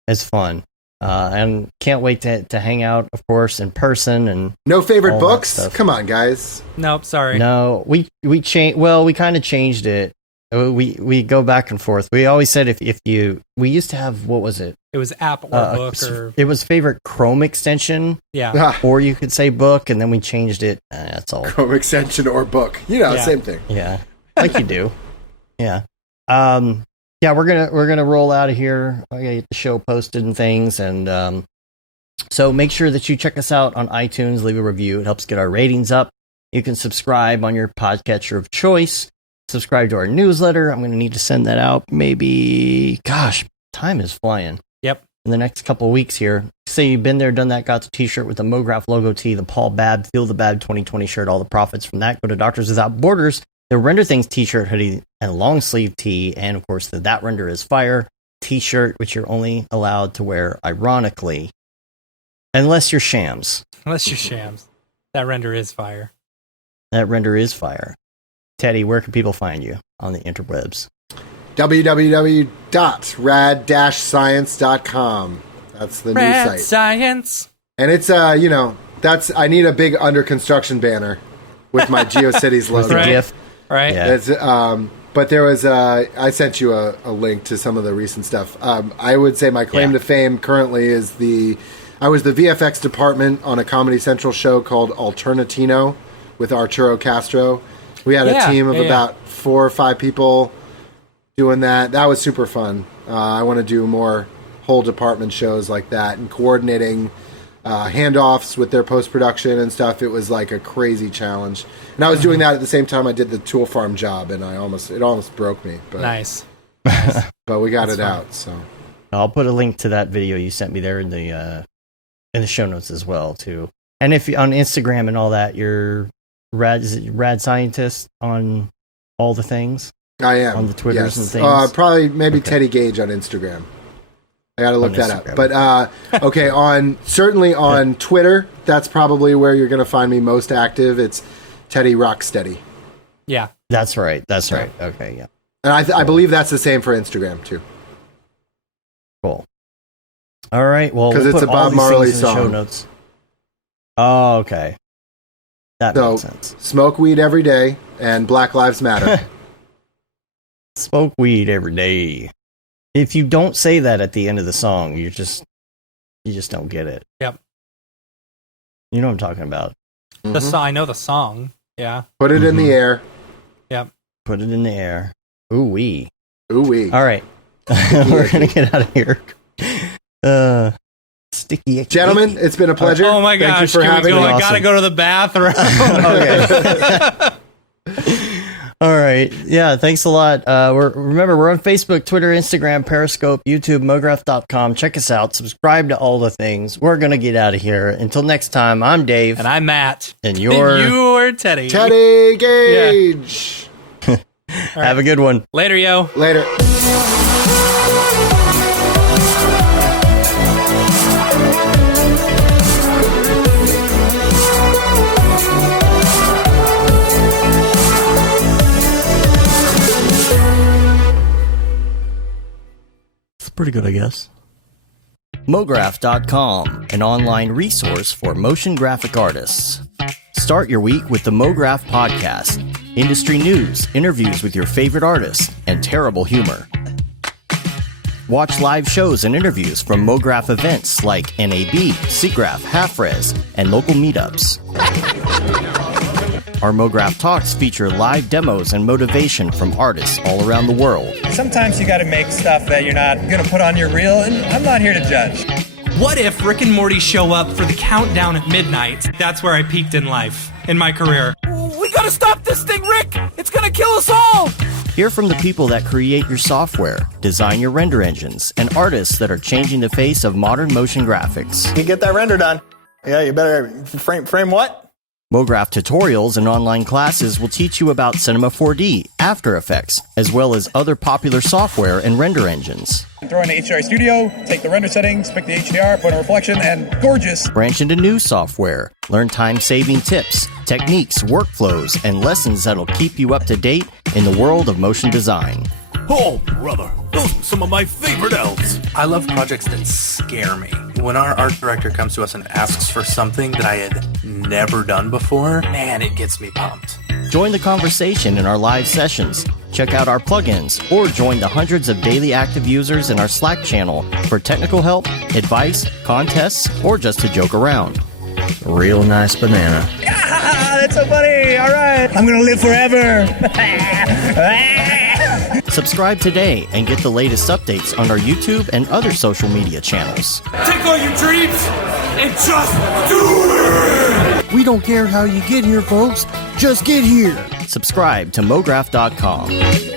It's fun. And can't wait to hang out, of course, in person. And no favorite books? Come on, guys. Nope, sorry. No, we changed. Well, we kind of changed it. We go back and forth. We always said if you, we used to have, what was it? It was app or book or... It was favorite Chrome extension. Yeah. Or you could say book, and then we changed it. That's all. Chrome extension or book. Same thing. Yeah. Like you do. Yeah. Yeah, we're gonna roll out of here. I gotta get the show posted and things, and so make sure that you check us out on iTunes. Leave a review; it helps get our ratings up. You can subscribe on your podcatcher of choice. Subscribe to our newsletter. I'm gonna need to send that out. Maybe, gosh, time is flying. Yep. In the next couple of weeks here. Say you've been there, done that. Got the T-shirt with the Mograph logo tee, the Paul Babb Feel the Bab 2020 shirt. All the profits from that go to Doctors Without Borders. The Render Things t-shirt, hoodie, and long sleeve tee, and of course the That Render Is Fire t-shirt, which you're only allowed to wear ironically, unless you're shams. Unless you're shams. That render is fire. That render is fire. Teddy, where can people find you on the interwebs? www.rad-science.com. That's the new site. Rad Science. And it's I need a big under construction banner with my GeoCities logo. With the GIF. Right. Yeah. It's, but there was I sent you a link to some of the recent stuff. I would say my claim to fame currently is I was the VFX department on a Comedy Central show called Alternatino with Arturo Castro. We had a team of about 4 or 5 people doing that. That was super fun. I want to do more whole department shows like that and coordinating handoffs with their post-production and stuff. It was like a crazy challenge. And I was doing that at the same time I did the Tool Farm job, and it almost broke me. But, nice. But we got it out. So I'll put a link to that video you sent me there in the show notes as well too. And if you on Instagram and all that, you're Rad Scientist on all the things. I am on the Twitters and things. Probably maybe Teddy Gage on Instagram. I got to look that up. But okay, certainly on Twitter, that's probably where you're going to find me most active. It's Teddy Rocksteady. Yeah. That's right. That's right. Okay, yeah. And I believe that's the same for Instagram, too. Cool. All right, well, because it's a Bob Marley song. Show notes. Oh, okay. That makes sense. Smoke weed every day and Black Lives Matter. Smoke weed every day. If you don't say that at the end of the song, you just don't get it. Yep. You know what I'm talking about. I know the song. Yeah. Put it in the air. Yep. Put it in the air. Ooh wee. Ooh wee. All right. We're gonna get out of here. Sticky. Gentlemen, it's been a pleasure. Oh my gosh. Thank you for having me. I gotta go to the bathroom. Okay. All right. Yeah, thanks a lot. Remember, we're on Facebook, Twitter, Instagram, Periscope, YouTube, Mograph.com. Check us out. Subscribe to all the things. We're going to get out of here. Until next time, I'm Dave. And I'm Matt. And you're Teddy. Teddy Gage. Yeah. Have a good one. Later, yo. Later. Pretty good, I guess. Mograph.com, an online resource for motion graphic artists. Start your week with the Mograph podcast. Industry news, interviews with your favorite artists, and terrible humor. Watch live shows and interviews from Mograph events like NAB, SIGGRAPH, Half-Res, and local meetups. Our Mograph Talks feature live demos and motivation from artists all around the world. Sometimes you gotta make stuff that you're not gonna put on your reel, and I'm not here to judge. What if Rick and Morty show up for the countdown at midnight? That's where I peaked in life, in my career. We gotta stop this thing, Rick! It's gonna kill us all! Hear from the people that create your software, design your render engines, and artists that are changing the face of modern motion graphics. You get that render done. Yeah, you better frame what? Mograph tutorials and online classes will teach you about Cinema 4D, After Effects, as well as other popular software and render engines. Throw in the HDR Studio, take the render settings, pick the HDR, put in a reflection, and gorgeous. Branch into new software. Learn time-saving tips, techniques, workflows, and lessons that'll keep you up to date in the world of motion design. Oh, brother, those are some of my favorite elves. I love projects that scare me. When our art director comes to us and asks for something that I had never done before, man, it gets me pumped. Join the conversation in our live sessions. Check out our plugins or join the hundreds of daily active users in our Slack channel for technical help, advice, contests, or just to joke around. Real nice banana. Ah, that's so funny. All right. I'm going to live forever. Subscribe today and get the latest updates on our YouTube and other social media channels. Take all your dreams and just do it! We don't care how you get here, folks. Just get here. Subscribe to Mograph.com.